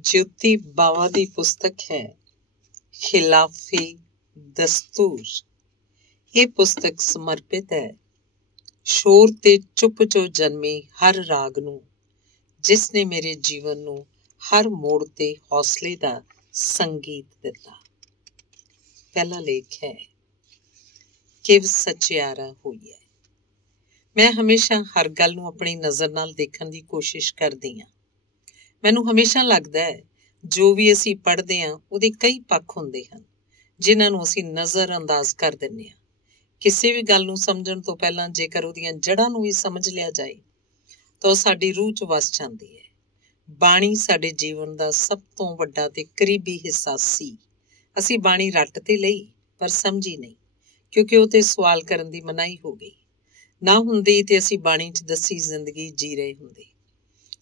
ज्योति बावा दी पुस्तक है खिलाफे दस्तूर। ये पुस्तक समर्पित है शोर ते चुप चो जन्मे हर राग नूं, जिसने मेरे जीवन नूं हर मोड़ ते हौसले दा संगीत दिता। पहला लेख है किव सचियारा हुई है। मैं हमेशा हर गल नूं अपनी नज़र नाल देखण दी कोशिश करदी हां। मैनूं हमेशा लगदा है जो भी असीं पढ़दे हां ਉਹਦੇ कई पक्ष हुंदे हन जिन्हां नूं असीं नज़र अंदाज कर दिंदे हां। ਕਿਸੇ ਵੀ ਗੱਲ ਨੂੰ ਸਮਝਣ ਤੋਂ ਪਹਿਲਾਂ ਜੇਕਰ ਉਹਦੀਆਂ ਜੜ੍ਹਾਂ ਨੂੰ ਵੀ ਸਮਝ ਲਿਆ ਜਾਏ ਤਾਂ ਉਹ ਸਾਡੀ ਰੂਹ 'ਚ ਵਸ ਜਾਂਦੀ ਹੈ। ਬਾਣੀ ਸਾਡੇ ਜੀਵਨ ਦਾ ਸਭ ਤੋਂ ਵੱਡਾ ਤੇ ਕਰੀਬੀ ਹਿੱਸਾ ਸੀ। ਅਸੀਂ ਬਾਣੀ ਰੱਟ ਤੇ ਲਈ ਪਰ ਸਮਝੀ ਨਹੀਂ, ਕਿਉਂਕਿ ਉਹ ਤੇ ਸਵਾਲ ਕਰਨ ਦੀ ਮਨਾਹੀ ਹੋ ਗਈ। ਨਾ ਹੁੰਦੀ ਤੇ ਅਸੀਂ ਬਾਣੀ 'ਚ ਦੱਸੀ ਜ਼ਿੰਦਗੀ ਜੀ ਰਹੇ ਹੁੰਦੇ।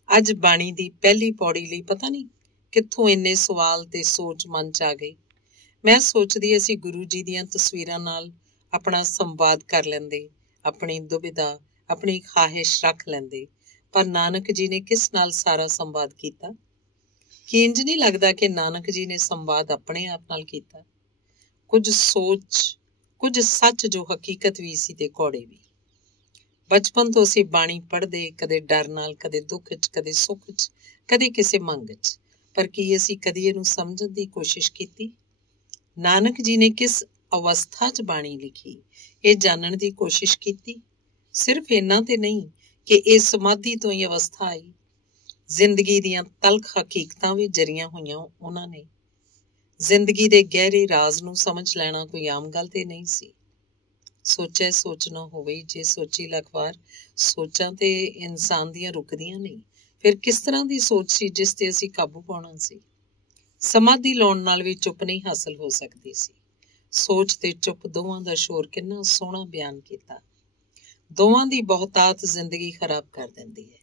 ਅੱਜ ਬਾਣੀ ਦੀ ਪਹਿਲੀ ਪੌੜੀ ਲਈ ਪਤਾ ਨਹੀਂ ਕਿੱਥੋਂ ਇੰਨੇ ਸਵਾਲ ਤੇ ਸੋਚ ਮਨ 'ਚ ਆ ਗਈ। ਮੈਂ ਸੋਚਦੀ ਅਸੀਂ ਗੁਰੂ ਜੀ ਦੀਆਂ ਤਸਵੀਰਾਂ ਨਾਲ ਆਪਣਾ ਸੰਵਾਦ ਕਰ ਲੈਂਦੇ, ਆਪਣੀ ਦੁਬਿਧਾ, ਆਪਣੀ ਖਾਹਿਸ਼ ਰੱਖ ਲੈਂਦੇ, ਪਰ ਨਾਨਕ ਜੀ ਨੇ ਕਿਸ ਨਾਲ ਸਾਰਾ ਸੰਵਾਦ ਕੀਤਾ? ਕਿ ਇੰਜ ਨਹੀਂ ਲੱਗਦਾ ਕਿ ਨਾਨਕ ਜੀ ਨੇ ਸੰਵਾਦ ਆਪਣੇ ਆਪ ਨਾਲ ਕੀਤਾ? ਕੁਝ ਸੋਚ, ਕੁਝ ਸੱਚ ਜੋ ਹਕੀਕਤ ਵੀ ਸੀ ਤੇ ਕੌੜੇ ਵੀ। ਬਚਪਨ ਤੋਂ ਅਸੀਂ ਬਾਣੀ ਪੜ੍ਹਦੇ, ਕਦੇ ਡਰ ਨਾਲ, ਕਦੇ ਦੁੱਖ 'ਚ, ਕਦੇ ਸੁੱਖ 'ਚ, ਕਦੇ ਕਿਸੇ ਮੰਗ 'ਚ, ਪਰ ਕੀ ਅਸੀਂ ਕਦੀ ਇਹਨੂੰ ਸਮਝਣ ਦੀ ਕੋਸ਼ਿਸ਼ ਕੀਤੀ? ਨਾਨਕ ਜੀ ਨੇ ਕਿਸ ਅਵਸਥਾ 'ਚ ਬਾਣੀ ਲਿਖੀ, ਇਹ ਜਾਣਨ ਦੀ ਕੋਸ਼ਿਸ਼ ਕੀਤੀ? ਸਿਰਫ ਇੰਨਾ ਤੇ ਨਹੀਂ ਕਿ ਇਹ ਸਮਾਧੀ ਤੋਂ ਹੀ ਅਵਸਥਾ ਆਈ। ਜ਼ਿੰਦਗੀ ਦੀਆਂ ਤਲਖ ਹਕੀਕਤਾਂ ਵੀ ਜਰੀਆਂ ਹੋਈਆਂ ਉਹਨਾਂ ਨੇ। ਜ਼ਿੰਦਗੀ ਦੇ ਗਹਿਰੇ ਰਾਜ਼ ਨੂੰ ਸਮਝ ਲੈਣਾ ਕੋਈ ਆਮ ਗੱਲ ਤੇ ਨਹੀਂ ਸੀ। ਸੋਚੇ ਸੋਚਣਾ ਹੋਵੇ, ਜੇ ਸੋਚੀ ਲੱਖ ਵਾਰ ਸੋਚਾਂ ਤੇ ਇਨਸਾਨ ਦੀਆਂ ਰੁਕਦੀਆਂ ਨਹੀਂ, ਫਿਰ ਕਿਸ ਤਰ੍ਹਾਂ ਦੀ ਸੋਚ ਸੀ ਜਿਸ ਤੇ ਅਸੀਂ ਕਾਬੂ ਪਾਉਣਾ ਸੀ? ਸਮਾਧੀ ਲਾਉਣ ਨਾਲ ਵੀ ਚੁੱਪ ਨਹੀਂ ਹਾਸਲ ਹੋ ਸਕਦੀ ਸੀ। ਸੋਚ ਤੇ ਚੁੱਪ ਦੋਵਾਂ ਦਾ ਸ਼ੋਰ ਕਿੰਨਾ ਸੋਹਣਾ ਬਿਆਨ ਕੀਤਾ। ਦੋਵਾਂ ਦੀ ਬਹੁਤਾਤ ਜ਼ਿੰਦਗੀ ਖਰਾਬ ਕਰ ਦਿੰਦੀ ਹੈ।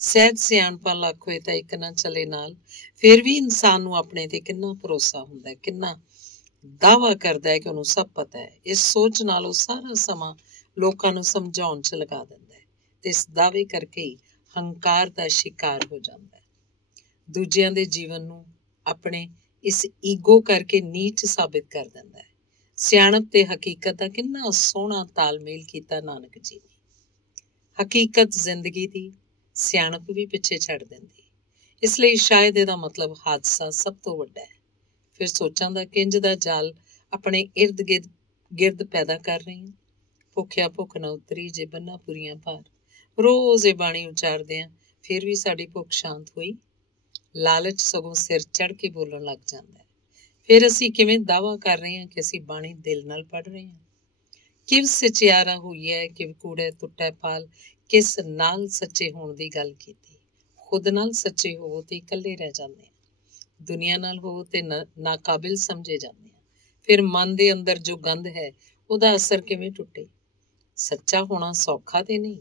ਸਹਿਜ ਸਿਆਣਪਾਂ ਲੱਖ ਹੋਏ ਤਾਂ ਇੱਕ ਨਾ ਚਲੇ ਨਾਲ। ਫਿਰ ਵੀ ਇਨਸਾਨ ਨੂੰ ਆਪਣੇ ਤੇ ਕਿੰਨਾ ਭਰੋਸਾ ਹੁੰਦਾ ਹੈ, ਕਿੰਨਾ ਦਾਅਵਾ ਕਰਦਾ ਹੈ ਕਿ ਉਹਨੂੰ ਸਭ ਪਤਾ ਹੈ। ਇਸ ਸੋਚ ਨਾਲ ਉਹ ਸਾਰਾ ਸਮਾਂ ਲੋਕਾਂ ਨੂੰ ਸਮਝਾਉਣ 'ਚ ਲਗਾ ਦਿੰਦਾ ਹੈ ਤੇ ਇਸ ਦਾਅਵੇ ਕਰਕੇ ਹੀ ਹੰਕਾਰ ਦਾ ਸ਼ਿਕਾਰ ਹੋ ਜਾਂਦਾ ਹੈ। ਦੂਜਿਆਂ ਦੇ ਜੀਵਨ ਨੂੰ ਆਪਣੇ ਇਸ ਈਗੋ ਕਰਕੇ ਨੀਚ ਸਾਬਿਤ ਕਰ ਦਿੰਦਾ ਹੈ। ਸਿਆਣਪ ਤੇ ਹਕੀਕਤ ਦਾ ਕਿੰਨਾ ਸੋਹਣਾ ਤਾਲਮੇਲ ਕੀਤਾ ਨਾਨਕ ਜੀ ਨੇ। ਹਕੀਕਤ ਜ਼ਿੰਦਗੀ ਦੀ, ਸਿਆਣਪ ਵੀ ਪਿੱਛੇ ਛੱਡ ਦਿੰਦੀ। ਇਸ ਲਈ ਸ਼ਾਇਦ ਇਹਦਾ ਮਤਲਬ ਹਾਦਸਾ ਸਭ ਤੋਂ ਵੱਡਾ ਹੈ। ਫਿਰ ਸੋਚਾਂ ਦਾ ਕਿੰਜ ਦਾ ਜਾਲ ਆਪਣੇ ਇਰਦ ਗਿਰਦ ਪੈਦਾ ਕਰ ਰਹੀ ਹਾਂ। ਭੁੱਖਿਆ ਭੁੱਖ ਨਾ ਉਤਰੀ ਜੇ ਬੰਨਾ ਪੂਰੀਆਂ ਭਾਰ। ਰੋਜ਼ ਇਹ ਬਾਣੀ ਉਚਾਰਦੇ ਹਾਂ, ਫਿਰ ਵੀ ਸਾਡੀ ਭੁੱਖ ਸ਼ਾਂਤ ਹੋਈ? ਲਾਲਚ ਸਗੋਂ ਸਿਰ ਚੜ੍ਹ ਕੇ ਬੋਲਣ ਲੱਗ ਜਾਂਦਾ ਹੈ। ਫਿਰ ਅਸੀਂ ਕਿਵੇਂ ਦਾਅਵਾ ਕਰ ਰਹੇ ਹਾਂ ਕਿ ਅਸੀਂ ਬਾਣੀ ਦਿਲ ਨਾਲ ਪੜ੍ਹ ਰਹੇ ਹਾਂ? ਕਿਵ ਸਚਿਆਰਾ ਹੋਈ ਹੈ, ਕਿਵ ਕੂੜੇ ਟੁੱਟੇ ਪਾਲ। ਕਿਸ ਨਾਲ ਸੱਚੇ ਹੋਣ ਦੀ ਗੱਲ ਕੀਤੀ? ਖੁਦ ਨਾਲ ਸੱਚੇ ਹੋਵੋ ਤੇ ਇਕੱਲੇ ਰਹਿ ਜਾਂਦੇ ਹਾਂ। ਦੁਨੀਆ ਨਾਲ ਹੋਵੋ ਤੇ ਨਾਕਾਬਿਲ ਸਮਝੇ ਜਾਂਦੇ ਹਾਂ। ਫਿਰ ਮਨ ਦੇ ਅੰਦਰ ਜੋ ਗੰਧ ਹੈ ਉਹਦਾ ਅਸਰ ਕਿਵੇਂ ਟੁੱਟੇ? ਸੱਚਾ ਹੋਣਾ ਸੌਖਾ ਤੇ ਨਹੀਂ।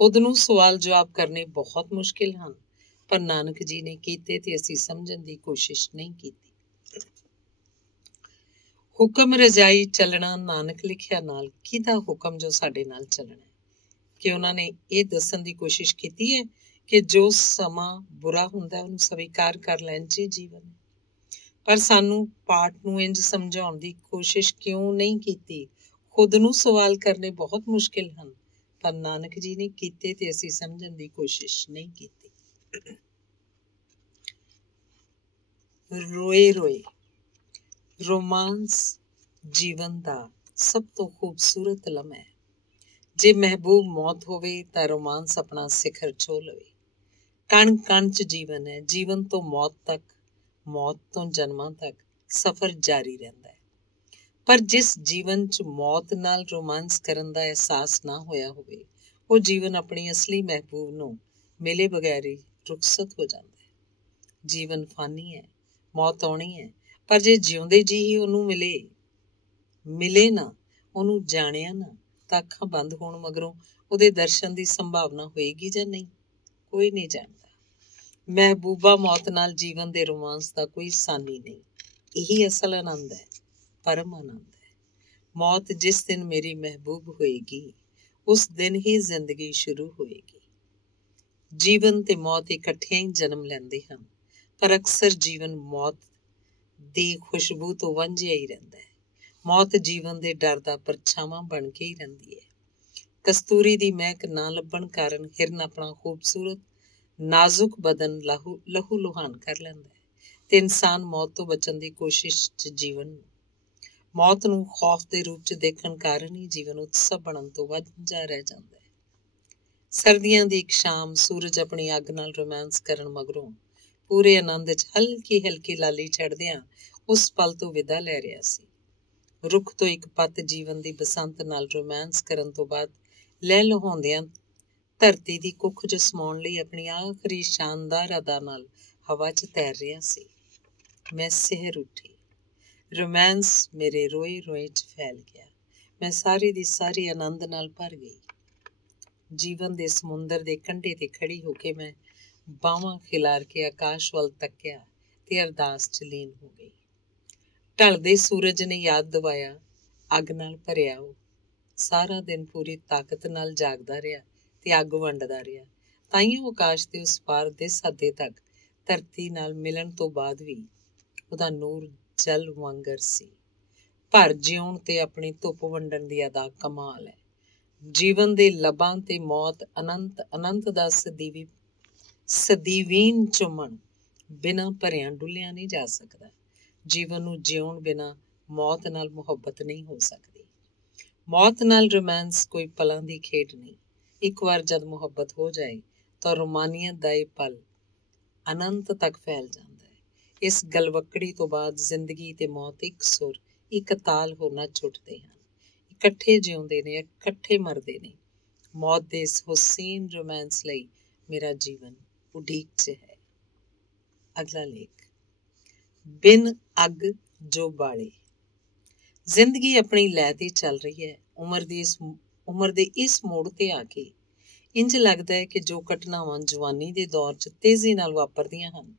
ਖੁਦ ਨੂੰ ਸਵਾਲ ਜਵਾਬ ਕਰਨੇ ਬਹੁਤ ਮੁਸ਼ਕਿਲ ਹਨ, ਪਰ ਨਾਨਕ ਜੀ ਨੇ ਕੀਤੇ ਤੇ ਅਸੀਂ ਸਮਝਣ ਦੀ ਕੋਸ਼ਿਸ਼ ਨਹੀਂ ਕੀਤੀ। ਹੁਕਮ ਰਜਾਈ ਚੱਲਣਾ ਨਾਨਕ ਲਿਖਿਆ ਨਾਲ। ਕਿਹਦਾ ਹੁਕਮ ਜੋ ਸਾਡੇ ਨਾਲ ਚੱਲਣਾ ਹੈ? ਕਿ ਉਹਨਾਂ ਨੇ ਇਹ ਦੱਸਣ ਦੀ ਕੋਸ਼ਿਸ਼ ਕੀਤੀ ਹੈ ਕਿ ਜੋ ਸਮਾਂ ਬੁਰਾ ਹੁੰਦਾ ਉਹਨੂੰ ਸਵੀਕਾਰ ਕਰ ਲੈਣ 'ਚ ਜੀਵਨ ਹੈ। ਪਰ ਸਾਨੂੰ ਪਾਠ ਨੂੰ ਇੰਝ ਸਮਝਾਉਣ ਦੀ ਕੋਸ਼ਿਸ਼ ਕਿਉਂ ਨਹੀਂ ਕੀਤੀ? ਖੁਦ ਨੂੰ ਸਵਾਲ ਕਰਨੇ ਬਹੁਤ ਮੁਸ਼ਕਿਲ ਹਨ, ਪਰ ਨਾਨਕ ਜੀ ਨੇ ਕੀਤੇ ਤੇ ਅਸੀਂ ਸਮਝਣ ਦੀ ਕੋਸ਼ਿਸ਼ ਨਹੀਂ ਕੀਤੀ। ਰੋਏ ਰੋਏ। ਰੋਮਾਂਸ ਜੀਵਨ ਦਾ ਸਭ ਤੋਂ ਖੂਬਸੂਰਤ ਲਮਹਾ ਹੈ। ਜੇ ਮਹਿਬੂਬ ਮੌਤ ਹੋਵੇ ਤਾਂ ਰੋਮਾਂਸ ਆਪਣਾ ਸਿਖਰ ਛੋਹ ਲਵੇ। ਕਣ ਕਣ 'ਚ ਜੀਵਨ ਹੈ। ਜੀਵਨ ਤੋਂ ਮੌਤ ਤੱਕ, ਮੌਤ ਤੋਂ ਜਨਮਾਂ ਤੱਕ ਸਫ਼ਰ ਜਾਰੀ ਰਹਿੰਦਾ ਹੈ। ਪਰ ਜਿਸ ਜੀਵਨ 'ਚ ਮੌਤ ਨਾਲ ਰੋਮਾਂਸ ਕਰਨ ਦਾ ਅਹਿਸਾਸ ਨਾ ਹੋਇਆ ਹੋਵੇ, ਉਹ ਜੀਵਨ ਆਪਣੀ ਅਸਲੀ ਮਹਿਬੂਬ ਨੂੰ ਮਿਲੇ ਬਗੈਰ ਹੀ ਰੁਖਸਤ ਹੋ ਜਾਂਦਾ ਹੈ। ਜੀਵਨ ਫਾਨੀ ਹੈ, ਮੌਤ ਆਉਣੀ ਹੈ, ਪਰ ਜੇ ਜਿਉਂਦੇ ਜੀ ਹੀ ਉਹਨੂੰ ਮਿਲੇ ਨਾ, ਉਹਨੂੰ ਜਾਣਿਆ ਨਾ, ਤਾਂ ਅੱਖਾਂ ਬੰਦ ਹੋਣ ਮਗਰੋਂ ਉਹਦੇ ਦਰਸ਼ਨ ਦੀ ਸੰਭਾਵਨਾ ਹੋਏਗੀ ਜਾਂ ਨਹੀਂ? ਕੋਈ ਨਹੀਂ ਜਾਣਦਾ। ਮਹਿਬੂਬਾ ਮੌਤ ਨਾਲ ਜੀਵਨ ਦੇ ਰੋਮਾਂਸ ਦਾ ਕੋਈ ਸਾਨੀ ਨਹੀਂ। ਇਹੀ ਅਸਲ ਆਨੰਦ ਹੈ, ਪਰਮ ਆਨੰਦ ਹੈ। ਮੌਤ ਜਿਸ ਦਿਨ ਮੇਰੀ ਮਹਿਬੂਬ ਹੋਏਗੀ, ਉਸ ਦਿਨ ਹੀ ਜ਼ਿੰਦਗੀ ਸ਼ੁਰੂ ਹੋਏਗੀ। ਜੀਵਨ ਤੇ ਮੌਤ ਇਕੱਠਿਆਂ ਹੀ ਜਨਮ ਲੈਂਦੇ ਹਨ, ਪਰ ਅਕਸਰ ਜੀਵਨ ਮੌਤ ਦੀ ਖੁਸ਼ਬੂ ਤੋਂ ਵਾਂਝਿਆ ਹੀ ਰਹਿੰਦਾ ਹੈ। ਮੌਤ ਜੀਵਨ ਦੇ ਡਰ ਦਾ ਪਰਛਾਵਾਂ ਬਣ ਕੇ ਹੀ ਰਹਿੰਦੀ ਹੈ। ਕਸਤੂਰੀ ਦੀ ਮਹਿਕ ਨਾ ਲੱਭਣ ਕਾਰਨ ਹਿਰਨ ਆਪਣਾ ਖੂਬਸੂਰਤ ਨਾਜ਼ੁਕ ਬਦਨ ਲਹੂ ਲੁਹਾਨ ਕਰ ਲੈਂਦਾ ਹੈ ਤੇ ਇਨਸਾਨ ਮੌਤ ਤੋਂ ਬਚਣ ਦੀ ਕੋਸ਼ਿਸ਼ 'ਚ ਮੌਤ ਨੂੰ ਖੌਫ ਦੇ ਰੂਪ 'ਚ ਦੇਖਣ ਕਾਰਨ ਹੀ ਜੀਵਨ ਉਤਸਵ ਬਣਨ ਤੋਂ ਵਾਂਝਾ ਰਹਿ ਜਾਂਦਾ ਹੈ। ਸਰਦੀਆਂ ਦੀ ਇੱਕ ਸ਼ਾਮ ਸੂਰਜ ਆਪਣੀ ਅੱਗ ਨਾਲ ਰੋਮਾਂਸ ਕਰਨ ਮਗਰੋਂ ਪੂਰੇ ਆਨੰਦ 'ਚ ਹਲਕੀ ਹਲਕੀ ਲਾਲੀ ਚੜ੍ਹਦਿਆਂ ਉਸ ਪਲ ਤੋਂ ਵਿਦਾ ਲੈ ਰਿਹਾ ਸੀ। ਰੁੱਖ ਤੋਂ ਇੱਕ ਪੱਤ ਜੀਵਨ ਦੀ ਬਸੰਤ ਨਾਲ ਰੋਮਾਂਸ ਕਰਨ ਤੋਂ ਬਾਅਦ ਲੈ ਲਹਾਉਂਦਿਆਂ ਧਰਤੀ ਦੀ ਕੁੱਖ 'ਚ ਸਮਾਉਣ ਲਈ ਆਪਣੀ ਆਖਰੀ ਸ਼ਾਨਦਾਰ ਅਦਾ ਨਾਲ ਹਵਾ 'ਚ ਤੈਰ ਰਿਹਾ ਸੀ। ਮੈਂ ਸਿਹਰ ਉੱਠੀ। ਰੋਮਾਂਸ ਮੇਰੇ ਰੋਏ ਰੋਏ 'ਚ ਫੈਲ ਗਿਆ। ਮੈਂ ਸਾਰੀ ਦੀ ਸਾਰੀ ਆਨੰਦ ਨਾਲ ਭਰ ਗਈ। ਜੀਵਨ ਦੇ ਸਮੁੰਦਰ ਦੇ ਕੰਢੇ ਤੇ ਖੜੀ ਹੋ ਕੇ ਮੈਂ ਬਾਹਾਂ ਖਿਲਾਰ ਕੇ ਆਕਾਸ਼ ਵੱਲ ਤੱਕਿਆ ਤੇ ਅਰਦਾਸ 'ਚ ਲੀਨ ਹੋ ਗਈ। ਢਲਦੇ ਸੂਰਜ ਨੇ ਯਾਦ ਦਿਵਾਇਆ, ਅੱਗ ਨਾਲ ਭਰਿਆ ਉਹ ਸਾਰਾ ਦਿਨ ਪੂਰੀ ਤਾਕਤ ਨਾਲ ਜਾਗਦਾ ਰਿਹਾ ਤੇ ਅੱਗ ਵੰਡਦਾ ਰਿਹਾ। ਤਾਈਓ ਆਕਾਸ਼ ਦੇ ਉਸ ਪਾਰ ਦੇ ਸਾਦੇ ਤੱਕ ਧਰਤੀ ਨਾਲ ਮਿਲਣ ਤੋਂ ਬਾਅਦ ਵੀ ਉਹਦਾ ਨੂਰ ਜਲ ਵਾਂਗਰ ਸੀ। ਭਰ ਜਿਉਣ ਤੇ ਆਪਣੀ ਧੁੱਪ ਵੰਡਣ ਦੀ ਅਦਾ ਕਮਾਲ ਹੈ। ਜੀਵਨ ਦੇ ਲਬਾਂ ਤੇ ਮੌਤ ਅਨੰਤ ਦਾ ਸਦੀਵੀਨ ਚੁੰਮਣ ਬਿਨਾਂ ਭਰਿਆਂ ਡੁੱਲਿਆ ਨਹੀਂ ਜਾ ਸਕਦਾ। ਜੀਵਨ ਨੂੰ ਜਿਉਣ ਬਿਨਾਂ ਮੌਤ ਨਾਲ ਮੁਹੱਬਤ ਨਹੀਂ ਹੋ ਸਕਦੀ। ਮੌਤ ਨਾਲ ਰੋਮਾਂਸ ਕੋਈ ਪਲਾਂ ਦੀ ਖੇਡ ਨਹੀਂ। ਇੱਕ ਵਾਰ ਜਦ ਮੁਹੱਬਤ ਹੋ ਜਾਏ ਤਾਂ ਰੋਮਾਨੀਅਤ ਦਾ ਇਹ ਪਲ ਅਨੰਤ ਤੱਕ ਫੈਲ ਜਾਂਦਾ ਹੈ। ਇਸ ਗਲਵੱਕੜੀ ਤੋਂ ਬਾਅਦ ਜ਼ਿੰਦਗੀ ਤੇ ਮੌਤ ਇੱਕ ਸੁਰ ਇੱਕ ਤਾਲ ਹੋ ਨੱਚ ਉੱਠਦੇ ਹਨ। ਇਕੱਠੇ ਜਿਉਂਦੇ ਨੇ, ਇਕੱਠੇ ਮਰਦੇ ਨੇ। ਮੌਤ ਦੇ ਇਸ ਹੁਸੀਨ ਰੋਮਾਂਸ ਲਈ ਮੇਰਾ ਜੀਵਨ ਉਡੀਕ 'ਚ ਹੈ। ਅਗਲਾ ਲੇਖ। ਬਿਨ ਅੱਗ ਜੋ ਬਾਲੇ। ਜ਼ਿੰਦਗੀ ਆਪਣੀ ਲੈਅ ਤੇ ਚੱਲ ਰਹੀ ਹੈ। ਉਮਰ ਦੇ ਇਸ ਮੋੜ ਤੇ ਆ ਕੇ ਇੰਜ ਲੱਗਦਾ ਹੈ ਕਿ ਜੋ ਘਟਨਾਵਾਂ ਜਵਾਨੀ ਦੇ ਦੌਰ 'ਚ ਤੇਜ਼ੀ ਨਾਲ ਵਾਪਰਦੀਆਂ ਹਨ,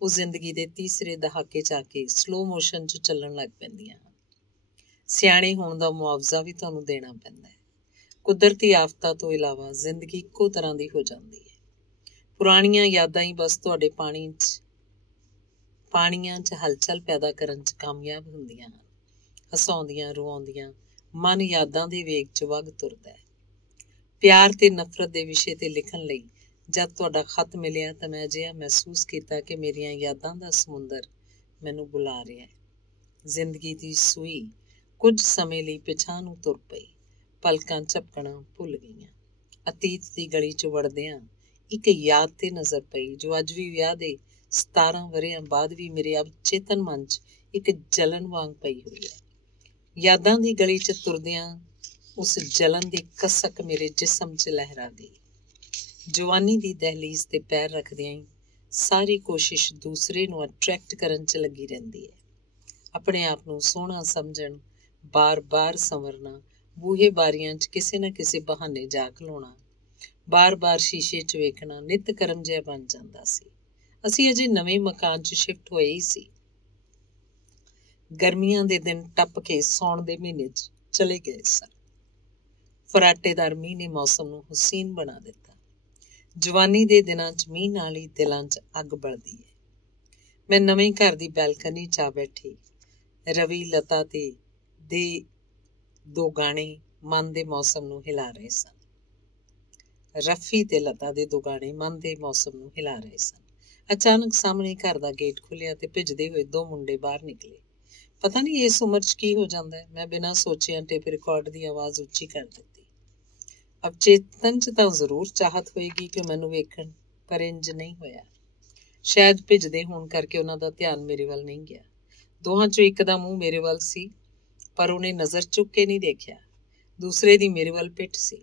ਉਹ ਜ਼ਿੰਦਗੀ ਦੇ ਤੀਸਰੇ ਦਹਾਕੇ 'ਚ ਆ ਕੇ ਸਲੋ ਮੋਸ਼ਨ 'ਚ ਚੱਲਣ ਲੱਗ ਪੈਂਦੀਆਂ ਹਨ। ਸਿਆਣੇ ਹੋਣ ਦਾ ਮੁਆਵਜ਼ਾ ਵੀ ਤੁਹਾਨੂੰ ਦੇਣਾ ਪੈਂਦਾ ਹੈ। ਕੁਦਰਤੀ ਆਫਤਾਂ ਤੋਂ ਇਲਾਵਾ ਜ਼ਿੰਦਗੀ ਇੱਕੋ ਤਰ੍ਹਾਂ ਦੀ ਹੋ ਜਾਂਦੀ ਹੈ। ਪੁਰਾਣੀਆਂ ਯਾਦਾਂ ਹੀ ਬਸ ਤੁਹਾਡੇ ਪਾਣੀਆਂ 'ਚ ਹਲਚਲ ਪੈਦਾ ਕਰਨ 'ਚ ਕਾਮਯਾਬ ਹੁੰਦੀਆਂ ਹਨ। ਹਸਾਉਂਦੀਆਂ ਰਵਾਉਂਦੀਆਂ ਮਨ ਯਾਦਾਂ ਦੇ ਵੇਗ 'ਚ ਵਗ ਤੁਰਦਾ ਹੈ। ਪਿਆਰ ਤੇ ਨਫ਼ਰਤ ਦੇ ਵਿਸ਼ੇ ਤੇ ਲਿਖਣ ਲਈ ਜਦ ਤੁਹਾਡਾ ਖਤ ਮਿਲਿਆ ਤਾਂ ਮੈਂ ਅਜਿਹਾ ਮਹਿਸੂਸ ਕੀਤਾ ਕਿ ਮੇਰੀਆਂ ਯਾਦਾਂ ਦਾ ਸਮੁੰਦਰ ਮੈਨੂੰ ਬੁਲਾ ਰਿਹਾ ਹੈ। ਜ਼ਿੰਦਗੀ ਦੀ ਸੂਈ ਕੁਝ ਸਮੇਂ ਲਈ ਪਿਛਾਂਹ ਨੂੰ ਤੁਰ ਪਈ। ਪਲਕਾਂ ਝਪਕਣਾ ਭੁੱਲ ਗਈਆਂ। ਅਤੀਤ ਦੀ ਗਲੀ 'ਚ ਵੜਦਿਆਂ ਇੱਕ ਯਾਦ ਤੇ ਨਜ਼ਰ ਪਈ ਜੋ ਅੱਜ ਵੀ ਵਿਆਹ ਦੇ 17 ਵਰ੍ਹਿਆਂ ਬਾਅਦ ਵੀ ਮੇਰੇ ਅਵਚੇਤਨ ਮਨ 'ਚ ਇੱਕ ਜਲਨ ਵਾਂਗ ਪਈ ਹੋਈ ਹੈ। ਯਾਦਾਂ ਦੀ ਗਲੀ 'ਚ ਤੁਰਦਿਆਂ ਉਸ ਜਲਨ ਦੀ ਕਸਕ ਮੇਰੇ ਜਿਸਮ 'ਚ ਲਹਿਰਾ ਗਈ। ਜਵਾਨੀ ਦੀ ਦਹਿਲੀਜ਼ ਤੇ ਪੈਰ ਰੱਖਦਿਆਂ ਹੀ ਸਾਰੀ ਕੋਸ਼ਿਸ਼ ਦੂਸਰੇ ਨੂੰ ਅਟਰੈਕਟ ਕਰਨ 'ਚ ਲੱਗੀ ਰਹਿੰਦੀ ਹੈ। ਆਪਣੇ ਆਪ ਨੂੰ ਸੋਹਣਾ ਸਮਝਣ, ਬਾਰ-ਬਾਰ ਸੰਵਰਨਾ, ਬੂਹੇ ਬਾਰੀਆਂ 'ਚ ਕਿਸੇ ਨਾ ਕਿਸੇ ਬਹਾਨੇ ਜਾ ਖਲੋਣਾ, ਬਾਰ-ਬਾਰ ਸ਼ੀਸ਼ੇ 'ਚ ਵੇਖਣਾ ਨਿੱਤ ਕਰਮ ਜਿਹਾ ਬਣ ਜਾਂਦਾ ਸੀ। ਅਸੀਂ ਅਜੇ ਨਵੇਂ ਮਕਾਨ 'ਚ ਸ਼ਿਫਟ ਹੋਏ ਹੀ ਸੀ। ਗਰਮੀਆਂ ਦੇ ਦਿਨ ਟੱਪ ਕੇ ਸਾਉਣ ਦੇ ਮਹੀਨੇ 'ਚ ਚਲੇ ਗਏ ਸਨ। ਫਰਾਟੇਦਾਰ ਮੀਂਹ ਨੇ ਮੌਸਮ ਨੂੰ ਹੁਸੀਨ ਬਣਾ ਦਿੱਤਾ। ਜਵਾਨੀ ਦੇ ਦਿਨਾਂ 'ਚ ਮੀਂਹ ਨਾਲ ਹੀ ਦਿਲਾਂ 'ਚ ਅੱਗ ਬਲਦੀ ਹੈ। ਮੈਂ ਨਵੇਂ ਘਰ ਦੀ ਬੈਲਕਨੀ 'ਚ ਆ ਬੈਠੀ। ਰਵੀ ਲਤਾ ਤੇ ਦੇ ਦੋ ਗਾਣੇ ਮਨ ਦੇ ਮੌਸਮ ਨੂੰ ਹਿਲਾ ਰਹੇ ਸਨ। ਰਫੀ ਤੇ ਲਤਾ ਦੇ ਦੋ ਗਾਣੇ ਮਨ ਦੇ ਮੌਸਮ ਨੂੰ ਹਿਲਾ ਰਹੇ ਸਨ। ਅਚਾਨਕ ਸਾਹਮਣੇ ਘਰ ਦਾ ਗੇਟ ਖੁੱਲਿਆ ਤੇ ਭਿੱਜਦੇ ਹੋਏ ਦੋ ਮੁੰਡੇ ਬਾਹਰ ਨਿਕਲੇ। ਪਤਾ ਨਹੀਂ ਇਸ ਉਮਰ 'ਚ ਕੀ ਹੋ ਜਾਂਦਾ ਹੈ। ਮੈਂ ਬਿਨਾਂ ਸੋਚਿਆਂ ਟੇਪ ਰਿਕਾਰਡ ਦੀ ਆਵਾਜ਼ ਉੱਚੀ ਕਰ ਦਿੱਤੀ। ਅਵਚੇਤਨ 'ਚ ਤਾਂ ਜ਼ਰੂਰ ਚਾਹਤ ਹੋਏਗੀ ਕਿ ਮੈਨੂੰ ਵੇਖਣ, ਪਰ ਇੰਜ ਨਹੀਂ ਹੋਇਆ। ਸ਼ਾਇਦ ਭਿੱਜਦੇ ਹੋਣ ਕਰਕੇ ਉਹਨਾਂ ਦਾ ਧਿਆਨ ਮੇਰੇ ਵੱਲ ਨਹੀਂ ਗਿਆ। ਦੋਹਾਂ 'ਚੋਂ ਇੱਕ ਦਾ ਮੂੰਹ ਮੇਰੇ ਵੱਲ ਸੀ, ਪਰ ਉਹਨੇ ਨਜ਼ਰ ਚੁੱਕ ਕੇ ਨਹੀਂ ਦੇਖਿਆ। ਦੂਸਰੇ ਦੀ ਮੇਰੇ ਵੱਲ ਪਿੱਠ ਸੀ।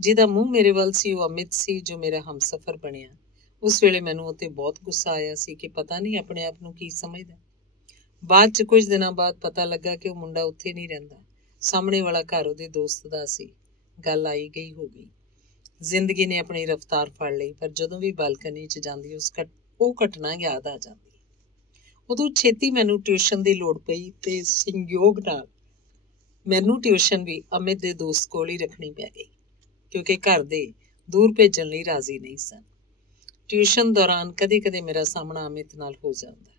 ਜਿਹਦਾ ਮੂੰਹ ਮੇਰੇ ਵੱਲ ਸੀ ਉਹ ਅਮਿਤ ਸੀ, ਜੋ ਮੇਰਾ ਹਮਸਫਰ ਬਣਿਆ। ਉਸ ਵੇਲੇ ਮੈਨੂੰ ਉੱਤੇ ਬਹੁਤ ਗੁੱਸਾ ਆਇਆ ਸੀ ਕਿ ਪਤਾ ਨਹੀਂ ਆਪਣੇ ਆਪ ਨੂੰ ਕੀ ਸਮਝਦਾ। ਬਾਅਦ 'ਚ ਕੁਝ ਦਿਨਾਂ ਬਾਅਦ ਪਤਾ ਲੱਗਾ ਕਿ ਉਹ ਮੁੰਡਾ ਉੱਥੇ ਨਹੀਂ ਰਹਿੰਦਾ। ਸਾਹਮਣੇ ਵਾਲਾ ਘਰ ਉਹਦੇ ਦੋਸਤ ਦਾ ਸੀ। ਗੱਲ ਆਈ ਗਈ ਹੋ ਗਈ। ਜ਼ਿੰਦਗੀ ਨੇ ਆਪਣੀ ਰਫ਼ਤਾਰ ਫੜ ਲਈ, ਪਰ ਜਦੋਂ ਵੀ ਬਾਲਕਨੀ 'ਚ ਜਾਂਦੀ ਉਹ ਘਟਨਾ ਯਾਦ ਆ ਜਾਂਦੀ। ਉਦੋਂ ਛੇਤੀ ਮੈਨੂੰ ਟਿਊਸ਼ਨ ਦੀ ਲੋੜ ਪਈ ਤੇ ਸੰਯੋਗ ਨਾਲ ਮੈਨੂੰ ਟਿਊਸ਼ਨ ਵੀ ਅਮਿਤ ਦੇ ਦੋਸਤ ਕੋਲ ਹੀ ਰੱਖਣੀ ਪੈ ਗਈ, ਕਿਉਂਕਿ ਘਰ ਦੇ ਦੂਰ ਭੇਜਣ ਲਈ ਰਾਜ਼ੀ ਨਹੀਂ ਸਨ। ट्यूशन दौरान कदे कदे मेरा सामना अमित नाल हो जाता,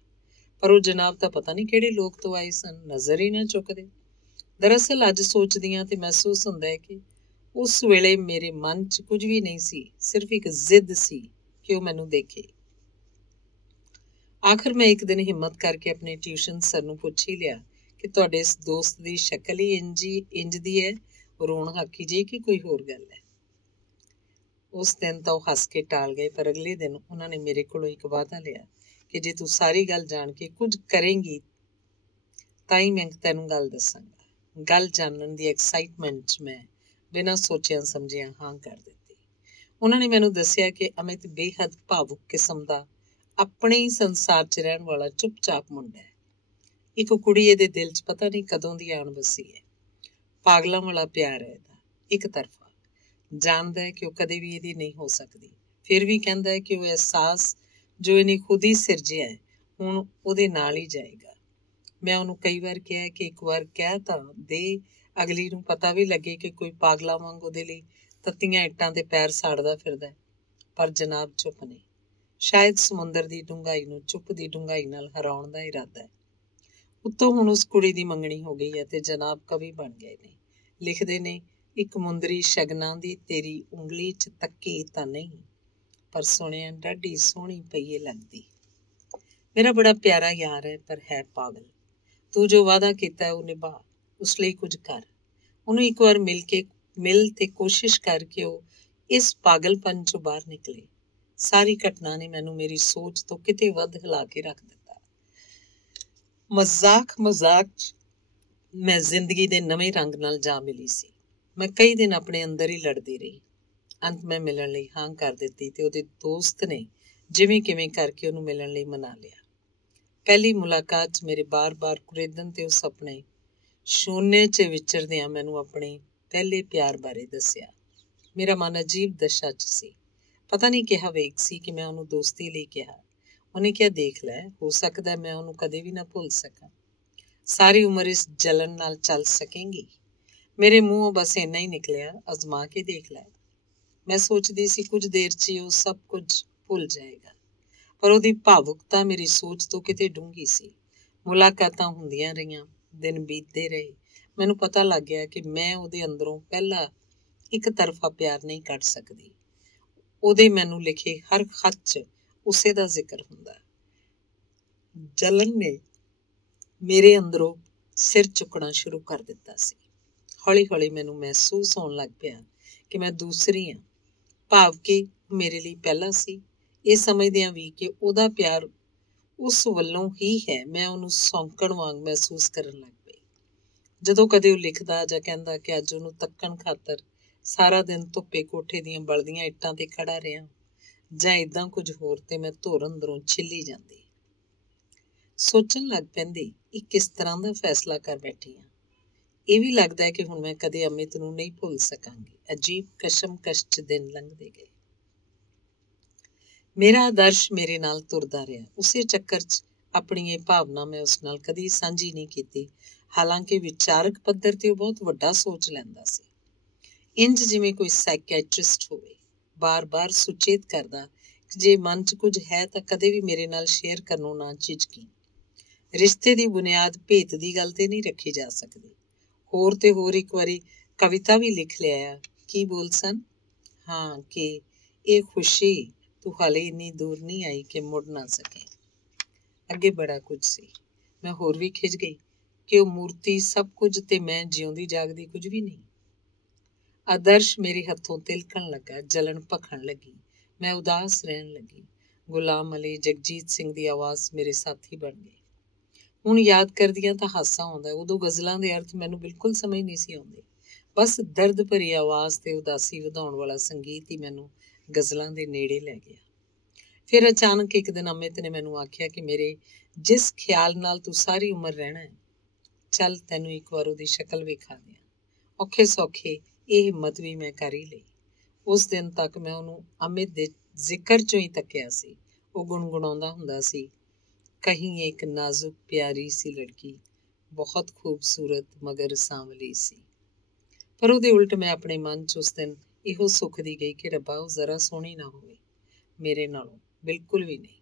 पर वो जनाब तो पता नहीं किहड़े लोग तो आए सन, नज़र ही ना चुकदे। दरअसल अज सोचदी हां ते महसूस हुंदा है कि उस वेले मेरे मन च कुछ भी नहीं सी, सिर्फ एक जिद सी कि वो मैनू देखे। आखिर मैं एक दिन हिम्मत करके अपने ट्यूशन सर नूं पुछ ही लिया कि तुहाडे इस दोस्त दी शक्ल ही इंज दी है, रोण हाकी जी कि कोई होर गल है। उस दिन तो हस के टाल गए, पर अगले दिन उन्होंने मेरे कोलों एक वादा लिया कि जे तू सारी गल जान के कुछ करेंगी तां ही मैं तैनूं गल दसांगा। गल जानन दी एक्साइटमेंट च मैं बिना सोचिया समझिया हाँ कर दित्ती। उन्होंने मैनूं दस्सिया कि अमित बेहद भावुक किस्म दा अपने ही संसार च रहण वाला चुपचाप मुंडा है। एक कुड़ी इहदे दिल च पता नहीं कदों दी आण बसी है। पागलां वाला प्यार है इहदा, एक तरफा। जानदा है कि वो कदे भी इहदी नहीं हो सकदी, फिर भी कहंदा है कि वो एहसास जो इहने खुद ही सिरजिया है हुण ਉਹਦੇ नाल ही जाएगा। मैं ਉਹਨੂੰ कई बार कहा कि एक बार कह तां दे, अगली ਨੂੰ पता भी लगे कि कोई पागला वांग ਉਹਦੇ ਲਈ ਤੱਤੀਆਂ ਇੱਟਾਂ ਤੇ ਪੈਰ ਸਾੜਦਾ ਫਿਰਦਾ ਹੈ। ਪਰ ਜਨਾਬ ਚੁੱਪ ਨਹੀਂ। ਸ਼ਾਇਦ ਸਮੁੰਦਰ ਦੀ ਡੂੰਘਾਈ ਨੂੰ ਚੁੱਪ ਦੀ ਡੂੰਘਾਈ ਨਾਲ ਹਰਾਉਣ ਦਾ ਇਰਾਦਾ ਹੈ। ਉੱਤੋਂ ਹੁਣ ਉਸ ਕੁੜੀ ਦੀ ਮੰਗਣੀ ਹੋ ਗਈ ਹੈ ਤੇ ਜਨਾਬ ਕਵੀ ਬਣ ਗਏ ਨੇ। ਲਿਖਦੇ ਨੇ, ਇੱਕ ਮੁੰਦਰੀ ਸ਼ਗਨਾਂ ਦੀ ਤੇਰੀ ਉਂਗਲੀ 'ਚ ਤੱਕੀ ਤਾਂ ਨਹੀਂ, ਪਰ ਸੁਣਿਆ ਡਾਢੀ ਸੋਹਣੀ ਪਈ ਏ ਲੱਗਦੀ। ਮੇਰਾ ਬੜਾ ਪਿਆਰਾ ਯਾਰ ਹੈ, ਪਰ ਹੈ ਪਾਗਲ। ਤੂੰ ਜੋ ਵਾਅਦਾ ਕੀਤਾ ਹੈ ਉਹ ਨਿਭਾ, ਉਸ ਲਈ ਕੁਝ ਕਰ। ਉਹਨੂੰ ਇੱਕ ਵਾਰ ਮਿਲ ਤੇ ਕੋਸ਼ਿਸ਼ ਕਰਕੇ ਉਹ ਇਸ ਪਾਗਲਪਨ 'ਚੋਂ ਬਾਹਰ ਨਿਕਲੇ। ਸਾਰੀ ਘਟਨਾ ਨੇ ਮੈਨੂੰ ਮੇਰੀ ਸੋਚ ਤੋਂ ਕਿਤੇ ਵੱਧ ਹਿਲਾ ਕੇ ਰੱਖ ਦਿੱਤਾ। ਮਜ਼ਾਕ 'ਚ ਮੈਂ ਜ਼ਿੰਦਗੀ ਦੇ ਨਵੇਂ ਰੰਗ ਨਾਲ ਜਾ ਮਿਲੀ ਸੀ। ਮੈਂ ਕਈ ਦਿਨ ਆਪਣੇ ਅੰਦਰ ਹੀ ਲੜਦੀ ਰਹੀ। ਅੰਤ ਮੈਂ ਮਿਲਣ ਲਈ ਹਾਂ ਕਰ ਦਿੱਤੀ ਤੇ ਉਹਦੇ ਦੋਸਤ ਨੇ ਜਿਵੇਂ ਕਿਵੇਂ ਕਰਕੇ ਉਹਨੂੰ ਮਿਲਣ ਲਈ ਮਨਾ ਲਿਆ। ਪਹਿਲੀ ਮੁਲਾਕਾਤ 'ਚ ਮੇਰੇ ਬਾਰ-ਬਾਰ ਕੁਰੇਦਨ ਤੇ ਉਸ ਆਪਣੇ ਸ਼ੂਨੇ 'ਚ ਵਿਚਰਦਿਆਂ ਮੈਨੂੰ ਆਪਣੇ ਪਹਿਲੇ ਪਿਆਰ ਬਾਰੇ ਦੱਸਿਆ। ਮੇਰਾ ਮਨ ਅਜੀਬ ਦਸ਼ਾ 'ਚ ਸੀ। ਪਤਾ ਨਹੀਂ ਕਿਹਾ ਵੇਖ ਸੀ ਕਿ ਮੈਂ ਉਹਨੂੰ ਦੋਸਤੀ ਲਈ ਕਿਹਾ। ਉਹਨੇ ਕਿਹਾ, ਦੇਖ ਲੈ, ਹੋ ਸਕਦਾ ਮੈਂ ਉਹਨੂੰ ਕਦੇ ਵੀ ਨਾ ਭੁੱਲ ਸਕਾਂ। ਸਾਰੀ ਉਮਰ ਇਸ ਜਲਨ ਨਾਲ ਚੱਲ ਸਕੇਂਗੀ। ਮੇਰੇ ਮੂੰਹੋਂ ਬਸ ਇੰਨਾ ਹੀ ਨਿਕਲਿਆ, ਅਜ਼ਮਾ ਕੇ ਦੇਖ ਲੈ। ਮੈਂ ਸੋਚਦੀ ਸੀ ਕੁਝ ਦੇਰ 'ਚ ਹੀ ਉਹ ਸਭ ਕੁਝ ਭੁੱਲ ਜਾਏਗਾ, ਪਰ ਉਹਦੀ ਭਾਵੁਕਤਾ ਮੇਰੀ ਸੋਚ ਤੋਂ ਕਿਤੇ ਡੂੰਘੀ ਸੀ। ਮੁਲਾਕਾਤਾਂ ਹੁੰਦੀਆਂ ਰਹੀਆਂ, ਦਿਨ ਬੀਤਦੇ ਰਹੇ। ਮੈਨੂੰ ਪਤਾ ਲੱਗ ਗਿਆ ਕਿ ਮੈਂ ਉਹਦੇ ਅੰਦਰੋਂ ਪਹਿਲਾ ਇੱਕ ਤਰਫਾ ਪਿਆਰ ਨਹੀਂ ਕੱਢ ਸਕਦੀ। ਉਹਦੇ ਮੈਨੂੰ ਲਿਖੇ ਹਰ ਖੱਤ 'ਚ ਉਸੇ ਦਾ ਜ਼ਿਕਰ ਹੁੰਦਾ। ਜਲਨ ਨੇ ਮੇਰੇ ਅੰਦਰੋਂ ਸਿਰ ਚੁੱਕਣਾ ਸ਼ੁਰੂ ਕਰ ਦਿੱਤਾ ਸੀ। ਹੌਲੀ ਹੌਲੀ ਮੈਨੂੰ ਮਹਿਸੂਸ ਹੋਣ ਲੱਗ ਪਿਆ ਕਿ ਮੈਂ ਦੂਸਰੀ ਹਾਂ, ਭਾਵ ਕਿ ਮੇਰੇ ਲਈ ਪਹਿਲਾ ਸੀ। ਇਹ ਸਮਝਦਿਆਂ ਵੀ ਕਿ ਉਹਦਾ ਪਿਆਰ ਉਸ ਵੱਲੋਂ ਹੀ ਹੈ, ਮੈਂ ਉਹਨੂੰ ਸੌਂਕਣ ਵਾਂਗ ਮਹਿਸੂਸ ਕਰਨ ਲੱਗ ਪਈ। ਜਦੋਂ ਕਦੇ ਉਹ ਲਿਖਦਾ ਜਾਂ ਕਹਿੰਦਾ ਕਿ ਅੱਜ ਉਹਨੂੰ ਤੱਕਣ ਖਾਤਰ ਸਾਰਾ ਦਿਨ ਧੁੱਪੇ ਕੋਠੇ ਦੀਆਂ ਬਲਦੀਆਂ ਇੱਟਾਂ ਤੇ ਖੜਾ ਰਿਹਾ, ਜਾਂ ਇੱਦਾਂ ਕੁਝ ਹੋਰ, ਤੇ ਮੈਂ ਧੁਰ ਅੰਦਰੋਂ ਛਿੱਲੀ ਜਾਂਦੀ। ਸੋਚਣ ਲੱਗ ਪੈਂਦੀ, ਇਹ ਕਿਸ ਤਰ੍ਹਾਂ ਦਾ ਫੈਸਲਾ ਕਰ ਬੈਠੀ ਹਾਂ। ਇਹ ਵੀ ਲੱਗਦਾ ਹੈ ਕਿ ਹੁਣ ਮੈਂ ਕਦੇ ਅਮਿਤ ਨੂੰ ਨਹੀਂ ਭੁੱਲ ਸਕਾਂਗੀ। ਅਜੀਬ ਕਸ਼ਮਕਸ਼ 'ਚ ਦਿਨ ਲੰਘਦੇ ਗਏ। ਮੇਰਾ ਆਦਰਸ਼ ਮੇਰੇ ਨਾਲ ਤੁਰਦਾ ਰਿਹਾ। ਉਸੇ ਚੱਕਰ 'ਚ ਆਪਣੀ ਇਹ ਭਾਵਨਾ ਮੈਂ ਉਸ ਨਾਲ ਕਦੀ ਸਾਂਝੀ ਨਹੀਂ ਕੀਤੀ। ਹਾਲਾਂਕਿ ਵਿਚਾਰਕ ਪੱਧਰ ਤੇ ਉਹ ਬਹੁਤ ਵੱਡਾ ਸੋਚ ਲੈਂਦਾ ਸੀ, ਇੰਜ ਜਿਵੇਂ ਕੋਈ ਸਾਈਕੈਟਰਿਸਟ ਹੋਵੇ। ਬਾਰ-ਬਾਰ ਸੁਚੇਤ ਕਰਦਾ ਕਿ ਜੇ ਮਨ 'ਚ ਕੁਝ ਹੈ ਤਾਂ ਕਦੇ ਵੀ ਮੇਰੇ ਨਾਲ ਸ਼ੇਅਰ ਕਰਨੋਂ ਨਾ ਝਿਜਕੀ। ਰਿਸ਼ਤੇ ਦੀ ਬੁਨਿਆਦ ਭੇਤ ਦੀ ਗੱਲ ਤੇ ਨਹੀਂ ਰੱਖੀ ਜਾ ਸਕਦੀ। ਹੋਰ ਤੇ ਹੋਰ ਇੱਕ ਵਾਰੀ ਕਵਿਤਾ ਵੀ ਲਿਖ ਲਿਆ। ਕੀ ਬੋਲ ਸਨ? ਹਾਂ, ਕਿ ਇਹ ਖੁਸ਼ੀ ਤੂੰ ਹਾਲੇ ਇੰਨੀ ਦੂਰ ਨਹੀਂ ਆਈ ਕਿ ਮੁੜ ਨਾ ਸਕੇ। ਅੱਗੇ ਬੜਾ ਕੁਝ ਸੀ। ਮੈਂ ਹੋਰ ਵੀ ਖਿਝ ਗਈ ਕਿ ਉਹ ਮੂਰਤੀ ਸਭ ਕੁਝ ਤੇ ਮੈਂ ਜਿਉਂਦੀ ਜਾਗਦੀ ਕੁਝ ਵੀ ਨਹੀਂ। ਆਦਰਸ਼ ਮੇਰੇ ਹੱਥੋਂ ਤਿਲਕਣ ਲੱਗਾ, ਜਲਨ ਭਖਣ ਲੱਗੀ। ਮੈਂ ਉਦਾਸ ਰਹਿਣ ਲੱਗੀ। ਗੁਲਾਮ ਅਲੀ, ਜਗਜੀਤ ਸਿੰਘ ਦੀ ਆਵਾਜ਼ ਮੇਰੇ ਸਾਥੀ ਬਣ ਗਏ। ਹੁਣ ਯਾਦ ਕਰਦੀਆਂ ਤਾਂ ਹਾਸਾ ਆਉਂਦਾ। ਉਦੋਂ ਗਜ਼ਲਾਂ ਦੇ ਅਰਥ ਮੈਨੂੰ ਬਿਲਕੁਲ ਸਮਝ ਨਹੀਂ ਸੀ ਆਉਂਦੇ। ਬਸ ਦਰਦ ਭਰੀ ਆਵਾਜ਼ ਤੇ ਉਦਾਸੀ ਵਧਾਉਣ ਵਾਲਾ ਸੰਗੀਤ ਹੀ ਮੈਨੂੰ ਗਜ਼ਲਾਂ ਦੇ ਨੇੜੇ ਲੈ ਗਿਆ। ਫਿਰ ਅਚਾਨਕ ਇੱਕ ਦਿਨ ਅਮਿਤ ਨੇ ਮੈਨੂੰ ਆਖਿਆ ਕਿ ਮੇਰੇ ਜਿਸ ਖਿਆਲ ਨਾਲ ਤੂੰ ਸਾਰੀ ਉਮਰ ਰਹਿਣਾ ਹੈ, ਚੱਲ ਤੈਨੂੰ ਇੱਕ ਵਾਰ ਉਹਦੀ ਸ਼ਕਲ ਵਿਖਾ ਦਿਆਂ। ਔਖੇ ਸੌਖੇ ਇਹ ਹਿੰਮਤ ਵੀ ਮੈਂ ਕਰ ਹੀ ਲਈ। ਉਸ ਦਿਨ ਤੱਕ ਮੈਂ ਉਹਨੂੰ ਅਮਿਤ ਦੇ ਜ਼ਿਕਰ 'ਚੋਂ ਹੀ ਤੱਕਿਆ ਸੀ। ਉਹ ਗੁਣਗੁਣਾਉਂਦਾ ਹੁੰਦਾ ਸੀ, ਕਹੀਂ ਇੱਕ ਨਾਜ਼ੁਕ ਪਿਆਰੀ ਸੀ ਲੜਕੀ, ਬਹੁਤ ਖੂਬਸੂਰਤ ਮਗਰ ਸਾਂਵਲੀ ਸੀ। ਪਰ ਉਹਦੇ ਉਲਟ ਮੈਂ ਆਪਣੇ ਮਨ 'ਚ ਉਸ ਦਿਨ ਇਹੋ ਸੁੱਖਦੀ ਗਈ ਕਿ ਰੱਬਾ ਉਹ ਜ਼ਰਾ ਸੋਹਣੀ ਨਾ ਹੋਵੇ। ਮੇਰੇ ਨਾਲੋਂ ਬਿਲਕੁਲ ਵੀ ਨਹੀਂ।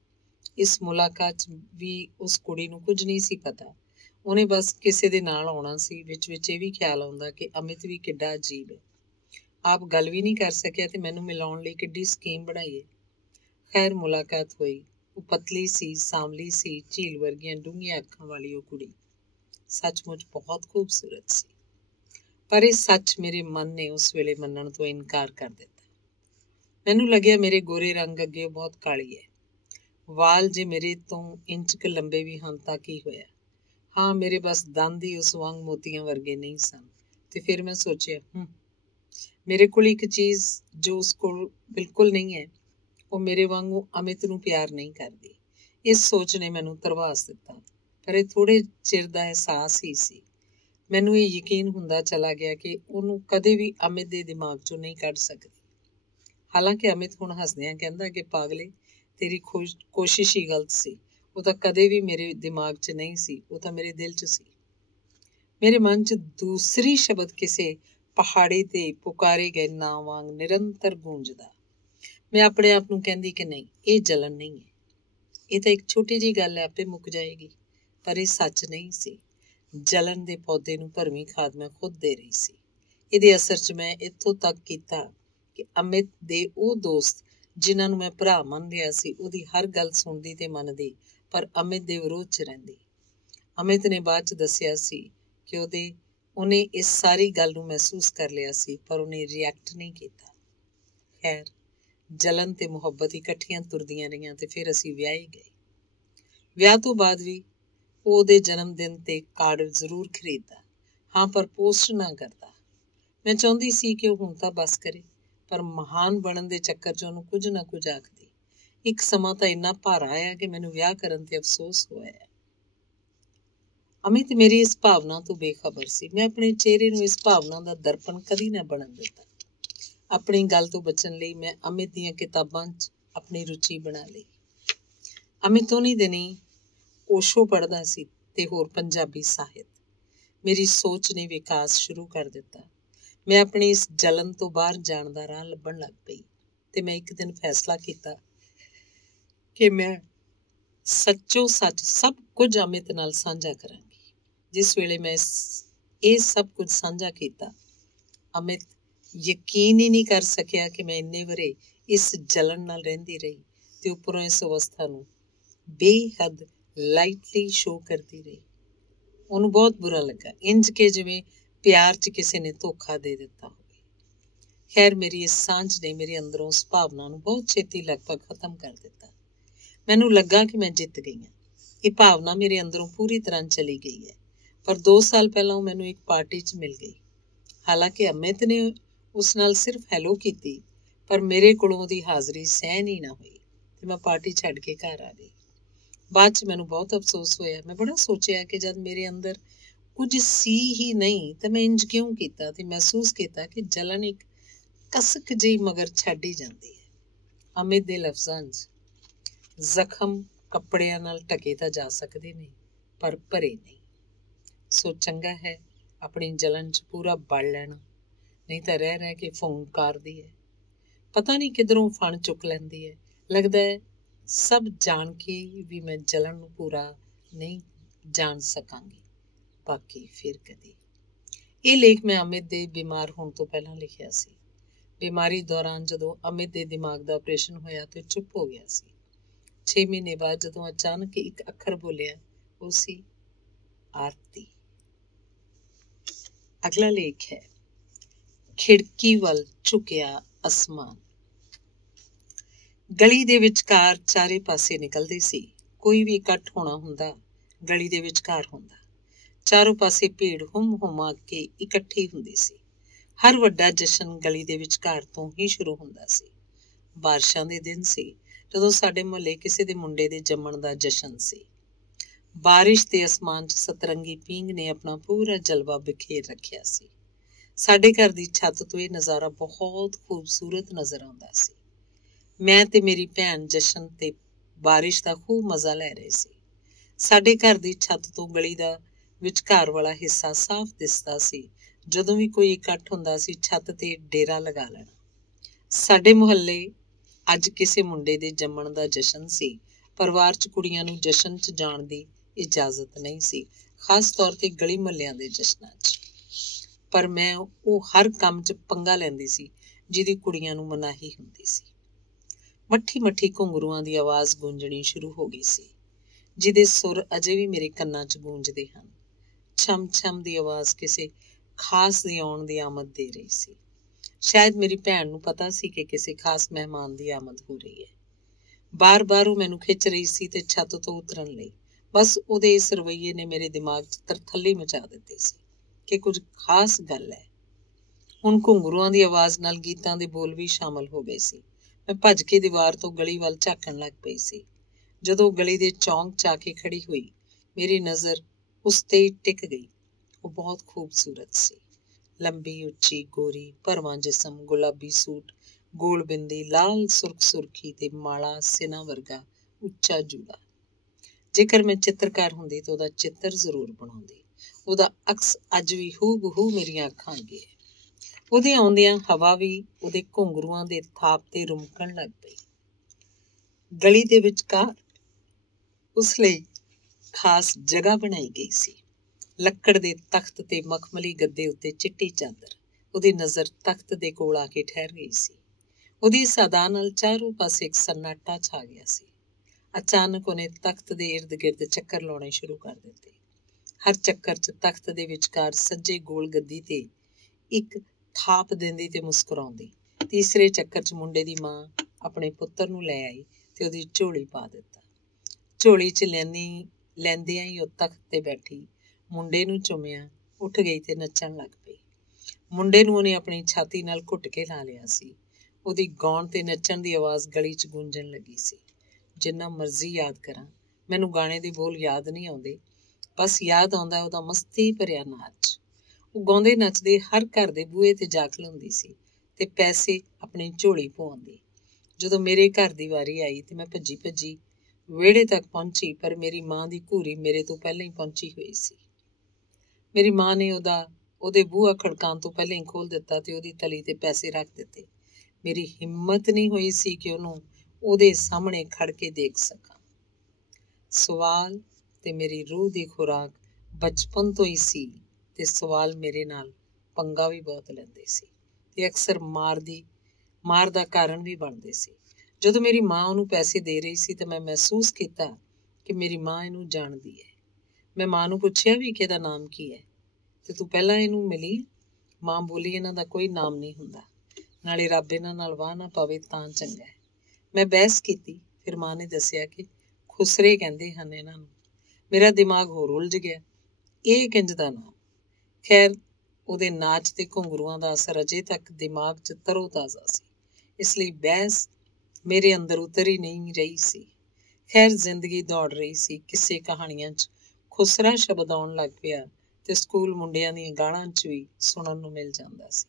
ਇਸ ਮੁਲਾਕਾਤ 'ਚ ਵੀ ਉਸ ਕੁੜੀ ਨੂੰ ਕੁਝ ਨਹੀਂ ਸੀ ਪਤਾ। ਉਹਨੇ ਬਸ ਕਿਸੇ ਦੇ ਨਾਲ ਆਉਣਾ ਸੀ। ਵਿੱਚ ਇਹ ਵੀ ਖਿਆਲ ਆਉਂਦਾ ਕਿ ਅਮਿਤ ਵੀ ਕਿੱਡਾ ਅਜੀਬ ਹੈ। ਆਪ ਗੱਲ ਵੀ ਨਹੀਂ ਕਰ ਸਕਿਆ ਤੇ ਮੈਨੂੰ ਮਿਲਾਉਣ ਲਈ ਕਿੱਡੀ ਸਕੀਮ ਬਣਾਈ ਹੈ। ਖੈਰ ਮੁਲਾਕਾਤ ਹੋਈ। ਉਹ ਪਤਲੀ ਸੀ, ਸਾਂਵਲੀ ਸੀ, ਝੀਲ ਵਰਗੀਆਂ ਡੂੰਘੀਆਂ ਅੱਖਾਂ ਵਾਲੀ ਉਹ ਕੁੜੀ ਸੱਚਮੁੱਚ ਬਹੁਤ ਖੂਬਸੂਰਤ ਸੀ। ਪਰ ਇਹ ਸੱਚ ਮੇਰੇ ਮਨ ਨੇ ਉਸ ਵੇਲੇ ਮੰਨਣ ਤੋਂ ਇਨਕਾਰ ਕਰ ਦਿੱਤਾ। ਮੈਨੂੰ ਲੱਗਿਆ ਮੇਰੇ ਗੋਰੇ ਰੰਗ ਅੱਗੇ ਉਹ ਬਹੁਤ ਕਾਲੀ ਹੈ। ਵਾਲ ਜੇ ਮੇਰੇ ਤੋਂ ਇੰਚ ਕੁ ਲੰਬੇ ਵੀ ਹਨ ਤਾਂ ਕੀ ਹੋਇਆ। ਹਾਂ, ਮੇਰੇ ਬਸ ਦੰਦ ਹੀ ਉਸ ਵਾਂਗ ਮੋਤੀਆਂ ਵਰਗੇ ਨਹੀਂ ਸਨ। ਤੇ ਫਿਰ ਮੈਂ ਸੋਚਿਆ, ਮੇਰੇ ਕੋਲ ਇੱਕ ਚੀਜ਼ ਜੋ ਉਸ ਕੋਲ ਬਿਲਕੁਲ ਨਹੀਂ ਹੈ, ਉਹ ਮੇਰੇ ਵਾਂਗੂ ਅਮਿਤ ਨੂੰ ਪਿਆਰ ਨਹੀਂ ਕਰਦੀ। ਇਸ ਸੋਚ ਨੇ ਮੈਨੂੰ ਧਰਵਾਸ ਦਿੱਤਾ। ਪਰ ਇਹ ਥੋੜੇ ਚਿਰ ਦਾ ਅਹਿਸਾਸ ਹੀ ਸੀ। ਮੈਨੂੰ ਇਹ ਯਕੀਨ ਹੁੰਦਾ ਚਲਾ ਗਿਆ ਕਿ ਉਹਨੂੰ ਕਦੇ ਵੀ ਅਮਿਤ ਦੇ ਦਿਮਾਗ 'ਚੋਂ ਨਹੀਂ ਕੱਢ ਸਕਦੀ। ਹਾਲਾਂਕਿ ਅਮਿਤ ਹੁਣ ਹੱਸਦਿਆਂ ਕਹਿੰਦਾ ਕਿ ਪਾਗਲੇ, ਤੇਰੀ ਕੋਸ਼ਿਸ਼ ਹੀ ਗਲਤ ਸੀ। ਉਹ ਤਾਂ ਕਦੇ ਵੀ ਮੇਰੇ ਦਿਮਾਗ 'ਚ ਨਹੀਂ ਸੀ, ਉਹ ਤਾਂ ਮੇਰੇ ਦਿਲ 'ਚ ਸੀ। ਮੇਰੇ ਮਨ 'ਚ ਦੂਸਰੀ ਸ਼ਬਦ ਕਿਸੇ ਪਹਾੜੀ ਤੇ ਪੁਕਾਰੇ ਗਏ ਨਾਂ ਵਾਂਗ ਨਿਰੰਤਰ ਗੂੰਜਦਾ। ਮੈਂ ਆਪਣੇ ਆਪ ਨੂੰ ਕਹਿੰਦੀ ਕਿ ਨਹੀਂ, ਇਹ ਜਲਨ ਨਹੀਂ ਹੈ, ਇਹ ਤਾਂ ਇੱਕ ਛੋਟੀ ਜਿਹੀ ਗੱਲ ਹੈ, ਆਪੇ ਮੁੱਕ ਜਾਏਗੀ। ਪਰ ਇਹ ਸੱਚ ਨਹੀਂ ਸੀ। ਜਲਨ ਦੇ ਪੌਦੇ ਨੂੰ ਭਰਵੀਂ ਖਾਦ ਮੈਂ ਖੁਦ ਦੇ ਰਹੀ ਸੀ। ਇਹਦੇ ਅਸਰ 'ਚ ਮੈਂ ਇੱਥੋਂ ਤੱਕ ਕੀਤਾ ਕਿ ਅਮਿਤ ਦੇ ਉਹ ਦੋਸਤ ਜਿਨ੍ਹਾਂ ਨੂੰ ਮੈਂ ਭਰਾ ਮੰਨ ਲਿਆ ਸੀ, ਉਹਦੀ ਹਰ ਗੱਲ ਸੁਣਦੀ ਤੇ ਮੰਨਦੀ, ਪਰ ਅਮਿਤ ਦੇ ਵਿਰੋਧ 'ਚ ਰਹਿੰਦੀ। ਅਮਿਤ ਨੇ ਬਾਅਦ 'ਚ ਦੱਸਿਆ ਸੀ ਕਿ ਉਹਨੇ ਇਸ ਸਾਰੀ ਗੱਲ ਨੂੰ ਮਹਿਸੂਸ ਕਰ ਲਿਆ ਸੀ, ਪਰ ਉਹਨੇ ਰਿਐਕਟ ਨਹੀਂ ਕੀਤਾ। ਖੈਰ, ਜਲਨ ਤੇ ਮੁਹੱਬਤ ਇਕੱਠੀਆਂ ਤੁਰਦੀਆਂ ਰਹੀਆਂ ਤੇ ਫਿਰ ਅਸੀਂ ਵਿਆਹੇ ਗਏ। ਵਿਆਹ ਤੋਂ ਬਾਅਦ ਵੀ ਉਹਦੇ ਜਨਮ ਦਿਨ ਤੇ ਕਾਰਡ ਜ਼ਰੂਰ ਖਰੀਦਦਾ, ਹਾਂ, ਪਰ ਪੋਸਟ ਨਾ ਕਰਦਾ। ਮੈਂ ਚਾਹੁੰਦੀ ਸੀ ਕਿ ਉਹ ਹੁਣ ਤਾਂ ਬਸ ਕਰੇ, ਪਰ ਮਹਾਨ ਬਣਨ ਦੇ ਚੱਕਰ 'ਚ ਉਹਨੂੰ ਕੁਝ ਨਾ ਕੁਝ ਆਖਦੀ। ਇੱਕ ਸਮਾਂ ਤਾਂ ਇੰਨਾ ਭਾਰਾ ਆਇਆ ਕਿ ਮੈਨੂੰ ਵਿਆਹ ਕਰਨ ਤੇ ਅਫਸੋਸ ਹੋਇਆ। ਅਮਿਤ ਮੇਰੀ ਇਸ ਭਾਵਨਾ ਤੋਂ ਬੇਖਬਰ ਸੀ। ਮੈਂ ਆਪਣੇ ਚਿਹਰੇ ਨੂੰ ਇਸ ਭਾਵਨਾ ਦਾ ਦਰਪਣ ਕਦੀ ਨਾ ਬਣਨ ਦਿੱਤਾ। ਆਪਣੀ ਗੱਲ ਤੋਂ ਬਚਣ ਲਈ ਮੈਂ ਅਮਿਤ ਦੀਆਂ ਕਿਤਾਬਾਂ 'ਚ ਆਪਣੀ ਰੁਚੀ ਬਣਾ ਲਈ। ਅਮਿਤ ਉਨੀ ਦਿਨੀ ਓਸ਼ੋ ਪੜ੍ਹਦਾ ਸੀ ਤੇ ਹੋਰ ਪੰਜਾਬੀ ਸਾਹਿਤ। ਮੇਰੀ ਸੋਚ ਨੇ ਵਿਕਾਸ ਸ਼ੁਰੂ ਕਰ ਦਿੱਤਾ। ਮੈਂ ਆਪਣੀ ਇਸ ਜਲਨ ਤੋਂ ਬਾਹਰ ਜਾਣ ਦਾ ਰਾਹ ਲੱਭਣ ਲੱਗ ਪਈ ਤੇ ਮੈਂ ਇੱਕ ਦਿਨ ਫੈਸਲਾ ਕੀਤਾ ਕਿ ਮੈਂ ਸੱਚੋ ਸੱਚ ਸਭ ਕੁਝ ਅਮਿਤ ਨਾਲ ਸਾਂਝਾ ਕਰਾਂਗੀ। ਜਿਸ ਵੇਲੇ ਮੈਂ ਇਹ ਸਭ ਕੁਝ ਸਾਂਝਾ ਕੀਤਾ, ਅਮਿਤ ਯਕੀਨ ਹੀ ਨਹੀਂ ਕਰ ਸਕਿਆ ਕਿ ਮੈਂ ਇੰਨੇ ਵਰੇ ਇਸ ਜਲਨ ਨਾਲ ਰਹਿੰਦੀ ਰਹੀ ਤੇ ਉੱਪਰੋਂ ਇਸ ਅਵਸਥਾ ਨੂੰ ਬੇਹੱਦ ਲਾਈਟਲੀ ਸ਼ੋਅ ਕਰਦੀ ਰਹੀ। ਉਹਨੂੰ ਬਹੁਤ ਬੁਰਾ ਲੱਗਾ, ਇੰਜ ਕਿ ਜਿਵੇਂ ਪਿਆਰ 'ਚ ਕਿਸੇ ਨੇ ਧੋਖਾ ਦੇ ਦਿੱਤਾ ਹੋਵੇ। ਖੈਰ, ਮੇਰੀ ਇਸ ਸਾਂਝ ਨੇ ਮੇਰੇ ਅੰਦਰੋਂ ਉਸ ਭਾਵਨਾ ਨੂੰ ਬਹੁਤ ਛੇਤੀ ਲਗਭਗ ਖਤਮ ਕਰ ਦਿੱਤਾ। ਮੈਨੂੰ ਲੱਗਾ ਕਿ ਮੈਂ ਜਿੱਤ ਗਈ ਹਾਂ। ਇਹ ਭਾਵਨਾ ਮੇਰੇ ਅੰਦਰੋਂ ਪੂਰੀ ਤਰ੍ਹਾਂ ਚਲੀ ਗਈ ਹੈ। ਪਰ 2 ਸਾਲ ਪਹਿਲਾਂ ਉਹ ਮੈਨੂੰ ਇੱਕ ਪਾਰਟੀ 'ਚ ਮਿਲ ਗਈ। ਹਾਲਾਂਕਿ ਅਮਿਤ ਨੇ ਉਸ ਨਾਲ ਸਿਰਫ ਹੈਲੋ ਕੀਤੀ, ਪਰ ਮੇਰੇ ਕੋਲੋਂ ਉਹਦੀ ਹਾਜ਼ਰੀ ਸਹਿਣ ਹੀ ਨਾ ਹੋਈ ਤੇ ਮੈਂ ਪਾਰਟੀ ਛੱਡ ਕੇ ਘਰ ਆ ਗਈ। ਬਾਅਦ 'ਚ ਮੈਨੂੰ ਬਹੁਤ ਅਫਸੋਸ ਹੋਇਆ। ਮੈਂ ਬੜਾ ਸੋਚਿਆ ਕਿ ਜਦ ਮੇਰੇ ਅੰਦਰ ਕੁਝ ਸੀ ਹੀ ਨਹੀਂ ਤਾਂ ਮੈਂ ਇੰਜ ਕਿਉਂ ਕੀਤਾ, ਤੇ ਮਹਿਸੂਸ ਕੀਤਾ ਕਿ ਜਲਨ ਇੱਕ ਕਸਕ ਜਿਹੀ ਮਗਰ ਛੱਡ ਹੀ ਜਾਂਦੀ ਹੈ। ਅਮਿਤ ਦੇ ਲਫ਼ਜ਼ਾਂ 'ਚ, ਜ਼ਖਮ ਕੱਪੜਿਆਂ ਨਾਲ ਢਕੇ ਤਾਂ ਜਾ ਸਕਦੇ ਨੇ, ਪਰ ਭਰੇ ਨਹੀਂ। ਸੋ ਚੰਗਾ ਹੈ ਆਪਣੀ ਜਲਨ 'ਚ ਪੂਰਾ ਬਲ ਲੈਣਾ, ਨਹੀਂ ਤਾਂ ਰਹਿ ਰਹਿ ਕੇ ਫੁੰਕਾਰਦੀ ਹੈ। ਪਤਾ ਨਹੀਂ ਕਿੱਧਰੋਂ ਫਣ ਚੁੱਕ ਲੈਂਦੀ ਹੈ। ਲੱਗਦਾ ਹੈ ਸਭ ਜਾਣ ਕੇ ਵੀ ਮੈਂ ਜਲਨ ਨੂੰ ਪੂਰਾ ਨਹੀਂ ਜਾਣ ਸਕਾਂਗੀ। ਬਾਕੀ ਫਿਰ ਕਦੇ। ਇਹ ਲੇਖ ਮੈਂ ਅਮਿਤ ਦੇ ਬਿਮਾਰ ਹੋਣ ਤੋਂ ਪਹਿਲਾਂ ਲਿਖਿਆ ਸੀ। ਬਿਮਾਰੀ ਦੌਰਾਨ ਜਦੋਂ ਅਮਿਤ ਦੇ ਦਿਮਾਗ ਦਾ ਆਪਰੇਸ਼ਨ ਹੋਇਆ ਤੇ ਚੁੱਪ ਹੋ ਗਿਆ ਸੀ। 6 ਮਹੀਨੇ ਬਾਅਦ ਜਦੋਂ ਅਚਾਨਕ ਇੱਕ ਅੱਖਰ ਬੋਲਿਆ, ਉਹ ਸੀ ਆਰਤੀ। ਅਗਲਾ ਲੇਖ ਹੈ ਖਿੜਕੀ ਵੱਲ ਝੁਕਿਆ ਅਸਮਾਨ। ਗਲੀ ਦੇ ਵਿਚਕਾਰ ਚਾਰੇ ਪਾਸੇ ਨਿਕਲਦੇ ਸੀ। ਕੋਈ ਵੀ ਇਕੱਠ ਹੋਣਾ ਹੁੰਦਾ, ਗਲੀ ਦੇ ਵਿਚਕਾਰ ਹੁੰਦਾ। ਚਾਰੋਂ ਪਾਸੇ ਭੀੜ ਹੁਮਾ ਕੇ ਇਕੱਠੀ ਹੁੰਦੀ ਸੀ। ਹਰ ਵੱਡਾ ਜਸ਼ਨ ਗਲੀ ਦੇ ਵਿਚਕਾਰ ਤੋਂ ਹੀ ਸ਼ੁਰੂ ਹੁੰਦਾ ਸੀ। ਬਾਰਿਸ਼ਾਂ ਦੇ ਦਿਨ ਸੀ ਜਦੋਂ ਸਾਡੇ ਮੁਹੱਲੇ ਕਿਸੇ ਦੇ ਮੁੰਡੇ ਦੇ ਜੰਮਣ ਦਾ ਜਸ਼ਨ ਸੀ। ਬਾਰਿਸ਼ ਤੇ ਅਸਮਾਨ 'ਚ ਸਤਰੰਗੀ ਪੀਂਘ ਨੇ ਆਪਣਾ ਪੂਰਾ ਜਲਵਾ ਬਿਖੇਰ ਰੱਖਿਆ ਸੀ। ਸਾਡੇ ਘਰ ਦੀ ਛੱਤ ਤੋਂ ਇਹ ਨਜ਼ਾਰਾ ਬਹੁਤ ਖੂਬਸੂਰਤ ਨਜ਼ਰ ਆਉਂਦਾ ਸੀ। ਮੈਂ ਤੇ ਮੇਰੀ ਭੈਣ ਜਸ਼ਨ ਤੇ ਬਾਰਿਸ਼ ਦਾ ਖੂਬ ਮਜ਼ਾ ਲੈ ਰਹੇ ਸੀ। ਸਾਡੇ ਘਰ ਦੀ ਛੱਤ ਤੋਂ ਗਲੀ ਦਾ ਵਿਚਕਾਰ ਵਾਲਾ ਹਿੱਸਾ ਸਾਫ਼ ਦਿਸਦਾ ਸੀ। ਜਦੋਂ ਵੀ ਕੋਈ ਇਕੱਠ ਹੁੰਦਾ ਸੀ, ਛੱਤ ਤੇ ਡੇਰਾ ਲਗਾ ਲੈਣਾ। ਸਾਡੇ ਮੁਹੱਲੇ ਅੱਜ ਕਿਸੇ ਮੁੰਡੇ ਦੇ ਜੰਮਣ ਦਾ ਜਸ਼ਨ ਸੀ। ਪਰਿਵਾਰ 'ਚ ਕੁੜੀਆਂ ਨੂੰ ਜਸ਼ਨ 'ਚ ਜਾਣ ਦੀ ਇਜਾਜ਼ਤ ਨਹੀਂ ਸੀ, ਖਾਸ ਤੌਰ ਤੇ ਗਲੀ ਮੁਹੱਲਿਆਂ ਦੇ ਜਸ਼ਨਾਂ 'ਚ। ਪਰ ਮੈਂ ਉਹ ਹਰ ਕੰਮ 'ਚ ਪੰਗਾ ਲੈਂਦੀ ਸੀ ਜਿਹਦੀ ਕੁੜੀਆਂ ਨੂੰ ਮਨਾਹੀ ਹੁੰਦੀ ਸੀ। ਮੱਠੀ ਮੱਠੀ ਘੁੰਗਰੂਆਂ ਦੀ ਆਵਾਜ਼ ਗੂੰਜਣੀ ਸ਼ੁਰੂ ਹੋ ਗਈ ਸੀ, ਜਿਹਦੇ ਸੁਰ ਅਜੇ ਵੀ ਮੇਰੇ ਕੰਨਾਂ 'ਚ ਗੂੰਜਦੇ ਹਨ। ਛਮ ਛਮ ਦੀ ਆਵਾਜ਼ ਕਿਸੇ ਖਾਸ ਦੀ ਆਉਣ ਦੀ ਆਮਦ ਦੇ ਰਹੀ ਸੀ। ਸ਼ਾਇਦ ਮੇਰੀ ਭੈਣ ਨੂੰ ਪਤਾ ਸੀ ਕਿ ਕਿਸੇ ਖਾਸ ਮਹਿਮਾਨ ਦੀ ਆਮਦ ਹੋ ਰਹੀ ਹੈ। ਬਾਰ-ਬਾਰ ਉਹ ਮੈਨੂੰ ਖਿੱਚ ਰਹੀ ਸੀ ਤੇ ਛੱਤ ਤੋਂ ਉਤਰਨ ਲਈ। ਬਸ ਉਹਦੇ ਇਸ ਰਵੱਈਏ ਨੇ ਮੇਰੇ ਦਿਮਾਗ 'ਚ ਤਰਥੱਲੀ ਮਚਾ ਦਿੱਤੀ ਸੀ ਕਿ ਕੁਝ ਖਾਸ ਗੱਲ ਹੈ। ਹੁਣ ਘੁੰਗਰੂਆਂ ਦੀ ਆਵਾਜ਼ ਨਾਲ ਗੀਤਾਂ ਦੇ ਬੋਲ ਵੀ ਸ਼ਾਮਲ ਹੋ ਗਏ ਸੀ। ਮੈਂ ਭੱਜ ਕੇ ਦੀਵਾਰ ਤੋਂ ਗਲੀ ਵੱਲ ਝਾਕਣ ਲੱਗ ਪਈ ਸੀ। ਜਦੋਂ ਗਲੀ ਦੇ ਚੌਂਕ 'ਚ ਆ ਕੇ ਖੜੀ ਹੋਈ, ਮੇਰੀ ਨਜ਼ਰ ਉਸ ਤੇ ਹੀ ਟਿਕ ਗਈ। ਉਹ ਬਹੁਤ ਖੂਬਸੂਰਤ ਸੀ। ਲੰਬੀ, ਉੱਚੀ, ਗੋਰੀ, ਭਰਵਾਂ ਜਿਸਮ, ਗੁਲਾਬੀ ਸੂਟ, ਗੋਲ ਬਿੰਦੀ, ਲਾਲ ਸੁਰਖੀ ਤੇ ਮਾਲਾ ਸਿਨਾ ਵਰਗਾ ਉੱਚਾ ਜੂੜਾ। ਜੇਕਰ ਮੈਂ ਚਿੱਤਰਕਾਰ ਹੁੰਦੀ ਤਾਂ ਉਹਦਾ ਚਿੱਤਰ ਜ਼ਰੂਰ ਬਣਾਉਂਦੀ। ਉਹਦਾ ਅਕਸ ਅੱਜ ਵੀ ਹੂ-ਬ-ਹੂ ਮੇਰੀਆਂ ਅੱਖਾਂ ਅੱਗੇ ਹੈ। ਉਹਦੇ ਆਉਂਦਿਆਂ ਹਵਾ ਵੀ ਉਹਦੇ ਘੁੰਗਰੂਆਂ ਦੇ ਥਾਪ ਤੇ ਰੁਮਕਣ ਲੱਗ ਪਈ। ਗਲੀ ਦੇ ਵਿਚਕਾਰ ਉਸ ਲਈ ਖਾਸ ਜਗ੍ਹਾ ਬਣਾਈ ਗਈ ਸੀ। ਲੱਕੜ ਦੇ ਤਖਤ ਤੇ ਮਖਮਲੀ ਗੱਦੇ ਉੱਤੇ ਚਿੱਟੀ ਚਾਦਰ। ਉਹਦੀ ਨਜ਼ਰ ਤਖਤ ਦੇ ਕੋਲ ਆ ਕੇ ਠਹਿਰ ਗਈ ਸੀ। ਉਹਦੀ ਇਸ ਅਦਾ ਨਾਲ ਚਾਰੋਂ ਪਾਸੇ ਇੱਕ ਸੰਨਾਟਾ ਛਾ ਗਿਆ ਸੀ। ਅਚਾਨਕ ਉਹਨੇ ਤਖਤ ਦੇ ਇਰਦ ਗਿਰਦ ਚੱਕਰ ਲਾਉਣੇ ਸ਼ੁਰੂ ਕਰ ਦਿੱਤੇ। ਹਰ ਚੱਕਰ 'ਚ ਤਖਤ ਦੇ ਵਿਚਕਾਰ ਸੱਜੇ ਗੋਲ ਗੱਦੀ ਤੇ ਇੱਕ ਥਾਪ ਦਿੰਦੀ ਤੇ ਮੁਸਕਰਾਉਂਦੀ। ਤੀਸਰੇ ਚੱਕਰ 'ਚ ਮੁੰਡੇ ਦੀ ਮਾਂ ਆਪਣੇ ਪੁੱਤਰ ਨੂੰ ਲੈ ਆਈ ਤੇ ਉਹਦੀ ਝੋਲੀ ਪਾ ਦਿੱਤਾ। ਝੋਲੀ 'ਚ ਲੈਂਦਿਆਂ ਹੀ ਉਹ ਤਖਤ ਤੇ ਬੈਠੀ ਮੁੰਡੇ ਨੂੰ ਚੁੰਮਿਆ, ਉੱਠ ਗਈ ਤੇ ਨੱਚਣ ਲੱਗ ਪਈ। ਮੁੰਡੇ ਨੂੰ ਉਹਨੇ ਆਪਣੀ ਛਾਤੀ ਨਾਲ ਘੁੱਟ ਕੇ ਲਾ ਲਿਆ ਸੀ। ਉਹਦੀ ਗਾਉਣ ਤੇ ਨੱਚਣ ਦੀ ਆਵਾਜ਼ ਗਲੀ 'ਚ ਗੂੰਜਣ ਲੱਗੀ ਸੀ। ਜਿੰਨਾ ਮਰਜ਼ੀ ਯਾਦ ਕਰਾਂ, ਮੈਨੂੰ ਗਾਣੇ ਦੇ ਬੋਲ ਯਾਦ ਨਹੀਂ ਆਉਂਦੇ। ਬਸ ਯਾਦ ਆਉਂਦਾ ਉਹਦਾ ਮਸਤੀ ਭਰਿਆ ਨਾਚ। ਉਹ ਗਾਉਂਦੇ ਨੱਚਦੇ ਹਰ ਘਰ ਦੇ ਬੂਹੇ ਤੇ ਜਾ ਖਲੋਂਦੀ ਸੀ ਤੇ ਪੈਸੇ ਆਪਣੀ ਝੋਲੀ ਪਵਾਉਂਦੀ। ਜਦੋਂ ਮੇਰੇ ਘਰ ਦੀ ਵਾਰੀ ਆਈ ਤੇ ਮੈਂ ਭੱਜੀ ਭੱਜੀ ਵਿਹੜੇ ਤੱਕ ਪਹੁੰਚੀ, ਪਰ ਮੇਰੀ ਮਾਂ ਦੀ ਘੂਰੀ ਮੇਰੇ ਤੋਂ ਪਹਿਲਾਂ ਹੀ ਪਹੁੰਚੀ ਹੋਈ ਸੀ। ਮੇਰੀ ਮਾਂ ਨੇ ਉਹਦੇ ਬੂਹਾ ਖੜਕਾਉਣ ਤੋਂ ਪਹਿਲਾਂ ਹੀ ਖੋਲ੍ਹ ਦਿੱਤਾ ਤੇ ਉਹਦੀ ਤਲੀ ਤੇ ਪੈਸੇ ਰੱਖ ਦਿੱਤੇ। ਮੇਰੀ ਹਿੰਮਤ ਨਹੀਂ ਹੋਈ ਸੀ ਕਿ ਉਹਨੂੰ ਉਹਦੇ ਸਾਹਮਣੇ ਖੜ ਕੇ ਦੇਖ ਸਕਾਂ। ਸਵਾਲ ਤੇ ਮੇਰੀ ਰੂਹ ਦੀ ਖੁਰਾਕ ਬਚਪਨ ਤੋਂ ਹੀ ਸੀ ਤੇ ਸਵਾਲ ਮੇਰੇ ਨਾਲ ਪੰਗਾ ਵੀ ਬਹੁਤ ਲੈਂਦੇ ਸੀ ਤੇ ਅਕਸਰ ਮਾਰ ਦਾ ਕਾਰਨ ਵੀ ਬਣਦੇ ਸੀ। ਜਦੋਂ ਮੇਰੀ ਮਾਂ ਉਹਨੂੰ ਪੈਸੇ ਦੇ ਰਹੀ ਸੀ ਤਾਂ ਮੈਂ ਮਹਿਸੂਸ ਕੀਤਾ ਕਿ ਮੇਰੀ ਮਾਂ ਇਹਨੂੰ ਜਾਣਦੀ ਹੈ। ਮੈਂ ਮਾਂ ਨੂੰ ਪੁੱਛਿਆ ਵੀ ਕਿ ਇਹਦਾ ਨਾਮ ਕੀ ਹੈ ਤੇ ਤੂੰ ਪਹਿਲਾਂ ਇਹਨੂੰ ਮਿਲੀ? ਮਾਂ ਬੋਲੀ, ਇਹਨਾਂ ਦਾ ਕੋਈ ਨਾਮ ਨਹੀਂ ਹੁੰਦਾ, ਨਾਲੇ ਰੱਬ ਇਹਨਾਂ ਨਾਲ ਵਾਹ ਨਾ ਪਵੇ ਤਾਂ ਚੰਗਾ ਹੈ। ਮੈਂ ਬਹਿਸ ਕੀਤੀ। ਫਿਰ ਮਾਂ ਨੇ ਦੱਸਿਆ ਕਿ ਖੁਸਰੇ ਕਹਿੰਦੇ ਹਨ ਇਹਨਾਂ ਨੂੰ। ਮੇਰਾ ਦਿਮਾਗ ਹੋਰ ਉਲਝ ਗਿਆ। ਇਹ ਕਿੰਜ ਦਾ ਨਾਮ? ਖੈਰ, ਉਹਦੇ ਨਾਚ ਤੇ ਘੁੰਗਰੂਆਂ ਦਾ ਅਸਰ ਅਜੇ ਤੱਕ ਦਿਮਾਗ 'ਚ ਤਰੋ ਤਾਜ਼ਾ ਸੀ, ਇਸ ਲਈ ਬਹਿਸ ਮੇਰੇ ਅੰਦਰ ਉਤਰ ਹੀ ਨਹੀਂ ਰਹੀ ਸੀ। ਖੈਰ, ਜ਼ਿੰਦਗੀ ਦੌੜ ਰਹੀ ਸੀ। ਕਿਸੇ ਕਹਾਣੀਆਂ 'ਚ ਖੁਸਰਾ ਸ਼ਬਦ ਆਉਣ ਲੱਗ ਪਿਆ ਤੇ ਸਕੂਲ ਮੁੰਡਿਆਂ ਦੀਆਂ ਗਾਲਾਂ 'ਚ ਵੀ ਸੁਣਨ ਨੂੰ ਮਿਲ ਜਾਂਦਾ ਸੀ।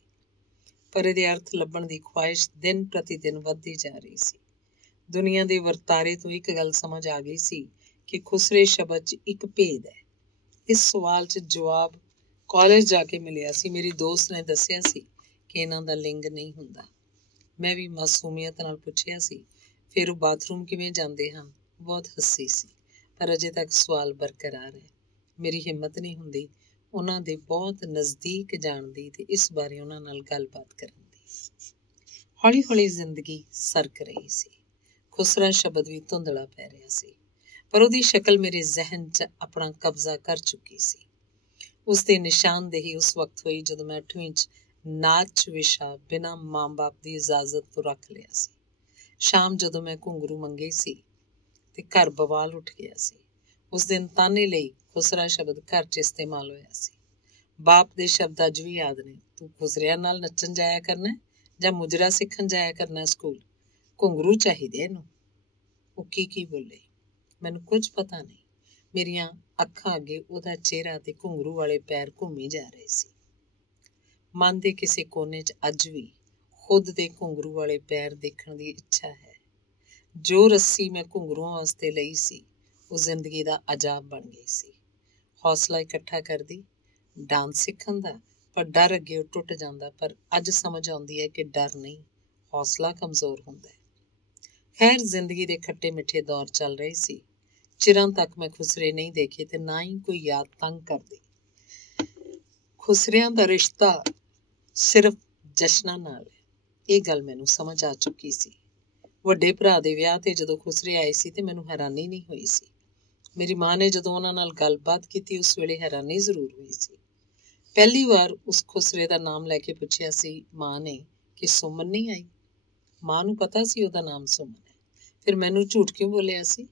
ਪਰ ਇਹਦੇ ਅਰਥ ਲੱਭਣ ਦੀ ਖੁਆਇਸ਼ ਦਿਨ ਪ੍ਰਤੀ ਦਿਨ ਵੱਧਦੀ ਜਾ ਰਹੀ ਸੀ। ਦੁਨੀਆ ਦੇ ਵਰਤਾਰੇ ਤੋਂ ਇੱਕ ਗੱਲ ਸਮਝ ਆ ਗਈ ਸੀ ਕਿ ਖੁਸਰੇ ਸ਼ਬਦ 'ਚ ਇੱਕ ਭੇਦ ਹੈ। ਇਸ ਸਵਾਲ 'ਚ ਜਵਾਬ ਕਾਲਜ ਜਾ ਕੇ ਮਿਲਿਆ ਸੀ। ਮੇਰੀ ਦੋਸਤ ਨੇ ਦੱਸਿਆ ਸੀ ਕਿ ਇਹਨਾਂ ਦਾ ਲਿੰਗ ਨਹੀਂ ਹੁੰਦਾ। ਮੈਂ ਵੀ ਮਾਸੂਮੀਅਤ ਨਾਲ ਪੁੱਛਿਆ ਸੀ, ਫਿਰ ਉਹ ਬਾਥਰੂਮ ਕਿਵੇਂ ਜਾਂਦੇ ਹਨ? ਬਹੁਤ ਹੱਸੀ ਸੀ, ਪਰ ਅਜੇ ਤੱਕ ਸਵਾਲ ਬਰਕਰਾਰ ਹੈ। ਮੇਰੀ ਹਿੰਮਤ ਨਹੀਂ ਹੁੰਦੀ ਉਹਨਾਂ ਦੇ ਬਹੁਤ ਨਜ਼ਦੀਕ ਜਾਣ ਦੀ ਤੇ ਇਸ ਬਾਰੇ ਉਹਨਾਂ ਨਾਲ ਗੱਲਬਾਤ ਕਰਨ ਦੀ। ਹੌਲੀ ਹੌਲੀ ਜ਼ਿੰਦਗੀ ਸਰਕ ਰਹੀ ਸੀ। ਖੁਸਰਾ ਸ਼ਬਦ ਵੀ ਧੁੰਦਲਾ ਪੈ ਰਿਹਾ ਸੀ, ਪਰ ਉਹਦੀ ਸ਼ਕਲ ਮੇਰੇ ਜ਼ਿਹਨ 'ਚ ਆਪਣਾ ਕਬਜ਼ਾ ਕਰ ਚੁੱਕੀ ਸੀ। ਉਸ ਦੀ ਨਿਸ਼ਾਨਦੇਹੀ ਉਸ ਵਕਤ ਹੋਈ ਜਦੋਂ ਮੈਂ 8ਵੀਂ 'ਚ ਨਾਚ ਵਿਸ਼ਾ ਬਿਨਾਂ ਮਾਂ-ਬਾਪ ਦੀ ਇਜਾਜ਼ਤ ਤੋਂ ਰੱਖ ਲਿਆ ਸੀ। ਸ਼ਾਮ ਜਦੋਂ ਮੈਂ ਘੁੰਗਰੂ ਮੰਗੇ ਸੀ ਤੇ ਘਰ ਬਵਾਲ ਉੱਠ ਗਿਆ ਸੀ। ਉਸ ਦਿਨ ਤਾਨੇ ਲਈ ਖੁਸਰਾ ਸ਼ਬਦ ਘਰ 'ਚ ਇਸਤੇਮਾਲ ਹੋਇਆ ਸੀ। ਬਾਪ ਦੇ ਸ਼ਬਦ ਅੱਜ ਵੀ ਯਾਦ ਨੇ, ਤੂੰ ਖੁਸਰਿਆਂ ਨਾਲ ਨੱਚਣ ਜਾਇਆ ਕਰਨਾ ਜਾਂ ਮੁਜਰਾ ਸਿੱਖਣ ਜਾਇਆ ਕਰਨਾ ਸਕੂਲ? ਘੁੰਗਰੂ ਚਾਹੀਦੇ ਇਹਨੂੰ। ਉਹ ਕੀ ਬੋਲੇ, ਮੈਨੂੰ ਕੁਝ ਪਤਾ ਨਹੀਂ। ਮੇਰੀਆਂ ਅੱਖਾਂ ਅੱਗੇ ਉਹਦਾ ਚਿਹਰਾ ਤੇ ਘੁੰਗਰੂ ਵਾਲੇ ਪੈਰ ਘੁੰਮੀ ਜਾ ਰਹੇ ਸੀ। ਮਨ ਦੇ ਕਿਸੇ ਕੋਨੇ 'ਚ ਅੱਜ ਵੀ ਖੁਦ ਦੇ ਘੁੰਗਰੂ ਵਾਲੇ ਪੈਰ ਦੇਖਣ ਦੀ ਇੱਛਾ ਹੈ। ਜੋ ਰੱਸੀ ਮੈਂ ਘੁੰਗਰੂਆਂ ਵਾਸਤੇ ਲਈ ਸੀ, ਉਹ ਜ਼ਿੰਦਗੀ ਦਾ ਅਜਾਬ ਬਣ ਗਈ ਸੀ। ਹੌਸਲਾ ਇਕੱਠਾ ਕਰਦੀ ਡਾਂਸ ਸਿੱਖਣ ਦਾ, ਪਰ ਡਰ ਅੱਗੇ ਉਹ ਟੁੱਟ ਜਾਂਦਾ। ਪਰ ਅੱਜ ਸਮਝ ਆਉਂਦੀ ਹੈ ਕਿ ਡਰ ਨਹੀਂ, ਹੌਸਲਾ ਕਮਜ਼ੋਰ ਹੁੰਦਾ ਹੈ। खैर जिंदगी दे खट्टे मिठे दौर चल रहे सी। चिरां तक मैं खुसरे नहीं देखे ते ना ही कोई याद तंग करदी। खुसरियां दा रिश्ता सिर्फ जशनां नाल है, ਇਹ ਗੱਲ ਮੈਨੂੰ ਸਮਝ ਆ ਚੁੱਕੀ ਸੀ। ਵੱਡੇ ਭਰਾ ਦੇ ਵਿਆਹ ਤੇ ਜਦੋਂ ਖੁਸਰੇ ਆਏ ਸੀ ਤੇ ਮੈਨੂੰ ਹੈਰਾਨੀ ਨਹੀਂ ਹੋਈ ਸੀ। ਮੇਰੀ ਮਾਂ ਨੇ ਜਦੋਂ ਉਹਨਾਂ ਨਾਲ ਗੱਲਬਾਤ ਕੀਤੀ ਉਸ ਵੇਲੇ ਹੈਰਾਨੀ ਜ਼ਰੂਰ ਹੋਈ ਸੀ। ਪਹਿਲੀ ਵਾਰ ਉਸ ਖੁਸਰੇ ਦਾ ਨਾਮ ਲੈ ਕੇ ਪੁੱਛਿਆ ਸੀ ਮਾਂ ਨੇ ਕਿ ਸੁਮਨ ਨਹੀਂ ਆਈ। ਮਾਂ ਨੂੰ ਪਤਾ ਸੀ ਉਹਦਾ ਨਾਮ ਸੁਮਨ ਹੈ, ਫਿਰ ਮੈਨੂੰ ਝੂਠ ਕਿਉਂ ਬੋਲਿਆ ਸੀ?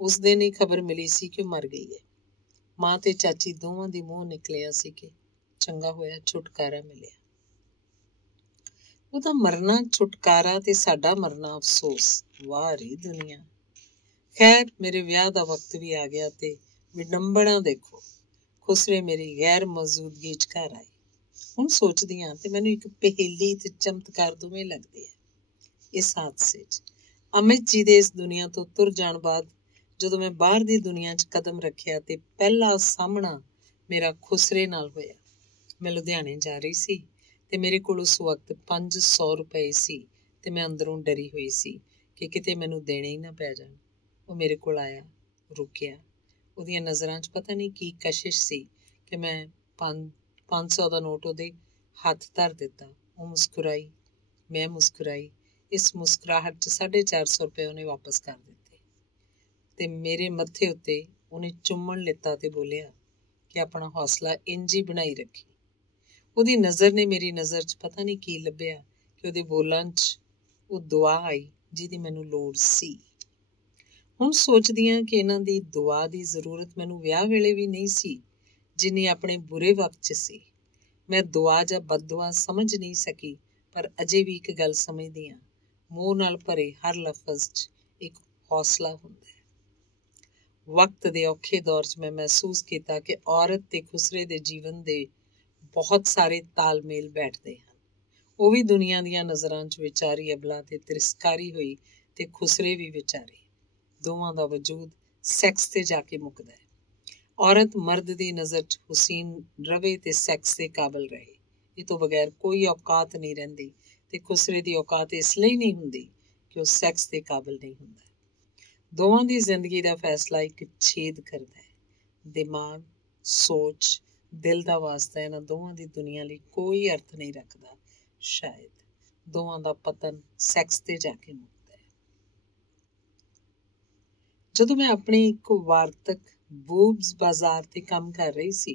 ਉਸ ਦਿਨ ਹੀ ਖਬਰ ਮਿਲੀ ਸੀ ਕਿ ਉਹ ਮਰ ਗਈ ਹੈ। ਮਾਂ ਤੇ ਚਾਚੀ ਦੋਵਾਂ ਦੀ ਮੂੰਹ ਨਿਕਲਿਆ ਸੀ ਕਿ ਚੰਗਾ ਹੋਇਆ ਛੁਟਕਾਰਾ ਮਿਲਿਆ। ਉਹਦਾ ਮਰਨਾ ਛੁਟਕਾਰਾ ਤੇ ਸਾਡਾ ਮਰਨਾ ਅਫਸੋਸ। ਵਾਹ ਰੀ ਦੁਨੀਆ। ਖੈਰ ਮੇਰੇ ਵਿਆਹ ਦਾ ਵਕਤ ਵੀ ਆ ਗਿਆ ਤੇ ਵਿਡੰਬਣਾ ਦੇਖੋ, ਖੁਸਰੇ ਮੇਰੀ ਗੈਰ ਮੌਜੂਦਗੀ 'ਚ ਘਰ ਆਈ। ਹੁਣ ਸੋਚਦੀ ਹਾਂ ਤੇ ਮੈਨੂੰ ਇੱਕ ਪਹੇਲੀ ਤੇ ਚਮਤਕਾਰ ਦੋਵੇਂ ਲੱਗਦੇ ਆ। ਇਸ ਹਾਦਸੇ 'ਚ ਅਮਿਤ ਜੀ ਦੇ ਇਸ ਦੁਨੀਆ ਤੋਂ ਤੁਰ ਜਾਣ ਬਾਅਦ ਜਦੋਂ ਮੈਂ ਬਾਹਰ ਦੀ ਦੁਨੀਆ 'ਚ ਕਦਮ ਰੱਖਿਆ ਤੇ ਪਹਿਲਾ ਸਾਹਮਣਾ ਮੇਰਾ ਖੁਸਰੇ ਨਾਲ ਹੋਇਆ। ਮੈਂ ਲੁਧਿਆਣੇ ਜਾ ਰਹੀ ਸੀ ਤੇ ਮੇਰੇ ਕੋਲ ਉਸ ਵਕਤ 500 ਰੁਪਏ ਸੀ ਤੇ ਮੈਂ ਅੰਦਰੋਂ ਡਰੀ ਹੋਈ ਸੀ ਕਿ ਕਿਤੇ ਮੈਨੂੰ ਦੇਣੇ ਹੀ ਨਾ ਪੈ ਜਾਣ। ਉਹ ਮੇਰੇ ਕੋਲ ਆਇਆ, ਰੁਕਿਆ। ਉਹਦੀਆਂ ਨਜ਼ਰਾਂ 'ਚ ਪਤਾ ਨਹੀਂ ਕੀ ਕਸ਼ਿਸ਼ ਸੀ ਕਿ ਮੈਂ 500 ਦਾ ਨੋਟ ਉਹਦੇ ਹੱਥ ਧਰ ਦਿੱਤਾ। ਉਹ ਮੁਸਕਰਾਈ, ਮੈਂ ਮੁਸਕਰਾਈ। ਇਸ ਮੁਸਕਰਾਹਟ 'ਚ 450 ਰੁਪਏ ਉਹਨੇ ਵਾਪਸ ਕਰ ਦਿੱਤੇ ਤੇ ਮੇਰੇ ਮੱਥੇ ਉੱਤੇ ਉਹਨੇ ਚੁੰਮਣ ਲਿੱਤਾ ਤੇ ਬੋਲਿਆ ਕਿ ਆਪਣਾ ਹੌਸਲਾ ਇੰਝ ਹੀ ਬਣਾਈ ਰੱਖੀ। ਉਹਦੀ ਨਜ਼ਰ ਨੇ ਮੇਰੀ ਨਜ਼ਰ 'ਚ ਪਤਾ ਨਹੀਂ ਕੀ ਲੱਭਿਆ ਕਿ ਉਹਦੇ ਬੋਲਾਂ 'ਚ ਉਹ ਦੁਆ ਆਈ ਜਿਹਦੀ ਮੈਨੂੰ ਲੋੜ ਸੀ। ਹੁਣ ਸੋਚਦੀ ਹਾਂ ਕਿ ਇਹਨਾਂ ਦੀ ਦੁਆ ਦੀ ਜ਼ਰੂਰਤ ਮੈਨੂੰ ਵਿਆਹ ਵੇਲੇ ਵੀ ਨਹੀਂ ਸੀ ਜਿੰਨੀ ਆਪਣੇ ਬੁਰੇ ਵਕਤ 'ਚ ਸੀ। ਮੈਂ ਦੁਆ ਜਾਂ ਬਦਦੁਆ ਸਮਝ ਨਹੀਂ ਸਕੀ, ਪਰ ਅਜੇ ਵੀ ਇੱਕ ਗੱਲ ਸਮਝਦੀ ਹਾਂ, ਮੋਹ ਨਾਲ ਭਰੇ ਹਰ ਲਫ਼ਜ਼ 'ਚ ਇੱਕ ਹੌਸਲਾ ਹੁੰਦਾ ਹੈ। ਵਕਤ ਦੇ ਔਖੇ ਦੌਰ 'ਚ ਮੈਂ ਮਹਿਸੂਸ ਕੀਤਾ ਕਿ ਔਰਤ ਤੇ ਖੁਸਰੇ ਦੇ ਜੀਵਨ ਦੇ ਬਹੁਤ ਸਾਰੇ ਤਾਲਮੇਲ ਬੈਠਦੇ ਹਨ। ਉਹ ਵੀ ਦੁਨੀਆ ਦੀਆਂ ਨਜ਼ਰਾਂ 'ਚ ਵਿਚਾਰੀ ਅਬਲਾ ਤੇ ਤਿਰਸਕਾਰੀ ਹੋਈ ਤੇ ਖੁਸਰੇ ਵੀ ਵਿਚਾਰੇ। ਦੋਵਾਂ ਦਾ ਵਜੂਦ ਸੈਕਸ ਤੇ ਜਾ ਕੇ ਮੁੱਕਦਾ ਹੈ। ਔਰਤ ਮਰਦ ਦੀ ਨਜ਼ਰ 'ਚ ਹੁਸੀਨ ਰਵੇ ਤੇ ਸੈਕਸ ਦੇ ਕਾਬਲ ਰਹੇ। ਇਹ ਤੋਂ ਬਗੈਰ ਕੋਈ ਔਕਾਤ ਨਹੀਂ ਰਹਿੰਦੀ ਤੇ ਖੁਸਰੇ ਦੀ ਔਕਾਤ ਇਸ ਲਈ ਨਹੀਂ ਹੁੰਦੀ ਕਿ ਉਹ ਸੈਕਸ ਦੇ ਕਾਬਲ ਨਹੀਂ ਹੁੰਦਾ। ਦੋਵਾਂ ਦੀ ਜ਼ਿੰਦਗੀ ਦਾ ਫੈਸਲਾ ਇੱਕ ਛੇਦ ਕਰਦਾ ਹੈ। ਦਿਮਾਗ, ਸੋਚ, ਦਿਲ ਦਾ ਵਾਸਤਾ ਇਹਨਾਂ ਦੋਵਾਂ ਦੀ ਦੁਨੀਆ ਲਈ ਕੋਈ ਅਰਥ ਨਹੀਂ ਰੱਖਦਾ। ਸ਼ਾਇਦ ਦੋਵਾਂ ਦਾ ਪਤਨ ਸੈਕਸ ਤੇ ਜਾ ਕੇ ਮੁੱਕਦਾ ਹੈ। ਜਦੋਂ ਮੈਂ ਆਪਣੀ ਇੱਕ ਵਾਰਤਕ ਬੂਬਸ ਬਾਜ਼ਾਰ ਤੇ ਕੰਮ ਕਰ ਰਹੀ ਸੀ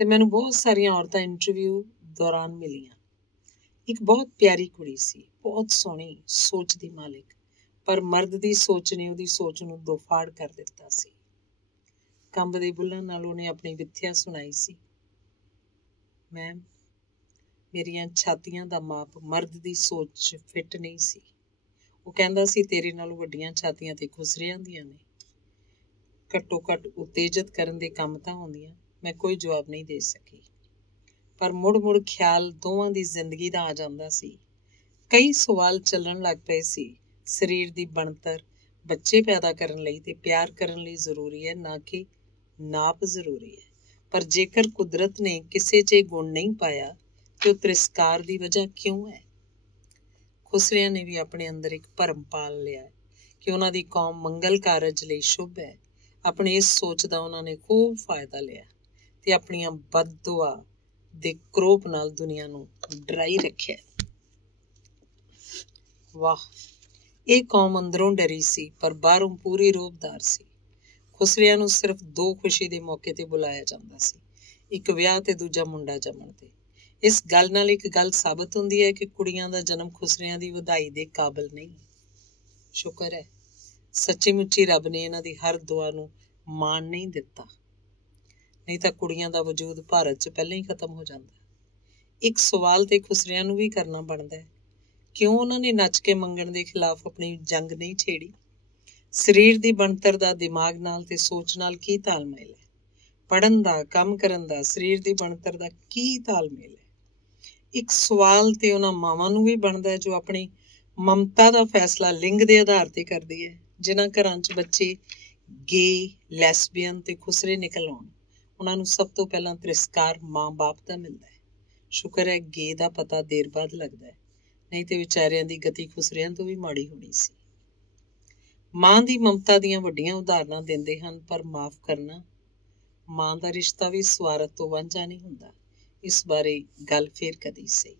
ਤੇ ਮੈਨੂੰ ਬਹੁਤ ਸਾਰੀਆਂ ਔਰਤਾਂ ਇੰਟਰਵਿਊ ਦੌਰਾਨ ਮਿਲੀਆਂ। ਇੱਕ ਬਹੁਤ ਪਿਆਰੀ ਕੁੜੀ ਸੀ, ਬਹੁਤ ਸੋਹਣੀ, ਸੋਚ ਦੀ ਮਾਲਿਕ, ਪਰ ਮਰਦ ਦੀ ਸੋਚ ਨੇ ਉਹਦੀ ਸੋਚ ਨੂੰ ਦੋਫਾੜ ਕਰ ਦਿੱਤਾ ਸੀ। ਕੰਬ ਦੇ ਬੁੱਲਾਂ ਨਾਲ ਉਹਨੇ ਆਪਣੀ ਵਿਥਿਆ ਸੁਣਾਈ ਸੀ। ਮੈਮ, ਮੇਰੀਆਂ ਛਾਤੀਆਂ ਦਾ ਮਾਪ ਮਰਦ ਦੀ ਸੋਚ 'ਚ ਫਿੱਟ ਨਹੀਂ ਸੀ। ਉਹ ਕਹਿੰਦਾ ਸੀ ਤੇਰੇ ਨਾਲੋਂ ਵੱਡੀਆਂ ਛਾਤੀਆਂ ਤੇ ਖੁਸਰਿਆਂ ਦੀਆਂ ਨੇ। ਘੱਟੋ ਘੱਟ ਉਤੇਜਿਤ ਕਰਨ ਦੇ ਕੰਮ ਤਾਂ ਆਉਂਦੀਆਂ। ਮੈਂ ਕੋਈ ਜਵਾਬ ਨਹੀਂ ਦੇ ਸਕੀ, ਪਰ ਮੁੜ ਖਿਆਲ ਦੋਵਾਂ ਦੀ ਜ਼ਿੰਦਗੀ ਦਾ ਆ ਜਾਂਦਾ ਸੀ। ਕਈ ਸਵਾਲ ਚੱਲਣ ਲੱਗ ਪਏ ਸੀ। ਸਰੀਰ ਦੀ ਬਣਤਰ ਬੱਚੇ ਪੈਦਾ ਕਰਨ ਲਈ ਤੇ ਪਿਆਰ ਕਰਨ ਲਈ ਜ਼ਰੂਰੀ ਹੈ, ਨਾ ਕਿ ਨਾਪ ਜ਼ਰੂਰੀ ਹੈ। ਪਰ ਜੇਕਰ ਕੁਦਰਤ ਨੇ ਕਿਸੇ 'ਚ ਇਹ ਗੁਣ ਨਹੀਂ ਪਾਇਆ ਤੇ ਉਹ ਤਿਰਸਕਾਰ ਦੀ ਵਜ੍ਹਾ ਕਿਉਂ ਹੈ? ਖੁਸਰਿਆਂ ਨੇ ਵੀ ਆਪਣੇ ਅੰਦਰ ਇੱਕ ਭਰਮ ਪਾਲ ਲਿਆ ਕਿ ਉਹਨਾਂ ਦੀ ਕੌਮ ਮੰਗਲ ਕਾਰਜ ਲਈ ਸ਼ੁਭ ਹੈ। ਆਪਣੀ ਇਸ ਸੋਚ ਦਾ ਉਹਨਾਂ ਨੇ ਖੂਬ ਫਾਇਦਾ ਲਿਆ ਤੇ ਆਪਣੀਆਂ ਬਦਦੁਆ ਦੇ ਕਰੋਪ ਨਾਲ ਦੁਨੀਆ ਨੂੰ ਡਰਾਈ ਰੱਖਿਆ। ਵਾਹ, ਇਹ ਕੌਮ ਅੰਦਰੋਂ ਡਰੀ ਸੀ ਪਰ ਬਾਹਰੋਂ ਪੂਰੀ ਰੋਹਬਦਾਰ ਸੀ। ਖੁਸਰਿਆਂ ਨੂੰ ਸਿਰਫ 2 ਖੁਸ਼ੀ ਦੇ ਮੌਕੇ ਤੇ ਬੁਲਾਇਆ ਜਾਂਦਾ ਸੀ, ਇੱਕ ਵਿਆਹ ਤੇ ਦੂਜਾ ਮੁੰਡਾ ਜੰਮਣ ਤੇ। ਇਸ ਗੱਲ ਨਾਲ ਇੱਕ ਗੱਲ ਸਾਬਤ ਹੁੰਦੀ ਹੈ ਕਿ ਕੁੜੀਆਂ ਦਾ ਜਨਮ ਖੁਸਰਿਆਂ ਦੀ ਵਧਾਈ ਦੇ ਕਾਬਲ ਨਹੀਂ। ਸ਼ੁਕਰ ਹੈ ਸੱਚੀ ਮੁੱਚੀ ਰੱਬ ਨੇ ਇਹਨਾਂ ਦੀ ਹਰ ਦੁਆ ਨੂੰ ਮਾਣ ਨਹੀਂ ਦਿੱਤਾ, ਨਹੀਂ ਤਾਂ ਕੁੜੀਆਂ ਦਾ ਵਜੂਦ ਭਾਰਤ 'ਚ ਪਹਿਲਾਂ ਹੀ ਖਤਮ ਹੋ ਜਾਂਦਾ। ਇੱਕ ਸਵਾਲ ਤੇ ਖੁਸਰਿਆਂ ਨੂੰ ਵੀ ਕਰਨਾ ਬਣਦਾ ਹੈ, ਕਿਉਂ ਉਹਨਾਂ ਨੇ ਨੱਚ ਕੇ ਮੰਗਣ ਦੇ ਖਿਲਾਫ ਆਪਣੀ ਜੰਗ ਨਹੀਂ ਛੇੜੀ? ਸਰੀਰ ਦੀ ਬਣਤਰ ਦਾ ਦਿਮਾਗ ਨਾਲ ਤੇ ਸੋਚ ਨਾਲ ਕੀ ਤਾਲਮੇਲ ਹੈ? ਪੜ੍ਹਨ ਦਾ, ਕੰਮ ਕਰਨ ਦਾ ਸਰੀਰ ਦੀ ਬਣਤਰ ਦਾ ਕੀ ਤਾਲਮੇਲ ਹੈ? ਇੱਕ ਸਵਾਲ ਤੇ ਉਹਨਾਂ ਮਾਵਾਂ ਨੂੰ ਵੀ ਬਣਦਾ ਜੋ ਆਪਣੀ ਮਮਤਾ ਦਾ ਫੈਸਲਾ ਲਿੰਗ ਦੇ ਆਧਾਰ ਤੇ ਕਰਦੀ ਹੈ। ਜਿਨ੍ਹਾਂ ਘਰਾਂ 'ਚ ਬੱਚੇ ਗੇ, ਲੈਸਬੀਅਨ ਤੇ ਖੁਸਰੇ ਨਿਕਲ ਆਉਣ, ਉਹਨਾਂ ਨੂੰ ਸਭ ਤੋਂ ਪਹਿਲਾਂ ਤਿਰਸਕਾਰ ਮਾਂ-ਬਾਪ ਦਾ ਮਿਲਦਾ ਹੈ। ਸ਼ੁਕਰ ਹੈ ਗੇ ਦਾ ਪਤਾ ਦੇਰ ਬਾਅਦ ਲੱਗਦਾ ਹੈ, ਨਹੀਂ ਤੇ ਵਿਚਾਰਿਆਂ ਦੀ ਗਤੀ ਖੁਸਰਿਆਂ ਤੋਂ ਵੀ ਮਾੜੀ ਹੋਣੀ ਸੀ। ਮਾਂ ਦੀ ਮਮਤਾ ਦੀਆਂ ਵੱਡੀਆਂ ਉਦਾਹਰਨਾਂ ਦਿੰਦੇ ਹਨ, ਪਰ ਮਾਫ਼ ਕਰਨਾ, ਮਾਂ ਦਾ ਰਿਸ਼ਤਾ ਵੀ ਸਵਾਰਥ ਤੋਂ ਵਾਂਝਾ ਨਹੀਂ ਹੁੰਦਾ। ਇਸ ਬਾਰੇ ਗੱਲ ਫੇਰ ਕਦੀ ਸਹੀ।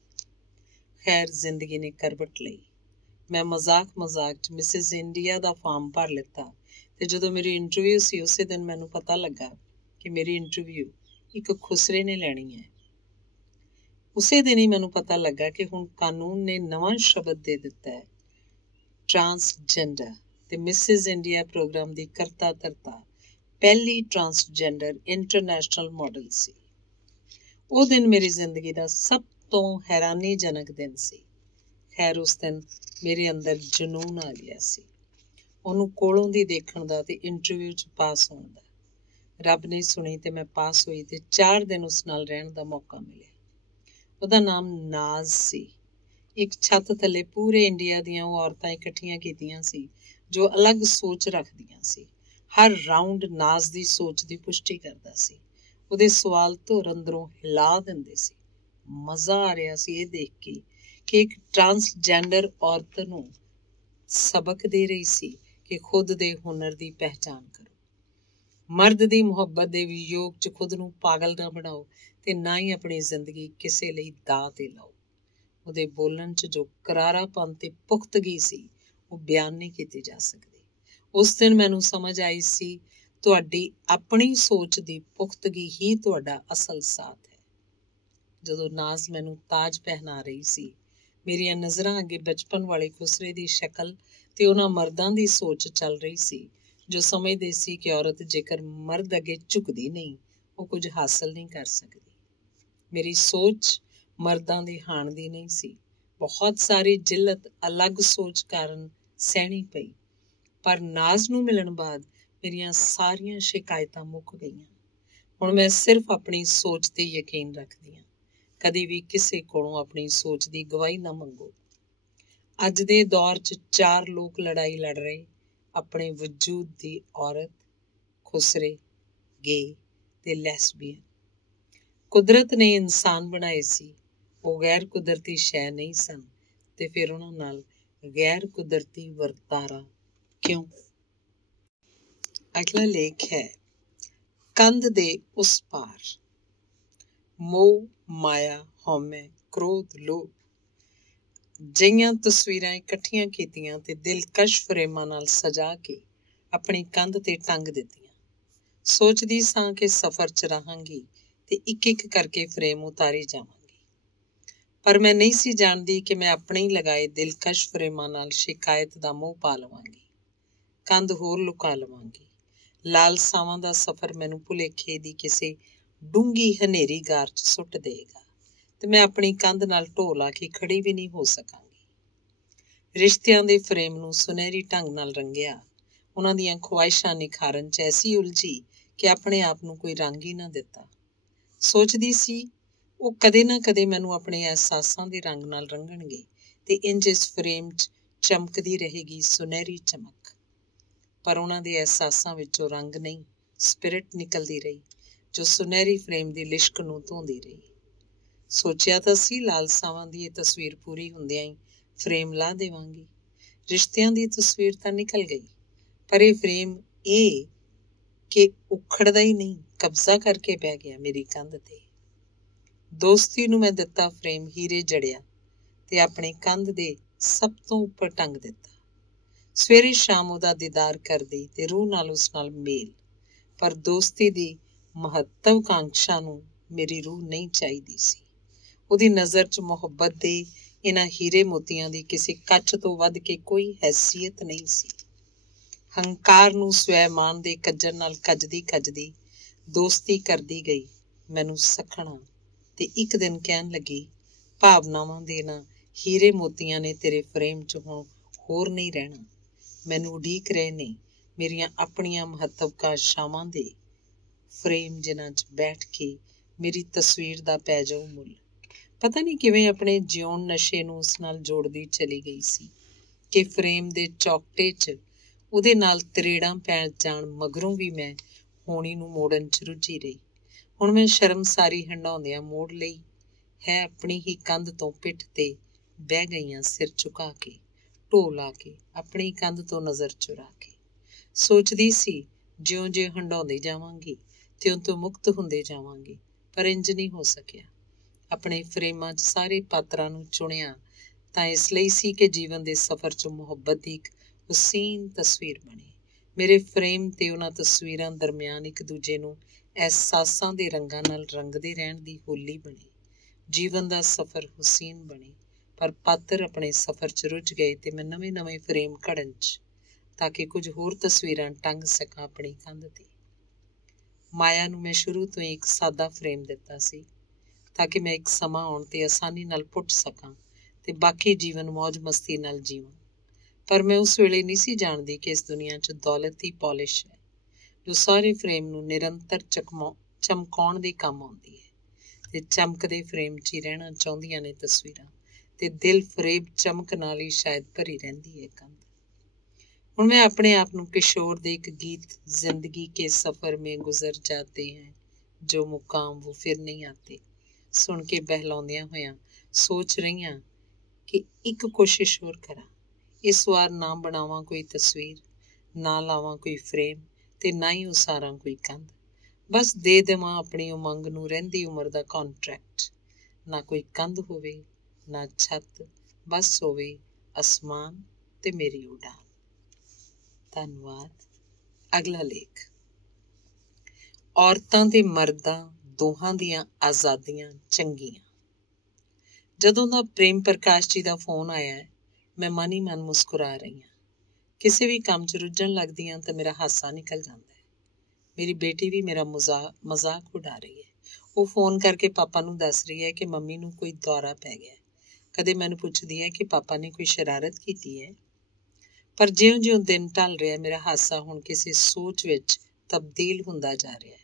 ਖੈਰ, ਜ਼ਿੰਦਗੀ ਨੇ ਕਰਵਟ ਲਈ। ਮੈਂ ਮਜ਼ਾਕ 'ਚ ਮਿਸਿਜ਼ ਇੰਡੀਆ ਦਾ ਫਾਰਮ ਭਰ ਲਿੱਤਾ ਤੇ ਜਦੋਂ ਮੇਰੀ ਇੰਟਰਵਿਊ ਸੀ, ਉਸੇ ਦਿਨ ਮੈਨੂੰ ਪਤਾ ਲੱਗਾ ਕਿ ਮੇਰੀ ਇੰਟਰਵਿਊ ਇੱਕ ਖੁਸਰੇ ਨੇ ਲੈਣੀ ਹੈ। ਉਸੇ ਦਿਨ ਹੀ ਮੈਨੂੰ ਪਤਾ ਲੱਗਾ ਕਿ ਹੁਣ ਕਾਨੂੰਨ ਨੇ ਨਵਾਂ ਸ਼ਬਦ ਦੇ ਦਿੱਤਾ ਹੈ, ਟਰਾਂਸਜੈਂਡਰ, ਤੇ ਮਿਸਿਜ਼ ਇੰਡੀਆ ਪ੍ਰੋਗਰਾਮ ਦੀ ਕਰਤਾ ਧਰਤਾ ਪਹਿਲੀ ਟਰਾਂਸਜੈਂਡਰ ਇੰਟਰਨੈਸ਼ਨਲ ਮਾਡਲ ਸੀ। ਉਹ ਦਿਨ ਮੇਰੀ ਜ਼ਿੰਦਗੀ ਦਾ ਸਭ ਤੋਂ ਹੈਰਾਨੀਜਨਕ ਦਿਨ ਸੀ। ਖੈਰ, ਉਸ ਦਿਨ ਮੇਰੇ ਅੰਦਰ ਜਨੂੰਨ ਆ ਗਿਆ ਸੀ, ਉਹਨੂੰ ਕੋਲੋਂ ਦੀ ਦੇਖਣ ਦਾ ਤੇ ਇੰਟਰਵਿਊ 'ਚ ਪਾਸ ਹੋਣ ਦਾ। ਰੱਬ ਨੇ ਸੁਣੀ ਤੇ ਮੈਂ ਪਾਸ ਹੋਈ ਤੇ 4 ਦਿਨ ਉਸ ਨਾਲ ਰਹਿਣ ਦਾ ਮੌਕਾ ਮਿਲਿਆ। ਉਹਦਾ ਨਾਮ ਨਾਜ਼ ਸੀ। ਇੱਕ ਛੱਤ ਥੱਲੇ ਪੂਰੇ ਇੰਡੀਆ ਦੀਆਂ ਉਹ ਔਰਤਾਂ ਇਕੱਠੀਆਂ ਕੀਤੀਆਂ ਸੀ ਜੋ ਅਲੱਗ ਸੋਚ ਰੱਖਦੀਆਂ ਸੀ। ਹਰ ਰਾਊਂਡ ਨਾਜ਼ ਦੀ ਸੋਚ ਦੀ ਪੁਸ਼ਟੀ ਕਰਦਾ ਸੀ। ਉਹਦੇ ਸਵਾਲ ਧੁਰ ਅੰਦਰੋਂ ਹਿਲਾ ਦਿੰਦੇ ਸੀ। ਮਜ਼ਾ ਆ ਰਿਹਾ ਸੀ ਇਹ ਦੇਖ ਕੇ ਕਿ ਇੱਕ ਟਰਾਂਸਜੈਂਡਰ ਔਰਤ ਨੂੰ ਸਬਕ ਦੇ ਰਹੀ ਸੀ ਕਿ ਖੁਦ ਦੇ ਹੁਨਰ ਦੀ ਪਹਿਚਾਣ ਕਰੋ। ਮਰਦ ਦੀ ਮੁਹੱਬਤ ਦੇ ਵਿਯੋਗ 'ਚ ਖੁਦ ਨੂੰ ਪਾਗਲ ਨਾ ਬਣਾਓ ਤੇ ਨਾ ਹੀ ਆਪਣੀ ਜ਼ਿੰਦਗੀ ਕਿਸੇ ਲਈ ਦਾਅ 'ਤੇ ਲਾਓ। ਉਹਦੇ ਬੋਲਣ 'ਚ ਜੋ ਕਰਾਰਾਪਨ ਤੇ ਪੁਖਤਗੀ ਸੀ, ਉਹ ਬਿਆਨ ਨਹੀਂ ਕੀਤੀ ਜਾ ਸਕਦੀ। ਉਸ ਦਿਨ ਮੈਨੂੰ ਸਮਝ ਆਈ ਸੀ, ਤੁਹਾਡੀ ਆਪਣੀ ਸੋਚ ਦੀ ਪੁਖਤਗੀ ਹੀ ਤੁਹਾਡਾ ਅਸਲ ਸਾਥ ਹੈ। ਜਦੋਂ ਨਾਜ਼ ਮੈਨੂੰ ਤਾਜ ਪਹਿਨਾ ਰਹੀ ਸੀ, ਮੇਰੀਆਂ ਨਜ਼ਰਾਂ ਅੱਗੇ ਬਚਪਨ ਵਾਲੇ ਖੁਸਰੇ ਦੀ ਸ਼ਕਲ ਤੇ ਉਹਨਾਂ ਮਰਦਾਂ ਦੀ ਸੋਚ ਚੱਲ ਰਹੀ ਸੀ ਜੋ ਸਮਝਦੇ ਸੀ ਕਿ ਔਰਤ ਜੇਕਰ ਮਰਦ ਅੱਗੇ ਝੁਕਦੀ ਨਹੀਂ, ਉਹ ਕੁਝ ਹਾਸਲ ਨਹੀਂ ਕਰ ਸਕਦੀ। ਮੇਰੀ ਸੋਚ ਮਰਦਾਂ ਦੀ ਹਾਣ ਦੀ ਨਹੀਂ ਸੀ। ਬਹੁਤ ਸਾਰੀ ਜਿੱਲਤ ਅਲੱਗ ਸੋਚ ਕਾਰਨ ਸਹਿਣੀ ਪਈ, ਪਰ ਨਾਜ਼ ਨੂੰ ਮਿਲਣ ਬਾਅਦ ਮੇਰੀਆਂ ਸਾਰੀਆਂ ਸ਼ਿਕਾਇਤਾਂ ਮੁੱਕ ਗਈਆਂ। ਹੁਣ ਮੈਂ ਸਿਰਫ ਆਪਣੀ ਸੋਚ ਤੇ ਯਕੀਨ ਰੱਖਦੀ ਹਾਂ। ਕਦੀ ਵੀ ਕਿਸੇ ਕੋਲੋਂ ਆਪਣੀ ਸੋਚ ਦੀ ਗਵਾਹੀ ਨਾ ਮੰਗੋ। ਅੱਜ ਦੇ ਦੌਰ 'ਚ 4 ਲੋਕ ਲੜਾਈ ਲੜ ਰਹੇ, ਆਪਣੇ ਵਜੂਦ ਦੀ ਔਰਤ, ਖੁਸਰੇ, ਗੇ ਤੇ ਲੈਸਬੀਅਨ। ਕੁਦਰਤ ਨੇ ਇਨਸਾਨ ਬਣਾਏ ਸੀ, ਉਹ ਗੈਰ ਕੁਦਰਤੀ ਸ਼ੈ ਨਹੀਂ ਸਨ, ਤੇ ਫਿਰ ਉਹਨਾਂ ਨਾਲ ਗੈਰ ਕੁਦਰਤੀ ਵਰਤਾਰਾ ਕਿਉਂ? ਅਗਲਾ ਲੇਖ ਹੈ ਕੰਧ ਦੇ ਉਸ ਪਾਰ। ਮੋਹ, ਮਾਇਆ, ਹਉਮੈ, ਕ੍ਰੋਧ, ਲੋਭ ਜਿਹੀਆਂ ਤਸਵੀਰਾਂ ਇਕੱਠੀਆਂ ਕੀਤੀਆਂ ਤੇ ਦਿਲਕਸ਼ ਫਰੇਮਾਂ ਨਾਲ ਸਜਾ ਕੇ ਆਪਣੀ ਕੰਧ ਤੇ ਟੰਗ ਦਿੱਤੀਆਂ। ਸੋਚਦੀ ਸਾਂ ਕਿ ਸਫ਼ਰ 'ਚ ਰਹਾਂਗੀ ਤੇ ਇੱਕ ਕਰਕੇ ਫਰੇਮ ਉਤਾਰੀ ਜਾਵਾਂਗੀ, ਪਰ ਮੈਂ ਨਹੀਂ ਸੀ ਜਾਣਦੀ ਕਿ ਮੈਂ ਆਪਣੇ ਹੀ ਲਗਾਏ ਦਿਲਕਸ਼ ਫਰੇਮਾਂ ਨਾਲ ਸ਼ਿਕਾਇਤ ਦਾ ਮੂੰਹ ਪਾ ਲਵਾਂਗੀ, ਕੰਧ ਹੋਰ ਲੁਕਾ ਲਵਾਂਗੀ। ਲਾਲਸਾਵਾਂ ਦਾ ਸਫ਼ਰ ਮੈਨੂੰ ਭੁਲੇਖੇ ਦੀ ਕਿਸੇ ਡੂੰਘੀ ਹਨੇਰੀ ਗਾਰ 'ਚ ਸੁੱਟ ਦੇਗਾ ਤੇ ਮੈਂ ਆਪਣੀ ਕੰਧ ਨਾਲ ਢੋ ਲਾ ਕੇ ਖੜੀ ਵੀ ਨਹੀਂ ਹੋ ਸਕਾਂਗੀ। ਰਿਸ਼ਤਿਆਂ ਦੇ ਫਰੇਮ ਨੂੰ ਸੁਨਹਿਰੀ ਢੰਗ ਨਾਲ ਰੰਗਿਆ, ਉਹਨਾਂ ਦੀਆਂ ਖੁਆਇਸ਼ਾਂ ਨਿਖਾਰਨ 'ਚ ਐਸੀ ਉਲਝੀ ਕਿ ਆਪਣੇ ਆਪ ਨੂੰ ਕੋਈ ਰੰਗ ਹੀ ਨਾ ਦਿੱਤਾ। ਸੋਚਦੀ ਸੀ ਉਹ ਕਦੇ ਨਾ ਕਦੇ ਮੈਨੂੰ ਆਪਣੇ ਅਹਿਸਾਸਾਂ ਦੇ ਰੰਗ ਨਾਲ ਰੰਗਣਗੇ ਤੇ ਇੰਜ ਇਸ ਫਰੇਮ 'ਚ ਚਮਕਦੀ ਰਹੇਗੀ ਸੁਨਹਿਰੀ ਚਮਕ। ਪਰ ਉਹਨਾਂ ਦੇ ਅਹਿਸਾਸਾਂ ਵਿੱਚੋਂ ਰੰਗ ਨਹੀਂ, ਸਪਿਰਿਟ ਨਿਕਲਦੀ ਰਹੀ ਜੋ ਸੁਨਹਿਰੀ ਫਰੇਮ ਦੀ ਲਿਸ਼ਕ ਨੂੰ ਧੋਂਦੀ ਰਹੀ। ਸੋਚਿਆ ਤਾਂ ਸੀ ਲਾਲਸਾਵਾਂ ਦੀ ਇਹ ਤਸਵੀਰ ਪੂਰੀ ਹੁੰਦਿਆਂ ਹੀ ਫਰੇਮ ਲਾ ਦੇਵਾਂਗੀ। ਰਿਸ਼ਤਿਆਂ ਦੀ ਤਸਵੀਰ ਤਾਂ ਨਿਕਲ ਗਈ, ਪਰ ਇਹ ਫਰੇਮ ਇਹ ਕਿ ਉਖੜਦਾ ਹੀ ਨਹੀਂ, ਕਬਜ਼ਾ ਕਰਕੇ ਬਹਿ ਗਿਆ ਮੇਰੀ ਕੰਧ ਤੇ। ਦੋਸਤੀ ਨੂੰ ਮੈਂ ਦਿੱਤਾ ਫਰੇਮ ਹੀਰੇ ਜੜਿਆ ਤੇ ਆਪਣੀ ਕੰਧ ਦੇ ਸਭ ਤੋਂ ਉੱਪਰ ਟੰਗ ਦਿੱਤਾ। ਸਵੇਰੇ ਸ਼ਾਮ ਉਹਦਾ ਦੀਦਾਰ ਕਰਦੀ ਤੇ ਰੂਹ ਨਾਲ ਉਸ ਨਾਲ ਮੇਲ, ਪਰ ਦੋਸਤੀ ਦੀ ਮਹੱਤਵਕਾਂਕਸ਼ਾ ਨੂੰ ਮੇਰੀ ਰੂਹ ਨਹੀਂ ਚਾਹੀਦੀ ਸੀ। ਉਹਦੀ ਨਜ਼ਰ 'ਚ ਮੁਹੱਬਤ ਦੇ ਇਹਨਾਂ ਹੀਰੇ ਮੋਤੀਆਂ ਦੀ ਕਿਸੇ ਕੱਚ ਤੋਂ ਵੱਧ ਕੇ ਕੋਈ ਹੈਸੀਅਤ ਨਹੀਂ ਸੀ। ਹੰਕਾਰ ਨੂੰ ਸਵੈਮਾਨ ਦੇ ਕੱਜਣ ਨਾਲ ਕੱਜਦੀ ਦੋਸਤੀ ਕਰਦੀ ਗਈ ਮੈਨੂੰ ਸਖਣਾ, ਤੇ ਇੱਕ ਦਿਨ ਕਹਿਣ ਲੱਗੀ, ਭਾਵਨਾਵਾਂ ਦੇ ਇਹਨਾਂ ਹੀਰੇ ਮੋਤੀਆਂ ਨੇ ਤੇਰੇ ਫਰੇਮ 'ਚ ਹੁਣ ਹੋਰ ਨਹੀਂ ਰਹਿਣਾ। ਮੈਨੂੰ ਉਡੀਕ ਰਹੇ ਨੇ ਮੇਰੀਆਂ ਆਪਣੀਆਂ ਮਹੱਤਵਕਾਂਕਸ਼ਾਵਾਂ ਦੇ ਫਰੇਮ, ਜਿਨ੍ਹਾਂ 'ਚ ਬੈਠ ਕੇ ਮੇਰੀ ਤਸਵੀਰ ਦਾ ਪੈ ਜਾਊ ਮੁੱਲ। ਪਤਾ ਨਹੀਂ ਕਿਵੇਂ ਆਪਣੇ ਜਿਉਣ ਨਸ਼ੇ ਨੂੰ ਉਸ ਨਾਲ ਜੋੜਦੀ ਚਲੀ ਗਈ ਸੀ ਕਿ ਫਰੇਮ ਦੇ ਚੌਕਟੇ 'ਚ ਉਹਦੇ ਨਾਲ ਤਰੇੜਾਂ ਪੈ ਜਾਣ ਮਗਰੋਂ ਵੀ ਮੈਂ ਹੋਣੀ ਨੂੰ ਮੋੜਨ 'ਚ ਰੁੱਝੀ ਰਹੀ। ਹੁਣ ਮੈਂ ਸ਼ਰਮਸਾਰੀ ਹੰਢਾਉਂਦਿਆਂ ਮੋੜ ਲਈ ਹੈ, ਆਪਣੀ ਹੀ ਕੰਧ ਤੋਂ ਪਿੱਠ ਤੇ ਬਹਿ ਗਈਆਂ ਸਿਰ ਝੁਕਾ ਕੇ। ਢੋ ਲਾ ਕੇ, ਆਪਣੀ ਕੰਧ ਤੋਂ ਨਜ਼ਰ ਚੁਰਾ ਕੇ। ਸੋਚਦੀ ਸੀ ਜਿਉਂ-ਜਿਉਂ ਹੰਢਾਉਂਦੀ ਜਾਵਾਂਗੀ ਤਿਉਂ-ਤਿਉਂ ਮੁਕਤ ਹੁੰਦੇ ਜਾਵਾਂਗੀ, ਪਰ ਇੰਜ ਨਹੀਂ ਹੋ ਸਕਿਆ। ਆਪਣੇ ਫਰੇਮਾਂ 'ਚ ਸਾਰੇ ਪਾਤਰਾਂ ਨੂੰ ਚੁਣਿਆ ਤਾਂ ਇਸ ਲਈ ਸੀ ਕਿ ਜੀਵਨ ਦੇ ਸਫ਼ਰ 'ਚ ਮੁਹੱਬਤ ਦੀ ਇੱਕ ਹੁਸੀਨ ਤਸਵੀਰ ਬਣੇ। ਮੇਰੇ ਫਰੇਮ ਤੇ ਉਹਨਾਂ ਤਸਵੀਰਾਂ ਦਰਮਿਆਨ ਇੱਕ ਦੂਜੇ ਨੂੰ ਅਹਿਸਾਸਾਂ ਦੇ ਰੰਗਾਂ ਨਾਲ ਰੰਗਦੇ ਰਹਿਣ ਦੀ ਹੋਲੀ ਬਣੀ। ਜੀਵਨ ਦਾ ਸਫ਼ਰ ਹੁਸੀਨ ਬਣੇ, ਪਰ ਪਾਤਰ ਆਪਣੇ ਸਫ਼ਰ 'ਚ ਰੁੱਝ ਗਏ ਤੇ ਮੈਂ ਨਵੇਂ-ਨਵੇਂ ਫਰੇਮ ਘੜਨ 'ਚ, ਤਾਂ ਕਿ ਕੁਝ ਹੋਰ ਤਸਵੀਰਾਂ ਟੰਗ ਸਕਾਂ ਆਪਣੀ ਕੰਧ 'ਤੇ। ਮਾਇਆ ਨੂੰ ਮੈਂ ਸ਼ੁਰੂ ਤੋਂ ਹੀ ਇੱਕ ਸਾਦਾ ਫਰੇਮ ਦਿੱਤਾ ਸੀ, ਤਾਂ ਕਿ ਮੈਂ ਇੱਕ ਸਮਾਂ ਆਉਣ 'ਤੇ ਆਸਾਨੀ ਨਾਲ ਪੁੱਟ ਸਕਾਂ ਤੇ ਬਾਕੀ ਜੀਵਨ ਮੌਜ ਮਸਤੀ ਨਾਲ ਜੀਵਾਂ। ਪਰ ਮੈਂ ਉਸ ਵੇਲੇ ਨਹੀਂ ਸੀ ਜਾਣਦੀ ਕਿ ਇਸ ਦੁਨੀਆ 'ਚ ਦੌਲਤ ਹੀ ਪੋਲਿਸ਼ ਹੈ, ਜੋ ਸਾਰੇ ਫਰੇਮ ਨੂੰ ਨਿਰੰਤਰ ਚਮਕਾਉਣ ਦੇ ਕੰਮ ਆਉਂਦੀ ਹੈ। ਤੇ ਚਮਕਦੇ ਫਰੇਮ 'ਚ ਹੀ ਰਹਿਣਾ ਚਾਹੁੰਦੀਆਂ ਨੇ ਤਸਵੀਰਾਂ, ਤੇ ਦਿਲ ਫਰੇਬ ਚਮਕ ਨਾਲ ਹੀ ਸ਼ਾਇਦ ਭਰੀ ਰਹਿੰਦੀ ਹੈ ਕੰਧ। ਹੁਣ ਮੈਂ ਆਪਣੇ ਆਪ ਨੂੰ ਕਿਸ਼ੋਰ ਦੇ ਇੱਕ ਗੀਤ ਜ਼ਿੰਦਗੀ ਕੇ ਸਫ਼ਰ ਮੇਂ ਗੁਜ਼ਰ ਜਾਤੇ ਹੈ ਜੋ ਮੁਕਾਮ ਉਹ ਫਿਰ ਨਹੀਂ ਆਤੇ ਸੁਣ ਕੇ ਬਹਿਲਾਉਂਦਿਆਂ ਹੋਇਆਂ ਸੋਚ ਰਹੀ ਹਾਂ ਕਿ ਇੱਕ ਕੋਸ਼ਿਸ਼ ਹੋਰ ਕਰਾਂ। ਇਸ ਵਾਰ ਨਾ ਬਣਾਵਾਂ ਕੋਈ ਤਸਵੀਰ, ਨਾ ਲਾਵਾਂ ਕੋਈ ਫਰੇਮ, ਤੇ ਨਾ ਹੀ ਉਸਾਰਾਂ ਕੋਈ ਕੰਧ। ਬਸ ਦੇ ਦੇਵਾਂ ਆਪਣੀ ਉਮੰਗ ਨੂੰ ਰਹਿੰਦੀ ਉਮਰ ਦਾ ਕੰਟਰੈਕਟ। ਨਾ ਕੋਈ ਕੰਧ ਹੋਵੇ, ਨਾ ਛੱਤ, ਬਸ ਹੋਵੇ ਅਸਮਾਨ ਤੇ ਮੇਰੀ ਉਡਾਨ। ਧੰਨਵਾਦ। ਅਗਲਾ ਲੇਖ। ਔਰਤਾਂ ਤੇ ਮਰਦਾਂ ਦੋਹਾਂ ਦੀਆਂ ਆਜ਼ਾਦੀਆਂ ਚੰਗੀਆਂ। ਜਦੋਂ ਦਾ ਪ੍ਰੇਮ ਪ੍ਰਕਾਸ਼ ਜੀ ਦਾ ਫੋਨ ਆਇਆ ਹੈ, ਮੈਂ ਮਨ ਹੀ ਮਨ ਮੁਸਕਰਾ ਰਹੀ ਹਾਂ। ਕਿਸੇ ਵੀ ਕੰਮ 'ਚ ਰੁੱਝਣ ਲੱਗਦੀ ਹਾਂ ਤਾਂ ਮੇਰਾ ਹਾਸਾ ਨਿਕਲ ਜਾਂਦਾ ਹੈ। ਮੇਰੀ ਬੇਟੀ ਵੀ ਮੇਰਾ ਮਜ਼ਾਕ ਉਡਾ ਰਹੀ ਹੈ। ਉਹ ਫੋਨ ਕਰਕੇ ਪਾਪਾ ਨੂੰ ਦੱਸ ਰਹੀ ਹੈ ਕਿ ਮੰਮੀ ਨੂੰ ਕੋਈ ਦੌਰਾ ਪੈ ਗਿਆ। ਕਦੇ ਮੈਨੂੰ ਪੁੱਛਦੀ ਹੈ ਕਿ ਪਾਪਾ ਨੇ ਕੋਈ ਸ਼ਰਾਰਤ ਕੀਤੀ ਹੈ। ਪਰ ਜਿਉਂ-ਜਿਉਂ ਦਿਨ ਢਲ ਰਿਹਾ, ਮੇਰਾ ਹਾਸਾ ਹੁਣ ਕਿਸੇ ਸੋਚ ਵਿੱਚ ਤਬਦੀਲ ਹੁੰਦਾ ਜਾ ਰਿਹਾ ਹੈ।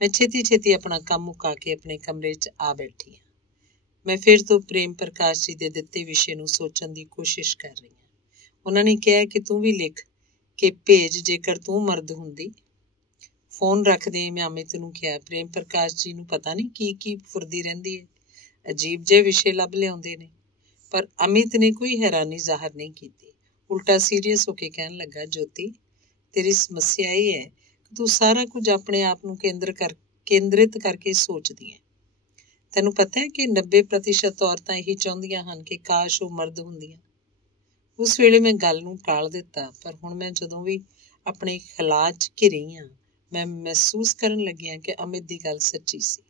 ਮੈਂ ਛੇਤੀ-ਛੇਤੀ ਆਪਣਾ ਕੰਮ ਮੁਕਾ ਕੇ ਆਪਣੇ ਕਮਰੇ 'ਚ ਆ ਬੈਠੀ ਹਾਂ। ਮੈਂ ਫਿਰ ਤੋਂ ਪ੍ਰੇਮ ਪ੍ਰਕਾਸ਼ ਜੀ ਦੇ ਦਿੱਤੇ ਵਿਸ਼ੇ ਨੂੰ ਸੋਚਣ ਦੀ ਕੋਸ਼ਿਸ਼ ਕਰ ਰਹੀ ਹਾਂ। ਉਹਨਾਂ ਨੇ ਕਿਹਾ ਕਿ ਤੂੰ ਵੀ ਲਿਖ ਕੇ ਭੇਜ ਜੇਕਰ ਤੂੰ ਮਰਦ ਹੁੰਦੀ। ਫੋਨ ਰੱਖਦੇ ਮੈਂ ਅਮਿਤ ਨੂੰ ਕਿਹਾ, ਪ੍ਰੇਮ ਪ੍ਰਕਾਸ਼ ਜੀ ਨੂੰ ਪਤਾ ਨਹੀਂ ਕੀ ਫੁਰਦੀ ਰਹਿੰਦੀ ਹੈ, ਅਜੀਬ ਜਿਹੇ ਵਿਸ਼ੇ ਲੱਭ ਲਿਆਉਂਦੇ ਨੇ। ਪਰ ਅਮਿਤ ਨੇ ਕੋਈ ਹੈਰਾਨੀ ਜ਼ਾਹਰ ਨਹੀਂ ਕੀਤੀ, ਉਲਟਾ ਸੀਰੀਅਸ ਹੋ ਕੇ ਕਹਿਣ ਲੱਗਾ, ਜੋਤੀ ਤੇਰੀ ਸਮੱਸਿਆ ਇਹ ਹੈ ਕਿ ਤੂੰ ਸਾਰਾ ਕੁਝ ਆਪਣੇ ਆਪ ਨੂੰ ਕੇਂਦਰਿਤ ਕਰਕੇ ਸੋਚਦੀ ਹੈ। ਤੈਨੂੰ ਪਤਾ ਹੈ ਕਿ 90% ਔਰਤਾਂ ਇਹੀ ਚਾਹੁੰਦੀਆਂ ਹਨ ਕਿ ਕਾਸ਼ ਉਹ ਮਰਦ ਹੁੰਦੀਆਂ। ਉਸ ਵੇਲੇ ਮੈਂ ਗੱਲ ਨੂੰ ਟਾਲ ਦਿੱਤਾ, ਪਰ ਹੁਣ ਮੈਂ ਜਦੋਂ ਵੀ ਆਪਣੇ ਖਲਾਅ 'ਚ ਘਿਰੀ ਹਾਂ, ਮੈਂ ਮਹਿਸੂਸ ਕਰਨ ਲੱਗੀ ਹਾਂ ਕਿ ਅਮਿਤ ਦੀ ਗੱਲ ਸੱਚੀ ਸੀ।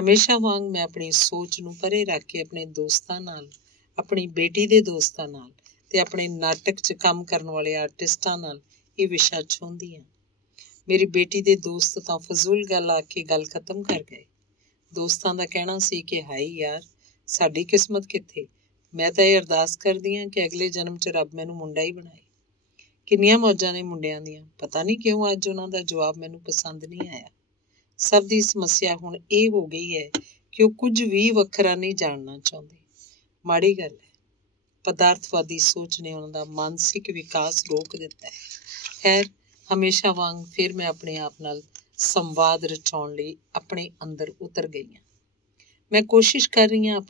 ਹਮੇਸ਼ਾ ਵਾਂਗ ਮੈਂ ਆਪਣੀ ਸੋਚ ਨੂੰ ਪਰੇ ਰੱਖ ਕੇ ਆਪਣੇ ਦੋਸਤਾਂ ਨਾਲ, ਆਪਣੀ ਬੇਟੀ ਦੇ ਦੋਸਤਾਂ ਨਾਲ ਤੇ ਆਪਣੇ ਨਾਟਕ 'ਚ ਕੰਮ ਕਰਨ ਵਾਲੇ ਆਰਟਿਸਟਾਂ ਨਾਲ ਇਹ ਵਿਸ਼ਾ ਛੂਹੰਦੀ ਹਾਂ। ਮੇਰੀ ਬੇਟੀ ਦੇ ਦੋਸਤ ਤਾਂ ਫਜ਼ੂਲ ਗੱਲ ਆ ਕੇ ਗੱਲ ਖਤਮ ਕਰ ਗਏ। ਦੋਸਤਾਂ ਦਾ ਕਹਿਣਾ ਸੀ ਕਿ ਹਾਈ ਯਾਰ, ਸਾਡੀ ਕਿਸਮਤ ਕਿੱਥੇ। ਮੈਂ ਤਾਂ ਇਹ ਅਰਦਾਸ ਕਰਦੀ ਹਾਂ ਕਿ ਅਗਲੇ ਜਨਮ 'ਚ ਰੱਬ ਮੈਨੂੰ ਮੁੰਡਾ ਹੀ ਬਣਾਏ। ਕਿੰਨੀਆਂ ਮੌਜਾਂ ਨੇ ਮੁੰਡਿਆਂ ਦੀਆਂ। ਪਤਾ ਨਹੀਂ ਕਿਉਂ ਅੱਜ ਉਹਨਾਂ ਦਾ ਜਵਾਬ ਮੈਨੂੰ ਪਸੰਦ ਨਹੀਂ ਆਇਆ। ਸਭ ਦੀ ਸਮੱਸਿਆ ਹੁਣ ਇਹ ਹੋ ਗਈ ਹੈ ਕਿ ਉਹ ਕੁਝ ਵੀ ਵੱਖਰਾ ਨਹੀਂ ਜਾਣਨਾ ਚਾਹੁੰਦੇ। ਮਾੜੀ ਗੱਲ ਹੈ। ਪਦਾਰਥਵਾਦੀ ਸੋਚ ਨੇ ਉਹਨਾਂ ਦਾ ਮਾਨਸਿਕ ਵਿਕਾਸ ਰੋਕ ਦਿੱਤਾ ਹੈ। ਖੈਰ, ਹਮੇਸ਼ਾ ਵਾਂਗ ਫਿਰ ਮੈਂ ਆਪਣੇ ਆਪ ਨਾਲ ਸੰਵਾਦ ਰਚਾਉਣ ਲਈ ਆਪਣੇ ਅੰਦਰ ਉਤਰ ਗਈ ਹਾਂ। ਮੈਂ ਕੋਸ਼ਿਸ਼ ਕਰ ਰਹੀ ਹਾਂ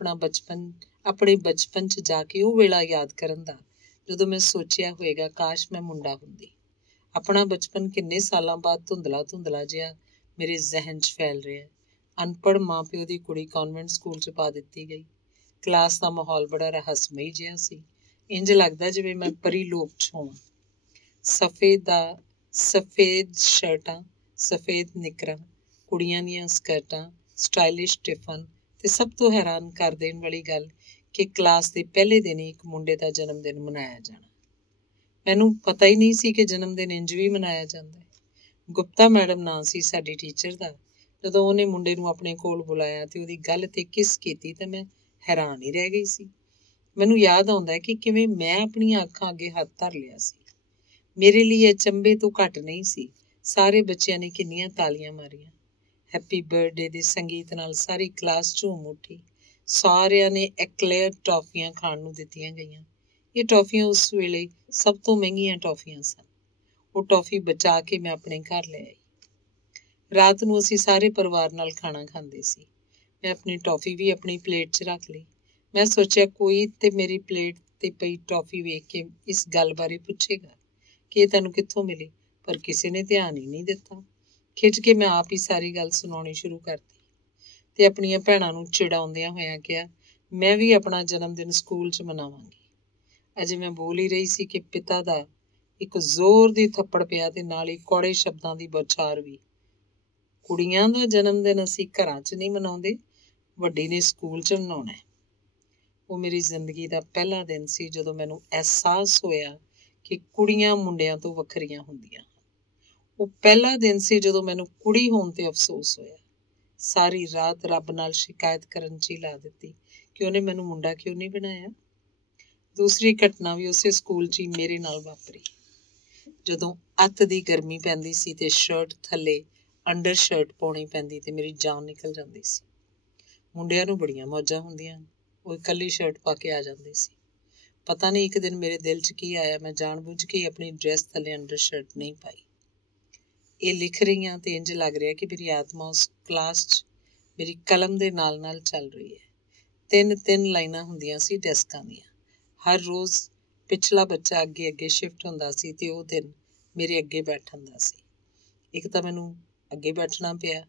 ਆਪਣੇ ਬਚਪਨ 'ਚ ਜਾ ਕੇ ਉਹ ਵੇਲਾ ਯਾਦ ਕਰਨ ਦਾ ਜਦੋਂ ਮੈਂ ਸੋਚਿਆ ਹੋਵੇਗਾ ਕਾਸ਼ ਮੈਂ ਮੁੰਡਾ ਹੁੰਦੀ। ਆਪਣਾ ਬਚਪਨ ਕਿੰਨੇ ਸਾਲਾਂ ਬਾਅਦ ਧੁੰਦਲਾ ਜਿਹਾ ਮੇਰੇ ਜ਼ਿਹਨ 'ਚ ਫੈਲ ਰਿਹਾ। ਅਨਪੜ੍ਹ ਮਾਂ ਪਿਓ ਦੀ ਕੁੜੀ ਕਾਨਵੈਂਟ ਸਕੂਲ 'ਚ ਪਾ ਦਿੱਤੀ ਗਈ। ਕਲਾਸ ਦਾ ਮਾਹੌਲ ਬੜਾ ਰਹੱਸਮਈ ਜਿਹਾ ਸੀ। ਇੰਝ ਲੱਗਦਾ ਜਿਵੇਂ ਮੈਂ ਪਰੀ ਲੋਕ 'ਚ ਹੋਵਾਂ। ਸਫੇਦ ਸ਼ਰਟਾਂ, ਸਫੇਦ ਨਿੱਕਰਾਂ, ਕੁੜੀਆਂ ਦੀਆਂ ਸਕਰਟਾਂ, ਸਟਾਈਲਿਸ਼ ਟਿਫਨ, ਤੇ ਸਭ ਤੋਂ ਹੈਰਾਨ ਕਰ ਦੇਣ ਵਾਲੀ ਗੱਲ ਕਿ ਕਲਾਸ ਦੇ ਪਹਿਲੇ ਦਿਨ ਹੀ ਇੱਕ ਮੁੰਡੇ ਦਾ ਜਨਮ ਦਿਨ ਮਨਾਇਆ ਜਾਣਾ। ਮੈਨੂੰ ਪਤਾ ਹੀ ਨਹੀਂ ਸੀ ਕਿ ਜਨਮ ਦਿਨ ਇੰਝ ਵੀ ਮਨਾਇਆ ਜਾਂਦਾ ਹੈ। ਗੁਪਤਾ ਮੈਡਮ ਨਾਂ ਸੀ ਸਾਡੀ ਟੀਚਰ ਦਾ। ਜਦੋਂ ਉਹਨੇ ਮੁੰਡੇ ਨੂੰ ਆਪਣੇ ਕੋਲ ਬੁਲਾਇਆ ਤੇ ਉਹਦੀ ਗੱਲ ਤੇ ਕਿਸ ਕੀਤੀ ਤਾਂ ਮੈਂ ਹੈਰਾਨ ਹੀ ਰਹਿ ਗਈ ਸੀ। ਮੈਨੂੰ ਯਾਦ ਆਉਂਦਾ ਕਿ ਕਿਵੇਂ ਮੈਂ ਆਪਣੀਆਂ ਅੱਖਾਂ ਅੱਗੇ ਹੱਥ ਧਰ ਲਿਆ ਸੀ। ਮੇਰੇ ਲਈ ਅਚੰਭੇ ਤੋਂ ਘੱਟ ਨਹੀਂ ਸੀ। ਸਾਰੇ ਬੱਚਿਆਂ ਨੇ ਕਿੰਨੀਆਂ ਤਾਲੀਆਂ ਮਾਰੀਆਂ। ਹੈਪੀ ਬਰਥਡੇ ਦੇ ਸੰਗੀਤ ਨਾਲ ਸਾਰੀ ਕਲਾਸ ਝੂਮ ਉੱਠੀ। ਸਾਰਿਆਂ ਨੇ ਐਕਲੇਅਰ ਟੌਫੀਆਂ ਖਾਣ ਨੂੰ ਦਿੱਤੀਆਂ ਗਈਆਂ। ਇਹ ਟੌਫੀਆਂ ਉਸ ਵੇਲੇ ਸਭ ਤੋਂ ਮਹਿੰਗੀਆਂ ਟੌਫੀਆਂ ਸਨ। ਉਹ ਟੌਫੀ ਬਚਾ ਕੇ ਮੈਂ ਆਪਣੇ ਘਰ ਲੈ ਆਈ। ਰਾਤ ਨੂੰ ਅਸੀਂ ਸਾਰੇ ਪਰਿਵਾਰ ਨਾਲ ਖਾਣਾ ਖਾਂਦੇ ਸੀ। ਮੈਂ ਆਪਣੀ ਟੌਫੀ ਵੀ ਆਪਣੀ ਪਲੇਟ 'ਚ ਰੱਖ ਲਈ। ਮੈਂ ਸੋਚਿਆ ਕੋਈ ਤੇ ਮੇਰੀ ਪਲੇਟ ਤੇ ਪਈ ਟੌਫੀ ਵੇਖ ਕੇ ਇਸ ਗੱਲ ਬਾਰੇ ਪੁੱਛੇਗਾ ਕਿ ਇਹ ਤੈਨੂੰ ਕਿੱਥੋਂ ਮਿਲੀ, ਪਰ ਕਿਸੇ ਨੇ ਧਿਆਨ ਹੀ ਨਹੀਂ ਦਿੱਤਾ। ਖਿੱਚ ਕੇ ਮੈਂ ਆਪ ਹੀ ਸਾਰੀ ਗੱਲ ਸੁਣਾਉਣੀ ਸ਼ੁਰੂ ਕਰਤੀ ਤੇ ਆਪਣੀਆਂ ਭੈਣਾਂ ਨੂੰ ਚਿੜਾਉਂਦਿਆਂ ਹੋਇਆਂ ਕਿਹਾ, ਮੈਂ ਵੀ ਆਪਣਾ ਜਨਮ ਦਿਨ ਸਕੂਲ 'ਚ ਮਨਾਵਾਂਗੀ। ਅਜੇ ਮੈਂ ਬੋਲ ਹੀ ਰਹੀ ਸੀ ਕਿ ਪਿਤਾ ਦਾ ਇੱਕ ਜ਼ੋਰ ਦੀ ਥੱਪੜ ਪਿਆ ਤੇ ਨਾਲ ਹੀ ਕੌੜੇ ਸ਼ਬਦਾਂ ਦੀ ਬੌਛਾਰ ਵੀ। ਕੁੜੀਆਂ ਦਾ ਜਨਮ ਦਿਨ ਅਸੀਂ ਘਰਾਂ 'ਚ ਨਹੀਂ ਮਨਾਉਂਦੇ, ਵੱਡੀ ਨੇ ਸਕੂਲ 'ਚ ਮਨਾਉਣਾ ਹੈ। ਉਹ ਮੇਰੀ ਜ਼ਿੰਦਗੀ ਦਾ ਪਹਿਲਾ ਦਿਨ ਸੀ ਜਦੋਂ ਮੈਨੂੰ ਅਹਿਸਾਸ ਹੋਇਆ ਕਿ ਕੁੜੀਆਂ ਮੁੰਡਿਆਂ ਤੋਂ ਵੱਖਰੀਆਂ ਹੁੰਦੀਆਂ ਹਨ। ਉਹ ਪਹਿਲਾ ਦਿਨ ਸੀ ਜਦੋਂ ਮੈਨੂੰ ਕੁੜੀ ਹੋਣ ਤੇ ਅਫਸੋਸ ਹੋਇਆ। ਸਾਰੀ ਰਾਤ ਰੱਬ ਨਾਲ ਸ਼ਿਕਾਇਤ ਕਰਨ 'ਚ ਹੀ ਲਾ ਦਿੱਤੀ ਕਿ ਉਹਨੇ ਮੈਨੂੰ ਮੁੰਡਾ ਕਿਉਂ ਨਹੀਂ ਬਣਾਇਆ। ਦੂਸਰੀ ਘਟਨਾ ਵੀ ਉਸੇ ਸਕੂਲ 'ਚ ਹੀ ਮੇਰੇ ਨਾਲ ਵਾਪਰੀ। ਜਦੋਂ ਅੱਤ ਦੀ ਗਰਮੀ ਪੈਂਦੀ ਸੀ ਤੇ ਸ਼ਰਟ ਥੱਲੇ ਅੰਡਰ ਸ਼ਰਟ ਪਾਉਣੀ ਪੈਂਦੀ ਤੇ ਮੇਰੀ ਜਾਨ ਨਿਕਲ ਜਾਂਦੀ ਸੀ। ਮੁੰਡਿਆਂ ਨੂੰ ਬੜੀਆਂ ਮੌਜਾਂ ਹੁੰਦੀਆਂ, ਉਹ ਇਕੱਲੀ ਸ਼ਰਟ ਪਾ ਕੇ ਆ ਜਾਂਦੇ ਸੀ। ਪਤਾ ਨਹੀਂ ਇੱਕ ਦਿਨ ਮੇਰੇ ਦਿਲ 'ਚ ਕੀ ਆਇਆ, ਮੈਂ ਜਾਣ-ਬੁੱਝ ਕੇ ਆਪਣੀ ਡਰੈਸ ਥੱਲੇ ਅੰਡਰ ਸ਼ਰਟ ਨਹੀਂ ਪਾਈ। ਇਹ ਲਿਖ ਰਹੀ ਹਾਂ ਤੇ ਇੰਝ ਲੱਗ ਰਿਹਾ ਕਿ ਮੇਰੀ ਆਤਮਾ ਉਸ ਕਲਾਸ 'ਚ ਮੇਰੀ ਕਲਮ ਦੇ ਨਾਲ-ਨਾਲ ਚੱਲ ਰਹੀ ਹੈ। 3-3 ਲਾਈਨਾਂ ਹੁੰਦੀਆਂ ਸੀ ਡੈਸਕਾਂ ਦੀਆਂ। ਹਰ ਰੋਜ਼ ਪਿਛਲਾ ਬੱਚਾ ਅੱਗੇ ਸ਼ਿਫਟ ਹੁੰਦਾ ਸੀ ਤੇ ਉਹ ਦਿਨ ਮੇਰੇ ਅੱਗੇ ਬੈਠਣ ਦਾ ਸੀ। ਇੱਕ ਤਾਂ ਮੈਨੂੰ ਅੱਗੇ ਬੈਠਣਾ ਪਿਆ,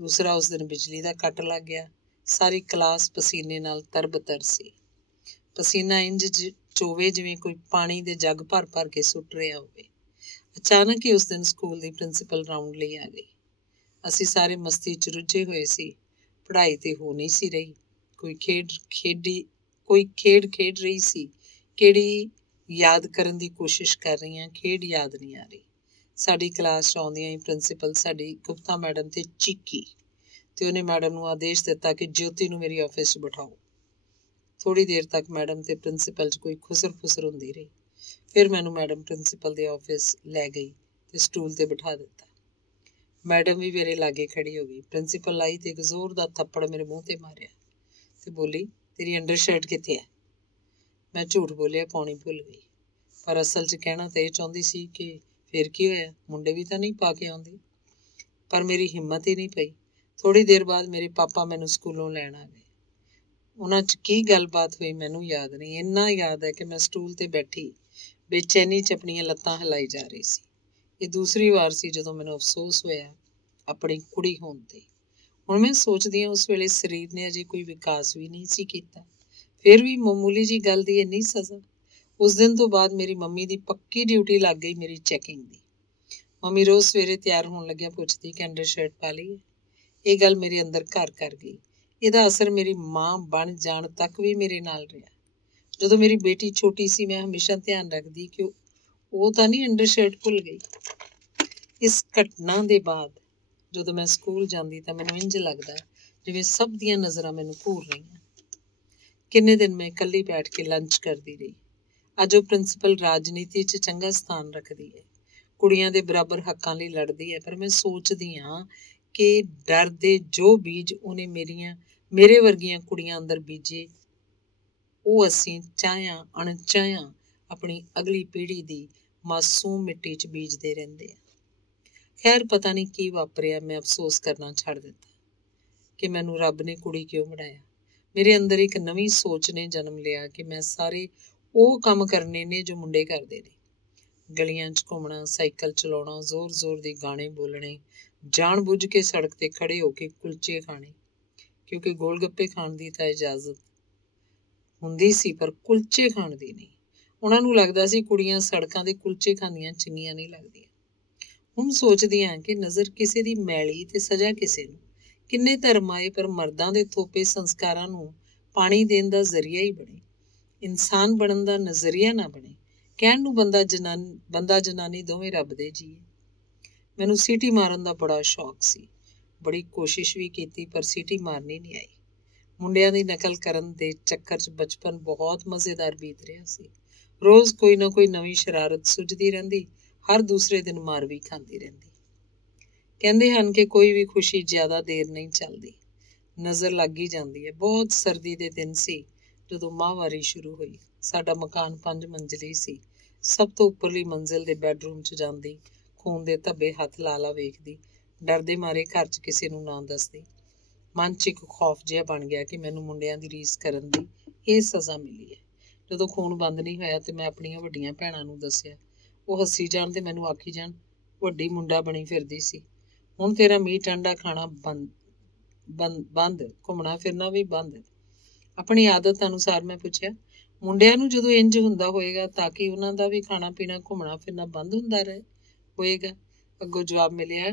ਦੂਸਰਾ ਉਸ ਦਿਨ ਬਿਜਲੀ ਦਾ ਕੱਟ ਲੱਗ ਗਿਆ। ਸਾਰੀ ਕਲਾਸ ਪਸੀਨੇ ਨਾਲ ਤਰਬਤਰ ਸੀ। ਪਸੀਨਾ ਇੰਝ ਚੋਵੇ ਜਿਵੇਂ ਕੋਈ ਪਾਣੀ ਦੇ ਜੱਗ ਭਰ ਕੇ ਸੁੱਟ ਰਿਹਾ ਹੋਵੇ। ਅਚਾਨਕ ਹੀ ਉਸ ਦਿਨ ਸਕੂਲ ਦੀ ਪ੍ਰਿੰਸੀਪਲ ਰਾਊਂਡ ਲਈ ਆ ਗਈ। ਅਸੀਂ ਸਾਰੇ ਮਸਤੀ 'ਚ ਰੁੱਝੇ ਹੋਏ ਸੀ। ਪੜ੍ਹਾਈ ਤੇ ਹੋ ਨਹੀਂ ਸੀ ਰਹੀ। ਕੋਈ ਖੇਡ ਖੇਡ ਰਹੀ ਸੀ। ਕਿਹੜੀ ਯਾਦ ਕਰਨ ਦੀ ਕੋਸ਼ਿਸ਼ ਕਰ ਰਹੀ ਹਾਂ, ਖੇਡ ਯਾਦ ਨਹੀਂ ਆ ਰਹੀ। ਸਾਡੀ ਕਲਾਸ 'ਚ ਆਉਂਦੀਆਂ ਹੀ ਪ੍ਰਿੰਸੀਪਲ ਸਾਡੀ ਗੁਪਤਾ ਮੈਡਮ ਤੇ ਚੀਕੀ ਤੇ ਉਹਨੇ ਮੈਡਮ ਨੂੰ ਆਦੇਸ਼ ਦਿੱਤਾ ਕਿ ਜੋਤੀ ਨੂੰ ਮੇਰੀ ਆਫਿਸ 'ਚ ਬਿਠਾਓ। ਥੋੜ੍ਹੀ ਦੇਰ ਤੱਕ ਮੈਡਮ ਤੇ ਪ੍ਰਿੰਸੀਪਲ 'ਚ ਕੋਈ ਖੁਸਰ ਹੁੰਦੀ ਰਹੀ। ਫਿਰ ਮੈਨੂੰ ਮੈਡਮ ਪ੍ਰਿੰਸੀਪਲ ਦੇ ਆਫਿਸ ਲੈ ਗਈ ਤੇ ਸਟੂਲ ਤੇ ਬਿਠਾ ਦਿੱਤਾ। ਮੈਡਮ ਵੀ ਮੇਰੇ ਲਾਗੇ ਖੜੀ ਹੋ ਗਈ। ਪ੍ਰਿੰਸੀਪਲ ਆਈ ਤੇ ਇੱਕ ਜ਼ੋਰ ਦਾ ਥੱਪੜ ਮੇਰੇ ਮੂੰਹ ਤੇ ਮਾਰਿਆ ਤੇ ਬੋਲੀ, ਤੇਰੀ ਅੰਡਰ ਸ਼ਰਟ ਕਿੱਥੇ ਹੈ? ਮੈਂ ਝੂਠ ਬੋਲਿਆ, ਪਾਉਣੀ ਭੁੱਲ ਗਈ, ਪਰ ਅਸਲ 'ਚ ਕਹਿਣਾ ਤਾਂ ਇਹ ਚਾਹੁੰਦੀ ਸੀ ਕਿ ਫਿਰ ਕੀ ਹੋਇਆ, ਮੁੰਡੇ ਵੀ ਤਾਂ ਨਹੀਂ ਪਾ ਕੇ ਆਉਂਦੇ। ਪਰ ਮੇਰੀ ਹਿੰਮਤ ਹੀ ਨਹੀਂ ਪਈ। ਥੋੜ੍ਹੀ ਦੇਰ ਬਾਅਦ ਮੇਰੇ ਪਾਪਾ ਮੈਨੂੰ ਸਕੂਲੋਂ ਲੈਣ ਆ ਗਏ। ਉਹਨਾਂ 'ਚ ਕੀ ਗੱਲਬਾਤ ਹੋਈ ਮੈਨੂੰ ਯਾਦ ਨਹੀਂ। ਇੰਨਾ ਯਾਦ ਹੈ ਕਿ ਮੈਂ ਸਟੂਲ ਤੇ ਬੈਠੀ ਬੇਚੈਨੀ 'ਚ ਆਪਣੀਆਂ ਲੱਤਾਂ ਹਿਲਾਈ ਜਾ ਰਹੀ ਸੀ। ਇਹ ਦੂਸਰੀ ਵਾਰ ਸੀ ਜਦੋਂ ਮੈਨੂੰ ਅਫਸੋਸ ਹੋਇਆ ਆਪਣੀ ਕੁੜੀ ਹੋਣ ਤੇ। ਹੁਣ ਮੈਂ ਸੋਚਦੀ ਹਾਂ ਉਸ ਵੇਲੇ ਸਰੀਰ ਨੇ ਅਜੇ ਕੋਈ ਵਿਕਾਸ ਵੀ ਨਹੀਂ ਸੀ ਕੀਤਾ, ਫਿਰ ਵੀ ਮਾਮੂਲੀ ਜਿਹੀ ਗੱਲ ਦੀ ਇੰਨੀ ਸਜ਼ਾ। ਉਸ ਦਿਨ ਤੋਂ ਬਾਅਦ ਮੇਰੀ ਮੰਮੀ ਦੀ ਪੱਕੀ ਡਿਊਟੀ ਲੱਗ ਗਈ ਮੇਰੀ ਚੈਕਿੰਗ ਦੀ। ਮੰਮੀ ਰੋਜ਼ ਸਵੇਰੇ ਤਿਆਰ ਹੋਣ ਲੱਗਿਆ ਪੁੱਛਦੀ ਕਿ ਅੰਡਰ ਸ਼ਰਟ ਪਾ ਲਈ। ਇਹ ਗੱਲ ਮੇਰੇ ਅੰਦਰ ਘਰ ਕਰ ਗਈ। ਇਹਦਾ ਅਸਰ ਮੇਰੀ ਮਾਂ ਬਣ ਜਾਣ ਤੱਕ ਵੀ ਮੇਰੇ ਨਾਲ ਰਿਹਾ। ਜਦੋਂ ਮੇਰੀ ਬੇਟੀ ਛੋਟੀ ਸੀ ਮੈਂ ਹਮੇਸ਼ਾ ਧਿਆਨ ਰੱਖਦੀ ਕਿ ਉਹ ਤਾਂ ਨਹੀਂ ਅੰਡਰ ਸ਼ਰਟ ਭੁੱਲ ਗਈ। ਇਸ ਘਟਨਾ ਦੇ ਬਾਅਦ ਜਦੋਂ ਮੈਂ ਸਕੂਲ ਜਾਂਦੀ ਤਾਂ ਮੈਨੂੰ ਇੰਝ ਲੱਗਦਾ ਜਿਵੇਂ ਸਭ ਦੀਆਂ ਨਜ਼ਰਾਂ ਮੈਨੂੰ ਘੂਰ ਰਹੀਆਂ। ਕਿੰਨੇ ਦਿਨ ਮੈਂ ਇਕੱਲੀ ਬੈਠ ਕੇ ਲੰਚ ਕਰਦੀ ਰਹੀ। ਅੱਜ ਉਹ ਪ੍ਰਿੰਸੀਪਲ ਰਾਜਨੀਤੀ 'ਚ ਚੰਗਾ ਸਥਾਨ ਰੱਖਦੀ ਹੈ, ਕੁੜੀਆਂ ਦੇ ਬਰਾਬਰ ਹੱਕਾਂ ਲਈ ਲੜਦੀ ਹੈ, ਪਰ ਮੈਂ ਸੋਚਦੀ ਹਾਂ ਕਿ ਡਰ ਦੇ ਜੋ ਬੀਜ ਉਹਨੇ ਮੇਰੇ ਵਰਗੀਆਂ ਕੁੜੀਆਂ ਅੰਦਰ ਬੀਜੇ, ਉਹ ਅਸੀਂ ਚਾਹਿਆਂ ਅਣਚਾਹਿਆਂ ਆਪਣੀ ਅਗਲੀ ਪੀੜ੍ਹੀ ਦੀ ਮਾਸੂਮ ਮਿੱਟੀ 'ਚ ਬੀਜਦੇ ਰਹਿੰਦੇ ਆ। ਖੈਰ ਪਤਾ ਨਹੀਂ ਕੀ ਵਾਪਰਿਆ, ਮੈਂ ਅਫਸੋਸ ਕਰਨਾ ਛੱਡ ਦਿੱਤਾ ਕਿ ਮੈਨੂੰ ਰੱਬ ਨੇ ਕੁੜੀ ਕਿਉਂ ਬਣਾਇਆ। ਮੇਰੇ ਅੰਦਰ ਇੱਕ ਨਵੀਂ ਸੋਚ ਨੇ ਜਨਮ ਲਿਆ ਕਿ ਮੈਂ ਸਾਰੇ ਉਹ ਕੰਮ ਕਰਨੇ ਨੇ ਜੋ ਮੁੰਡੇ ਕਰਦੇ ਨੇ। ਗਲੀਆਂ 'ਚ ਘੁੰਮਣਾ, ਸਾਈਕਲ ਚਲਾਉਣਾ, ਜ਼ੋਰ-ਜ਼ੋਰ ਦੇ ਗਾਣੇ ਬੋਲਣੇ, ਜਾਣ ਬੁੱਝ ਕੇ ਸੜਕ ਤੇ ਖੜੇ ਹੋ ਕੇ ਕੁਲਚੇ ਖਾਣੇ, ਕਿਉਂਕਿ ਗੋਲ ਗੱਪੇ ਖਾਣ ਦੀ ਤਾਂ ਇਜਾਜ਼ਤ ਹੁੰਦੀ ਸੀ ਪਰ ਕੁਲਚੇ ਖਾਣ ਦੀ ਨਹੀਂ। ਉਹਨਾਂ ਨੂੰ ਲੱਗਦਾ ਸੀ ਕੁੜੀਆਂ ਸੜਕਾਂ ਦੇ ਕੁਲਚੇ ਖਾਂਦੀਆਂ ਚੰਗੀਆਂ ਨਹੀਂ ਲੱਗਦੀਆਂ। ਹੁਣ ਸੋਚਦੀ ਹਾਂ ਕਿ ਨਜ਼ਰ ਕਿਸੇ ਦੀ ਮੈਲੀ ਤੇ ਸਜ਼ਾ ਕਿਸੇ ਨੂੰ। ਕਿੰਨੇ ਧਰਮ ਆਏ ਪਰ ਮਰਦਾਂ ਦੇ ਥੋਪੇ ਸੰਸਕਾਰਾਂ ਨੂੰ ਪਾਣੀ ਦੇਣ ਦਾ ਜ਼ਰੀਆ ਹੀ ਬਣੇ, ਇਨਸਾਨ ਬਣਨ ਦਾ ਨਜ਼ਰੀਆ ਨਾ ਬਣੇ। ਕਹਿਣ ਨੂੰ ਬੰਦਾ ਜਨਾਨੀ ਦੋਵੇਂ ਰੱਬ ਦੇ ਜੀਏ। ਮੈਨੂੰ ਸੀਟੀ ਮਾਰਨ ਦਾ ਬੜਾ ਸ਼ੌਕ ਸੀ, ਬੜੀ ਕੋਸ਼ਿਸ਼ ਵੀ ਕੀਤੀ ਪਰ ਸੀਟੀ ਮਾਰਨੀ ਨਹੀਂ ਆਈ। ਮੁੰਡਿਆਂ ਦੀ ਨਕਲ ਕਰਨ ਦੇ ਚੱਕਰ 'ਚ ਬਚਪਨ ਬਹੁਤ ਮਜ਼ੇਦਾਰ ਬੀਤ ਰਿਹਾ ਸੀ। ਰੋਜ਼ ਕੋਈ ਨਾ ਕੋਈ ਨਵੀਂ ਸ਼ਰਾਰਤ ਸੁੱਝਦੀ ਰਹਿੰਦੀ, ਹਰ ਦੂਸਰੇ ਦਿਨ ਮਾਰ ਵੀ ਖਾਂਦੀ ਰਹਿੰਦੀ। ਕਹਿੰਦੇ ਹਨ ਕਿ ਕੋਈ ਵੀ ਖੁਸ਼ੀ ਜ਼ਿਆਦਾ ਦੇਰ ਨਹੀਂ ਚੱਲਦੀ, ਨਜ਼ਰ ਲੱਗ ਹੀ ਜਾਂਦੀ ਹੈ। ਬਹੁਤ ਸਰਦੀ ਦੇ ਦਿਨ ਸੀ ਜਦੋਂ ਮਾਹਵਾਰੀ ਸ਼ੁਰੂ ਹੋਈ। ਸਾਡਾ ਮਕਾਨ 5 ਮੰਜ਼ਲੀ ਸੀ। ਸਭ ਤੋਂ ਉੱਪਰਲੀ ਮੰਜ਼ਿਲ ਦੇ ਬੈਡਰੂਮ 'ਚ ਜਾਂਦੀ, ਖੂਨ ਦੇ ਧੱਬੇ ਹੱਥ ਲਾ ਵੇਖਦੀ, ਡਰਦੇ ਮਾਰੇ ਘਰ 'ਚ ਕਿਸੇ ਨੂੰ ਨਾ ਦੱਸਦੀ। ਮਨ 'ਚ ਇੱਕ ਖੌਫ ਜਿਹਾ ਬਣ ਗਿਆ ਕਿ ਮੈਨੂੰ ਮੁੰਡਿਆਂ ਦੀ ਰੀਸ ਕਰਨ ਦੀ ਇਹ ਸਜ਼ਾ ਮਿਲੀ ਹੈ। ਜਦੋਂ ਖੂਨ ਬੰਦ ਨਹੀਂ ਹੋਇਆ ਤੇ ਮੈਂ ਆਪਣੀਆਂ ਵੱਡੀਆਂ ਭੈਣਾਂ ਨੂੰ ਦੱਸਿਆ। ਉਹ ਹੱਸੀ ਜਾਣ ਤੇ ਮੈਨੂੰ ਆਖੀ ਜਾਣ, ਵੱਡੀ ਮੁੰਡਾ ਬਣੀ ਫਿਰਦੀ ਸੀ। ਹੁਣ ਤੇਰਾ ਮੀਟ ਅੰਡਾ ਖਾਣਾ ਬੰਦ, ਘੁੰਮਣਾ ਫਿਰਨਾ ਵੀ ਬੰਦ। ਆਪਣੀ ਆਦਤ ਅਨੁਸਾਰ ਮੈਂ ਪੁੱਛਿਆ, ਮੁੰਡਿਆਂ ਨੂੰ ਜਦੋਂ ਇੰਜ ਹੁੰਦਾ ਹੋਏਗਾ ਤਾਂ ਕਿ ਉਹਨਾਂ ਦਾ ਵੀ ਖਾਣਾ ਪੀਣਾ ਘੁੰਮਣਾ ਫਿਰਨਾ ਬੰਦ ਹੁੰਦਾ ਹੋਏਗਾ। ਅੱਗੋਂ ਜਵਾਬ ਮਿਲਿਆ,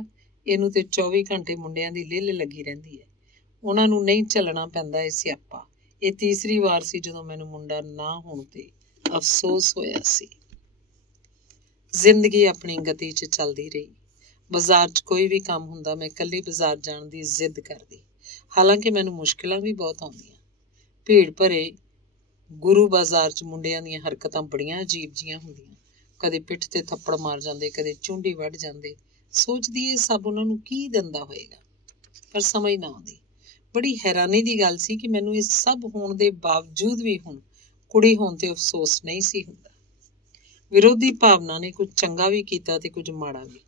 ਇਹਨੂੰ ਤੇ 24 ਘੰਟੇ ਮੁੰਡਿਆਂ ਦੀ ਲਿੱਲ ਲੱਗੀ ਰਹਿੰਦੀ ਹੈ। ਉਹਨਾਂ ਨੂੰ ਨਹੀਂ ਝੱਲਣਾ ਪੈਂਦਾ ਇਹ ਸਿਆਪਾ। ਇਹ ਤੀਸਰੀ ਵਾਰ ਸੀ ਜਦੋਂ ਮੈਨੂੰ ਮੁੰਡਾ ਨਾ ਹੋਣ ਤੇ ਅਫਸੋਸ ਹੋਇਆ ਸੀ। ਜ਼ਿੰਦਗੀ ਆਪਣੀ ਗਤੀ 'ਚ ਚੱਲਦੀ ਰਹੀ। ਬਾਜ਼ਾਰ 'ਚ ਕੋਈ ਵੀ ਕੰਮ ਹੁੰਦਾ ਮੈਂ ਇਕੱਲੀ ਬਾਜ਼ਾਰ ਜਾਣ ਦੀ ਜ਼ਿੱਦ ਕਰਦੀ। ਹਾਲਾਂਕਿ ਮੈਨੂੰ ਮੁਸ਼ਕਿਲਾਂ ਵੀ ਬਹੁਤ ਆਉਂਦੀਆਂ। ਭੀੜ ਭਰੇ ਗੁਰੂ ਬਾਜ਼ਾਰ 'ਚ ਮੁੰਡਿਆਂ ਦੀਆਂ ਹਰਕਤਾਂ ਬੜੀਆਂ ਅਜੀਬ ਜਿਹੀਆਂ ਹੁੰਦੀਆਂ। ਕਦੇ ਪਿੱਠ ਤੇ ਥੱਪੜ ਮਾਰ ਜਾਂਦੇ, ਕਦੇ ਚੁੰਡੀ ਵੱਢ ਜਾਂਦੇ। ਸੋਚਦੀ ਇਹ ਸਭ ਉਹਨਾਂ ਨੂੰ ਕੀ ਦਿੰਦਾ ਹੋਏਗਾ, ਪਰ ਸਮਝ ਨਾ ਆਉਂਦੀ। ਬੜੀ ਹੈਰਾਨੀ ਦੀ ਗੱਲ ਸੀ ਕਿ ਮੈਨੂੰ ਇਹ ਸਭ ਹੋਣ ਦੇ ਬਾਵਜੂਦ ਵੀ ਹੁਣ ਕੁੜੀ ਹੋਣ ਤੇ ਅਫਸੋਸ ਨਹੀਂ ਸੀ ਹੁੰਦਾ। ਵਿਰੋਧੀ ਭਾਵਨਾ ਨੇ ਕੁਝ ਚੰਗਾ ਵੀ ਕੀਤਾ ਤੇ ਕੁਝ ਮਾੜਾ ਵੀ।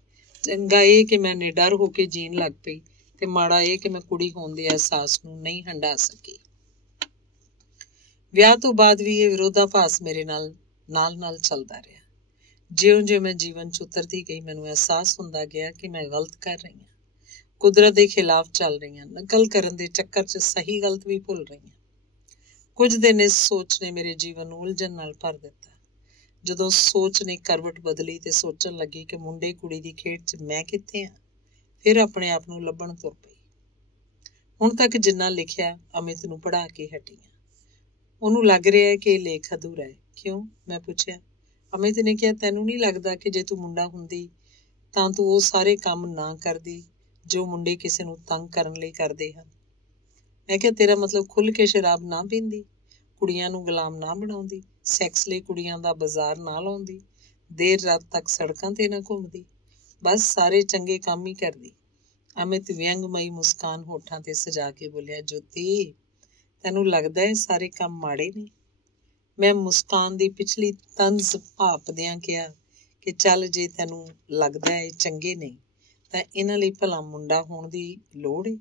ਚੰਗਾ ਇਹ ਕਿ ਮੈਂ ਨਿਡਰ ਹੋ ਕੇ ਜੀਣ ਲੱਗ ਪਈ ਤੇ ਮਾੜਾ ਇਹ ਕਿ ਮੈਂ ਕੁੜੀ ਹੋਣ ਦੇ ਅਹਿਸਾਸ ਨੂੰ ਨਹੀਂ ਹੰਢਾ ਸਕੀ। ਵਿਆਹ ਤੋਂ ਬਾਅਦ ਵੀ ਇਹ ਵਿਰੋਧਾਭਾਸ ਮੇਰੇ ਨਾਲ ਚੱਲਦਾ ਰਿਹਾ। ਜਿਉਂ-ਜਿਉਂ ਮੈਂ ਜੀਵਨ 'ਚ ਉਤਰਦੀ ਗਈ ਮੈਨੂੰ ਅਹਿਸਾਸ ਹੁੰਦਾ ਗਿਆ ਕਿ ਮੈਂ ਗਲਤ ਕਰ ਰਹੀ ਹਾਂ, ਕੁਦਰਤ ਦੇ ਖਿਲਾਫ ਚੱਲ ਰਹੀ ਹਾਂ, ਨਕਲ ਕਰਨ ਦੇ ਚੱਕਰ 'ਚ ਸਹੀ ਗਲਤ ਵੀ ਭੁੱਲ ਰਹੀ ਹਾਂ। ਕੁਝ ਦਿਨ ਇਸ ਸੋਚ ਨੇ ਮੇਰੇ ਜੀਵਨ ਨੂੰ ਉਲਝਣ ਨਾਲ ਭਰ ਦਿੱਤਾ। ਜਦੋਂ ਸੋਚ ਨੇ ਕਰਵਟ ਬਦਲੀ ਤੇ ਸੋਚਣ ਲੱਗੀ ਕਿ ਮੁੰਡੇ ਕੁੜੀ ਦੀ ਖੇਡ 'ਚ ਮੈਂ ਕਿੱਥੇ ਹਾਂ, ਫਿਰ ਆਪਣੇ ਆਪ ਨੂੰ ਲੱਭਣ ਤੁਰ ਪਈ। ਹੁਣ ਤੱਕ ਜਿੰਨਾ ਲਿਖਿਆ ਅਮਿਤ ਨੂੰ ਪੜ੍ਹਾ ਕੇ ਹਟੀ ਹਾਂ। ਉਹਨੂੰ ਲੱਗ ਰਿਹਾ ਹੈ ਕਿ ਇਹ ਲੇਖ ਅਧੂਰਾ ਹੈ। ਕਿਉਂ? ਮੈਂ ਪੁੱਛਿਆ। ਅਮਿਤ ਨੇ ਕਿਹਾ, ਤੈਨੂੰ ਨਹੀਂ ਲੱਗਦਾ ਕਿ ਜੇ ਤੂੰ ਮੁੰਡਾ ਹੁੰਦੀ ਤਾਂ ਤੂੰ ਉਹ ਸਾਰੇ ਕੰਮ ਨਾ ਕਰਦੀ ਜੋ ਮੁੰਡੇ ਕਿਸੇ ਨੂੰ ਤੰਗ ਕਰਨ ਲਈ ਕਰਦੇ ਹਨ? ਮੈਂ ਕਿਹਾ, ਤੇਰਾ ਮਤਲਬ ਖੁੱਲ੍ਹ ਕੇ ਸ਼ਰਾਬ ਨਾ ਪੀਂਦੀ, ਕੁੜੀਆਂ ਨੂੰ ਗੁਲਾਮ ਨਾ ਬਣਾਉਂਦੀ, ਸੈਕਸ ਲਈ ਕੁੜੀਆਂ ਦਾ ਬਾਜ਼ਾਰ ਨਾ ਲਾਉਂਦੀ, ਦੇਰ ਰਾਤ ਤੱਕ ਸੜਕਾਂ ਤੇ ਨਾ ਘੁੰਮਦੀ, ਬਸ ਸਾਰੇ ਚੰਗੇ ਕੰਮ ਹੀ ਕਰਦੀ। ਅਮਿਤ ਵਿਅੰਗਮਈ ਮੁਸਕਾਨ ਹੋਠਾਂ ਤੇ ਸਜਾ ਕੇ ਬੋਲਿਆ, ਜੋਤੀ, ਤੈਨੂੰ ਲੱਗਦਾ ਹੈ ਸਾਰੇ ਕੰਮ ਮਾੜੇ ਨੇ? ਮੈਂ ਮੁਸਕਾਨ ਦੀ ਪਿਛਲੀ ਤੰਜ਼ ਭਾਪਦਿਆਂ ਕਿਹਾ ਕਿ ਚੱਲ ਜੇ ਤੈਨੂੰ ਲੱਗਦਾ ਹੈ ਚੰਗੇ ਨੇ ਤਾਂ ਇਹਨਾਂ ਲਈ ਭਲਾ ਮੁੰਡਾ ਹੋਣ ਦੀ ਲੋੜ ਹੈ?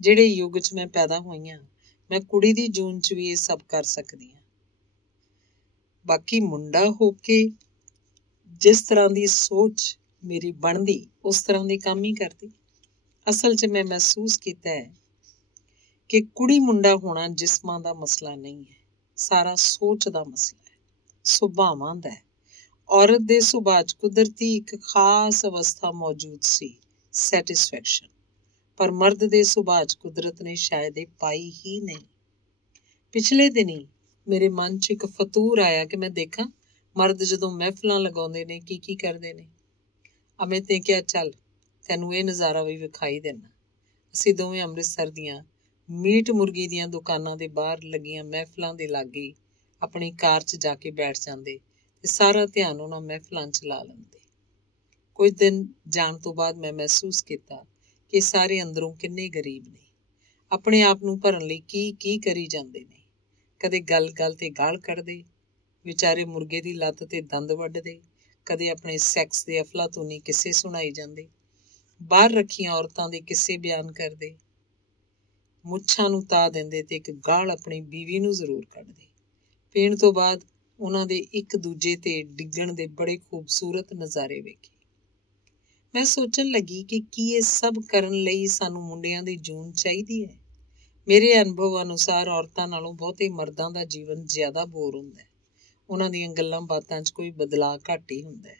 ਜਿਹੜੇ ਯੁੱਗ 'ਚ ਮੈਂ ਪੈਦਾ ਹੋਈ ਹਾਂ ਮੈਂ ਕੁੜੀ ਦੀ ਜੂਨ 'ਚ ਵੀ ਇਹ ਸਭ ਕਰ ਸਕਦੀ ਹਾਂ। ਬਾਕੀ ਮੁੰਡਾ ਹੋ ਕੇ ਜਿਸ ਤਰ੍ਹਾਂ ਦੀ ਸੋਚ ਮੇਰੀ ਬਣਦੀ ਉਸ ਤਰ੍ਹਾਂ ਦੇ ਕੰਮ ਹੀ ਕਰਦੀ। ਅਸਲ 'ਚ ਮੈਂ ਮਹਿਸੂਸ ਕੀਤਾ ਹੈ ਕਿ ਕੁੜੀ ਮੁੰਡਾ ਹੋਣਾ ਜਿਸਮਾਂ ਦਾ ਮਸਲਾ ਨਹੀਂ ਹੈ, ਸਾਰਾ ਸੋਚ ਦਾ ਮਸਲਾ ਹੈ, ਸੁਭਾਵਾਂ ਦਾ ਹੈ। ਔਰਤ ਦੇ ਸੁਭਾਅ 'ਚ ਕੁਦਰਤੀ ਇੱਕ ਖਾਸ ਅਵਸਥਾ ਮੌਜੂਦ ਸੀ, ਸੈਟਿਸਫੈਕਸ਼ਨ, ਪਰ ਮਰਦ ਦੇ ਸੁਭਾਅ 'ਚ ਕੁਦਰਤ ਨੇ ਸ਼ਾਇਦ ਇਹ ਪਾਈ ਹੀ ਨਹੀਂ। ਪਿਛਲੇ ਦਿਨੀਂ ਮੇਰੇ ਮਨ 'ਚ ਇੱਕ ਫਤੂਰ ਆਇਆ ਕਿ ਮੈਂ ਦੇਖਾਂ ਮਰਦ ਜਦੋਂ ਮਹਿਫਲਾਂ ਲਗਾਉਂਦੇ ਨੇ ਕੀ ਕਰਦੇ ਨੇ। ਅਮਿਤ ਨੇ ਕਿਹਾ, ਚੱਲ ਤੈਨੂੰ ਇਹ ਨਜ਼ਾਰਾ ਵੀ ਵਿਖਾਈ ਦੇਣਾ। ਅਸੀਂ ਦੋਵੇਂ ਅੰਮ੍ਰਿਤਸਰ ਦੀਆਂ ਮੀਟ ਮੁਰਗੀ ਦੀਆਂ ਦੁਕਾਨਾਂ ਦੇ ਬਾਹਰ ਲੱਗੀਆਂ ਮਹਿਫਲਾਂ ਦੇ ਲਾਗੇ ਆਪਣੀ ਕਾਰ 'ਚ ਜਾ ਕੇ ਬੈਠ ਜਾਂਦੇ ਤੇ ਸਾਰਾ ਧਿਆਨ ਉਹਨਾਂ ਮਹਿਫਲਾਂ 'ਚ ਲਾ ਲੈਂਦੇ। ਕੁਝ ਦਿਨ ਜਾਣ ਤੋਂ ਬਾਅਦ ਮੈਂ ਮਹਿਸੂਸ ਕੀਤਾ ਕਿ ਸਾਰੇ ਅੰਦਰੋਂ ਕਿੰਨੇ ਗਰੀਬ ਨੇ, ਆਪਣੇ ਆਪ ਨੂੰ ਭਰਨ ਲਈ ਕੀ ਕਰੀ ਜਾਂਦੇ ਨੇ। ਕਦੇ ਗੱਲ ਤੇ ਗਾਲ ਕੱਢਦੇ, ਵਿਚਾਰੇ ਮੁਰਗੇ ਦੀ ਲੱਤ ਤੇ ਦੰਦ ਵੱਢਦੇ, ਕਦੇ ਆਪਣੇ ਸੈਕਸ ਦੇ ਅਫਲਾਤੂਨੀ ਕਿੱਸੇ ਸੁਣਾਈ ਜਾਂਦੇ, ਬਾਹਰ ਰੱਖੀਆਂ ਔਰਤਾਂ ਦੇ ਕਿੱਸੇ ਬਿਆਨ ਕਰਦੇ, ਮੁੱਛਾਂ ਨੂੰ ਤਾ ਦਿੰਦੇ ਤੇ ਇੱਕ ਗਾਲ ਆਪਣੀ ਬੀਵੀ ਨੂੰ ਜ਼ਰੂਰ ਕੱਢਦੇ। ਪੀਣ ਤੋਂ ਬਾਅਦ ਉਹਨਾਂ ਦੇ ਇੱਕ ਦੂਜੇ ਤੇ ਡਿੱਗਣ ਦੇ ਬੜੇ ਖੂਬਸੂਰਤ ਨਜ਼ਾਰੇ ਵੇਖੇ। ਮੈਂ ਸੋਚਣ ਲੱਗੀ ਕਿ ਕੀ ਇਹ ਸਭ ਕਰਨ ਲਈ ਸਾਨੂੰ ਮੁੰਡਿਆਂ ਦੀ ਜੂਨ ਚਾਹੀਦੀ ਹੈ? ਮੇਰੇ ਅਨੁਭਵ ਅਨੁਸਾਰ ਔਰਤਾਂ ਨਾਲੋਂ ਬਹੁਤੇ ਮਰਦਾਂ ਦਾ ਜੀਵਨ ਜ਼ਿਆਦਾ ਬੋਰ ਹੁੰਦਾ ਹੈ। ਉਹਨਾਂ ਦੀਆਂ ਗੱਲਾਂ ਬਾਤਾਂ 'ਚ ਕੋਈ ਬਦਲਾਅ ਘੱਟ ਹੀ ਹੁੰਦਾ ਹੈ।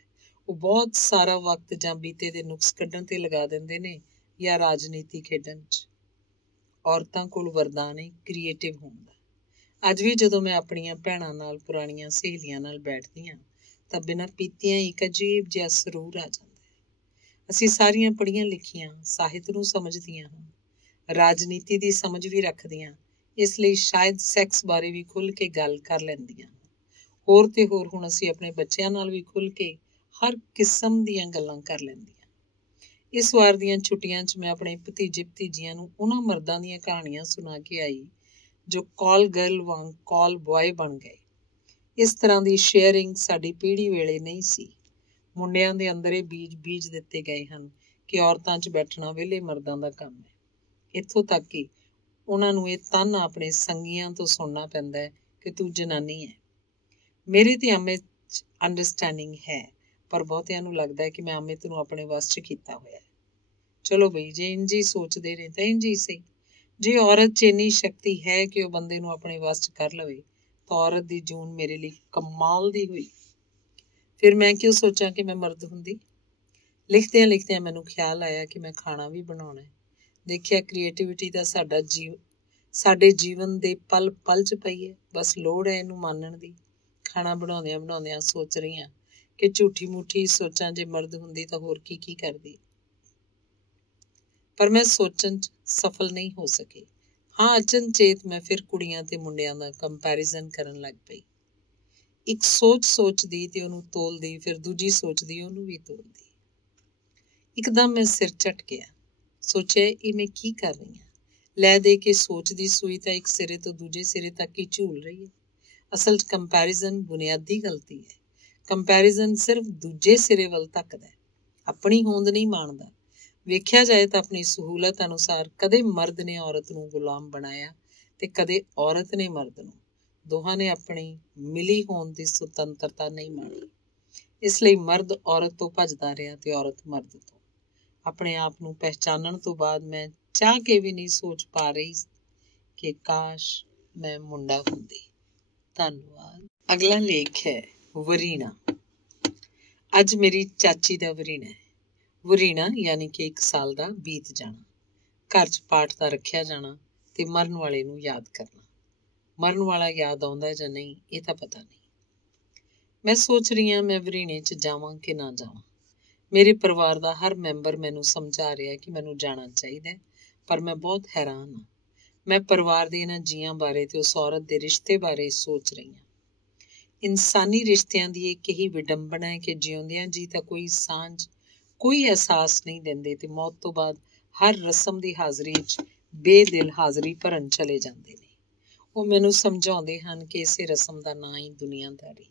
ਉਹ ਬਹੁਤ ਸਾਰਾ ਵਕਤ ਜਾਂ ਬੀਤੇ ਦੇ ਨੁਕਸ ਕੱਢਣ ਤੇ ਲਗਾ ਦਿੰਦੇ ਨੇ ਜਾਂ ਰਾਜਨੀਤੀ ਖੇਡਣ 'ਚ। ਔਰਤਾਂ ਕੋਲ ਵਰਦਾਨ ਹੈ ਕ੍ਰੀਏਟਿਵ ਹੋਣ ਦਾ। ਅੱਜ ਵੀ ਜਦੋਂ ਮੈਂ ਆਪਣੀਆਂ ਭੈਣਾਂ ਨਾਲ, ਪੁਰਾਣੀਆਂ ਸਹੇਲੀਆਂ ਨਾਲ ਬੈਠਦੀ ਹਾਂ ਤਾਂ ਬਿਨਾਂ ਪੀਤਿਆਂ ਇੱਕ ਅਜੀਬ ਜਿਹਾ ਸਰੂਰ ਆ ਜਾਂਦਾ ਹੈ। ਅਸੀਂ ਸਾਰੀਆਂ ਪੜ੍ਹੀਆਂ ਲਿਖੀਆਂ, ਸਾਹਿਤ ਨੂੰ ਸਮਝਦੀਆਂ ਹਾਂ, ਰਾਜਨੀਤੀ ਦੀ ਸਮਝ ਵੀ ਰੱਖਦੀਆਂ, ਇਸ ਲਈ ਸ਼ਾਇਦ ਸੈਕਸ ਬਾਰੇ ਵੀ ਖੁੱਲ੍ਹ ਕੇ ਗੱਲ ਕਰ ਲੈਂਦੀਆਂ। ਹੋਰ ਤੇ ਹੋਰ ਹੁਣ ਅਸੀਂ ਆਪਣੇ ਬੱਚਿਆਂ ਨਾਲ ਵੀ ਖੁੱਲ੍ਹ ਕੇ ਹਰ ਕਿਸਮ ਦੀਆਂ ਗੱਲਾਂ ਕਰ ਲੈਂਦੀਆਂ। ਇਸ ਵਾਰ ਦੀਆਂ ਛੁੱਟੀਆਂ 'ਚ ਮੈਂ ਆਪਣੇ ਭਤੀਜੇ ਭਤੀਜੀਆਂ ਨੂੰ ਉਹਨਾਂ ਮਰਦਾਂ ਦੀਆਂ ਕਹਾਣੀਆਂ ਸੁਣਾ ਕੇ ਆਈ ਜੋ ਕਾਲ ਗਰਲ ਵਾਂਗ ਕਾਲ ਬॉय ਬਣ ਗਏ। ਇਸ ਤਰ੍ਹਾਂ ਦੀ ਸ਼ੇਅਰਿੰਗ ਸਾਡੀ ਪੀੜ੍ਹੀ ਵੇਲੇ ਨਹੀਂ ਸੀ। ਮੁੰਡਿਆਂ ਦੇ ਅੰਦਰ ਇਹ ਬੀਜ ਦਿੱਤੇ ਗਏ ਹਨ ਕਿ ਔਰਤਾਂ 'ਚ ਬੈਠਣਾ ਵਿਹਲੇ ਮਰਦਾਂ ਦਾ ਕੰਮ ਹੈ। ਇੱਥੋਂ ਤੱਕ ਕਿ ਉਹਨਾਂ ਨੂੰ ਇਹ ਤਾਨਾ ਆਪਣੇ ਸੰਗੀਆਂ ਤੋਂ ਸੁਣਨਾ ਪੈਂਦਾ ਹੈ ਕਿ ਤੂੰ ਜਨਾਨੀ ਹੈ। ਮੇਰੇ ਤੇ ਅਮਿਤ 'ਚ ਅੰਡਰਸਟੈਂਡਿੰਗ ਹੈ, ਪਰ ਬਹੁਤਿਆਂ ਨੂੰ ਲੱਗਦਾ ਹੈ ਕਿ ਮੈਂ ਅਮਿਤ ਨੂੰ ਆਪਣੇ ਵੱਸ 'ਚ ਕੀਤਾ ਹੋਇਆ। ਚਲੋ ਬਈ, ਜੇ ਇੰਝ ਹੀ ਸੋਚਦੇ ਨੇ ਤਾਂ ਇੰਝ ਹੀ ਸਹੀ। ਜੇ ਔਰਤ 'ਚ ਇੰਨੀ ਸ਼ਕਤੀ ਹੈ ਕਿ ਉਹ ਬੰਦੇ ਨੂੰ ਆਪਣੇ ਵੱਸ 'ਚ ਕਰ ਲਵੇ, ਤਾਂ ਔਰਤ ਦੀ ਜੂਨ ਮੇਰੇ ਲਈ ਕਮਾਲ ਦੀ ਹੋਈ। ਫਿਰ ਮੈਂ ਕਿਉਂ ਸੋਚਾਂ ਕਿ ਮੈਂ ਮਰਦ ਹੁੰਦੀ। ਲਿਖਦਿਆਂ ਲਿਖਦਿਆਂ ਮੈਨੂੰ ਖਿਆਲ ਆਇਆ ਕਿ ਮੈਂ ਖਾਣਾ ਵੀ ਬਣਾਉਣਾ ਹੈ। ਦੇਖਿਆ ਕ੍ਰੀਏਟੀਵਿਟੀ ਦਾ ਸਾਡੇ ਜੀਵਨ ਦੇ ਪਲ ਪਲ 'ਚ ਪਈ ਹੈ, ਬਸ ਲੋੜ ਹੈ ਇਹਨੂੰ ਮਾਨਣ ਦੀ। ਖਾਣਾ ਬਣਾਉਂਦਿਆਂ ਬਣਾਉਂਦਿਆਂ ਸੋਚ ਰਹੀ ਹਾਂ ਕਿ ਝੂਠੀ ਮੂਠੀ ਸੋਚਾਂ ਜੇ ਮਰਦ ਹੁੰਦੀ ਤਾਂ ਹੋਰ ਕੀ ਕੀ ਕਰਦੀ। ਪਰ ਮੈਂ ਸੋਚਣ 'ਚ ਸਫਲ ਨਹੀਂ ਹੋ ਸਕੀ। ਹਾਂ, ਅਚਨਚੇਤ ਮੈਂ ਫਿਰ ਕੁੜੀਆਂ ਤੇ ਮੁੰਡਿਆਂ ਦਾ ਕੰਪੈਰੀਜ਼ਨ ਕਰਨ ਲੱਗ ਪਈ। ਇੱਕ ਸੋਚਦੀ ਤੇ ਉਹਨੂੰ ਤੋਲਦੀ, ਫਿਰ ਦੂਜੀ ਸੋਚਦੀ ਉਹਨੂੰ ਵੀ ਤੋਲਦੀ। ਇੱਕਦਮ ਮੈਂ ਸਿਰ ਝਟਕਿਆ। ਸੋਚਿਆ, ਇਹ ਮੈਂ ਕੀ ਕਰ ਰਹੀ ਹਾਂ। ਲੈ ਦੇ ਕੇ ਸੋਚਦੀ ਸੂਈ ਤਾਂ ਇੱਕ ਸਿਰੇ ਤੋਂ ਦੂਜੇ ਸਿਰੇ ਤੱਕ ਹੀ ਝੂਲ ਰਹੀ ਹੈ। ਅਸਲ 'ਚ ਕੰਪੈਰੀਜ਼ਨ ਬੁਨਿਆਦੀ ਗਲਤੀ ਹੈ। ਕੰਪੈਰੀਜ਼ਨ ਸਿਰਫ ਦੂਜੇ ਸਿਰੇ ਵੱਲ ਤੱਕਦਾ, ਆਪਣੀ ਹੋਂਦ ਨਹੀਂ ਮਾਣਦਾ। ਵੇਖਿਆ ਜਾਏ ਤਾਂ ਆਪਣੀ ਸਹੂਲਤ ਅਨੁਸਾਰ ਕਦੇ ਮਰਦ ਨੇ ਔਰਤ ਨੂੰ ਗੁਲਾਮ ਬਣਾਇਆ ਤੇ ਕਦੇ ਔਰਤ ਨੇ ਮਰਦ ਨੂੰ। ਦੋਹਾਂ ਨੇ ਆਪਣੀ ਮਿਲੀ ਹੋਂਦ ਦੀ ਸੁਤੰਤਰਤਾ ਨਹੀਂ ਮਾਣੀ। ਇਸ ਲਈ ਮਰਦ ਔਰਤ ਤੋਂ ਭੱਜਦਾ ਰਿਹਾ ਤੇ ਔਰਤ ਮਰਦ ਤੋਂ। ਆਪਣੇ ਆਪ ਨੂੰ ਪਹਿਚਾਨਣ ਤੋਂ ਬਾਅਦ ਮੈਂ ਚਾਹ ਕੇ ਵੀ ਨਹੀਂ ਸੋਚ ਪਾ ਰਹੀ ਕਿ ਕਾਸ਼ ਮੈਂ ਮੁੰਡਾ ਹੁੰਦੀ। ਧੰਨਵਾਦ। ਅਗਲਾ ਲੇਖ ਹੈ ਵਰੀਣਾ। ਅੱਜ ਮੇਰੀ ਚਾਚੀ ਦਾ ਵਰੀਣਾ ਹੈ। ਵਰੀਣਾ ਯਾਨੀ ਕਿ 1 ਸਾਲ ਦਾ ਬੀਤ ਜਾਣਾ, ਘਰ 'ਚ ਪਾਠ ਦਾ ਰੱਖਿਆ ਜਾਣਾ ਤੇ ਮਰਨ ਵਾਲੇ ਨੂੰ ਯਾਦ ਕਰਨਾ। ਮਰਨ ਵਾਲਾ ਯਾਦ ਆਉਂਦਾ ਜਾਂ ਨਹੀਂ, ਇਹ ਤਾਂ ਪਤਾ ਨਹੀਂ। ਮੈਂ ਸੋਚ ਰਹੀ ਹਾਂ ਮੈਂ ਵਰੀਣੇ 'ਚ ਜਾਵਾਂ ਕਿ ਨਾ ਜਾਵਾਂ। ਮੇਰੇ ਪਰਿਵਾਰ ਦਾ ਹਰ ਮੈਂਬਰ ਮੈਨੂੰ ਸਮਝਾ ਰਿਹਾ ਕਿ ਮੈਨੂੰ ਜਾਣਾ ਚਾਹੀਦਾ, ਪਰ ਮੈਂ ਬਹੁਤ ਹੈਰਾਨ ਹਾਂ। ਮੈਂ ਪਰਿਵਾਰ ਦੇ ਇਹਨਾਂ ਜੀਆਂ ਬਾਰੇ ਤੇ ਉਸ ਔਰਤ ਦੇ ਰਿਸ਼ਤੇ ਬਾਰੇ ਸੋਚ ਰਹੀ ਹਾਂ। ਇਨਸਾਨੀ ਰਿਸ਼ਤਿਆਂ ਦੀ ਇੱਕ ਇਹੀ ਵਿਡੰਬਣਾ ਹੈ ਕਿ ਜਿਉਂਦਿਆਂ ਜੀ ਤਾਂ ਕੋਈ ਸਾਂਝ, ਕੋਈ ਅਹਿਸਾਸ ਨਹੀਂ ਦਿੰਦੇ ਤੇ ਮੌਤ ਤੋਂ ਬਾਅਦ ਹਰ ਰਸਮ ਦੀ ਹਾਜ਼ਰੀ 'ਚ ਬੇਦਿਲ ਹਾਜ਼ਰੀ ਭਰਨ ਚਲੇ ਜਾਂਦੇ ਨੇ। ਉਹ ਮੈਨੂੰ ਸਮਝਾਉਂਦੇ ਹਨ ਕਿ ਇਸੇ ਰਸਮ ਦਾ ਨਾਂ ਹੀ ਦੁਨੀਆਦਾਰੀ ਹੈ।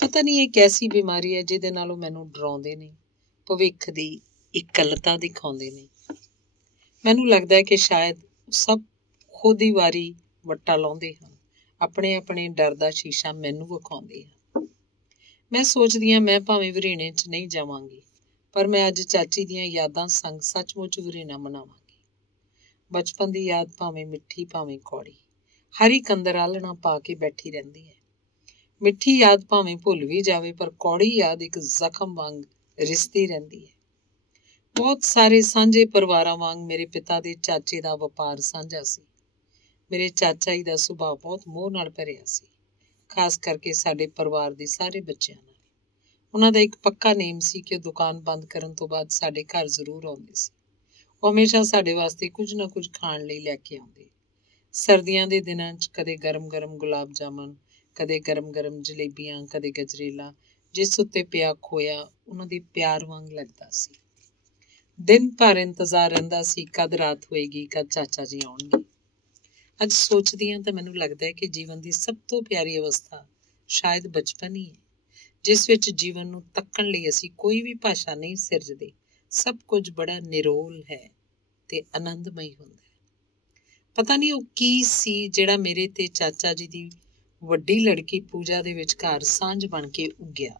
ਪਤਾ ਨਹੀਂ ਇਹ ਕੈਸੀ ਬਿਮਾਰੀ ਹੈ ਜਿਹਦੇ ਨਾਲ ਉਹ ਮੈਨੂੰ ਡਰਾਉਂਦੇ ਨੇ, ਭਵਿੱਖ ਦੀ ਇਕੱਲਤਾ ਦਿਖਾਉਂਦੇ ਨੇ। ਮੈਨੂੰ ਲੱਗਦਾ ਹੈ ਕਿ ਸ਼ਾਇਦ ਸਭ ਖੁਦ ਹੀ ਵਾਰੀ ਵੱਟਾ ਲਾਉਂਦੇ ਹਨ, ਆਪਣੇ ਆਪਣੇ ਡਰ ਦਾ ਸ਼ੀਸ਼ਾ ਮੈਨੂੰ ਵਿਖਾਉਂਦੇ ਹਨ। ਮੈਂ ਸੋਚਦੀ ਹਾਂ ਮੈਂ ਭਾਵੇਂ ਵਰੀਣੇ 'ਚ ਨਹੀਂ ਜਾਵਾਂਗੀ, ਪਰ ਮੈਂ ਅੱਜ ਚਾਚੀ ਦੀਆਂ ਯਾਦਾਂ ਸੰਗ ਸੱਚਮੁੱਚ ਵਰੀਣਾ ਮਨਾਵਾਂਗੀ। ਬਚਪਨ ਦੀ ਯਾਦ ਭਾਵੇਂ ਮਿੱਠੀ ਭਾਵੇਂ ਕੌੜੀ, ਹਰ ਇੱਕ ਅੰਦਰ ਆਲ੍ਹਣਾ ਪਾ ਕੇ ਬੈਠੀ ਰਹਿੰਦੀ ਹੈ। ਮਿੱਠੀ ਯਾਦ ਭਾਵੇਂ ਭੁੱਲ ਵੀ ਜਾਵੇ, ਪਰ ਕੌੜੀ ਯਾਦ ਇੱਕ ਜ਼ਖਮ ਵਾਂਗ ਰਿਸਦੀ ਰਹਿੰਦੀ ਹੈ। ਬਹੁਤ ਸਾਰੇ ਸਾਂਝੇ ਪਰਿਵਾਰਾਂ ਵਾਂਗ ਮੇਰੇ ਪਿਤਾ ਦੇ ਚਾਚੇ ਦਾ ਵਪਾਰ ਸਾਂਝਾ ਸੀ। ਮੇਰੇ ਚਾਚਾ ਜੀ ਦਾ ਸੁਭਾਅ ਬਹੁਤ ਮੋਹ ਨਾਲ ਭਰਿਆ ਸੀ, ਖਾਸ ਕਰਕੇ ਸਾਡੇ ਪਰਿਵਾਰ ਦੇ ਸਾਰੇ ਬੱਚਿਆਂ ਨਾਲ। ਉਹਨਾਂ ਦਾ ਇੱਕ ਪੱਕਾ ਨੇਮ ਸੀ ਕਿ ਉਹ ਦੁਕਾਨ ਬੰਦ ਕਰਨ ਤੋਂ ਬਾਅਦ ਸਾਡੇ ਘਰ ਜ਼ਰੂਰ ਆਉਂਦੇ ਸੀ। ਉਹ ਹਮੇਸ਼ਾ ਸਾਡੇ ਵਾਸਤੇ ਕੁਝ ਨਾ ਕੁਝ ਖਾਣ ਲਈ ਲੈ ਕੇ ਆਉਂਦੇ। ਸਰਦੀਆਂ ਦੇ ਦਿਨਾਂ 'ਚ ਕਦੇ ਗਰਮ ਗਰਮ ਗੁਲਾਬ ਜਾਮਨ, ਕਦੇ ਗਰਮ ਗਰਮ ਜਲੇਬੀਆਂ, ਕਦੇ ਗਜਰੇਲਾ, ਜਿਸ ਉੱਤੇ ਪਿਆ ਖੋਇਆ ਉਹਨਾਂ ਦੀ ਪਿਆਰ ਵਾਂਗ ਲੱਗਦਾ ਸੀ। ਦਿਨ ਭਰ ਇੰਤਜ਼ਾਰ ਰਹਿੰਦਾ ਸੀ ਕਦ ਰਾਤ ਹੋਏਗੀ, ਕਦ ਚਾਚਾ ਜੀ ਆਉਣਗੇ। ਅੱਜ ਸੋਚਦੀ ਹਾਂ ਤਾਂ ਮੈਨੂੰ ਲੱਗਦਾ ਹੈ ਕਿ ਜੀਵਨ ਦੀ ਸਭ ਤੋਂ ਪਿਆਰੀ ਅਵਸਥਾ ਸ਼ਾਇਦ ਬਚਪਨ ਹੀ ਹੈ, ਜਿਸ ਵਿੱਚ ਜੀਵਨ ਨੂੰ ਤੱਕਣ ਲਈ ਅਸੀਂ ਕੋਈ ਵੀ ਭਾਸ਼ਾ ਨਹੀਂ ਸਿਰਜਦੇ। ਸਭ ਕੁਝ ਬੜਾ ਨਿਰੋਲ ਹੈ ਤੇ ਆਨੰਦਮਈ ਹੁੰਦਾ ਹੈ। ਪਤਾ ਨਹੀਂ ਉਹ ਕੀ ਸੀ ਜਿਹੜਾ ਮੇਰੇ ਤੇ ਚਾਚਾ ਜੀ ਦੀ ਵੱਡੀ ਲੜਕੀ ਪੂਜਾ ਦੇ ਵਿਚਕਾਰ ਸਾਂਝ ਬਣ ਕੇ ਉੱਗਿਆ।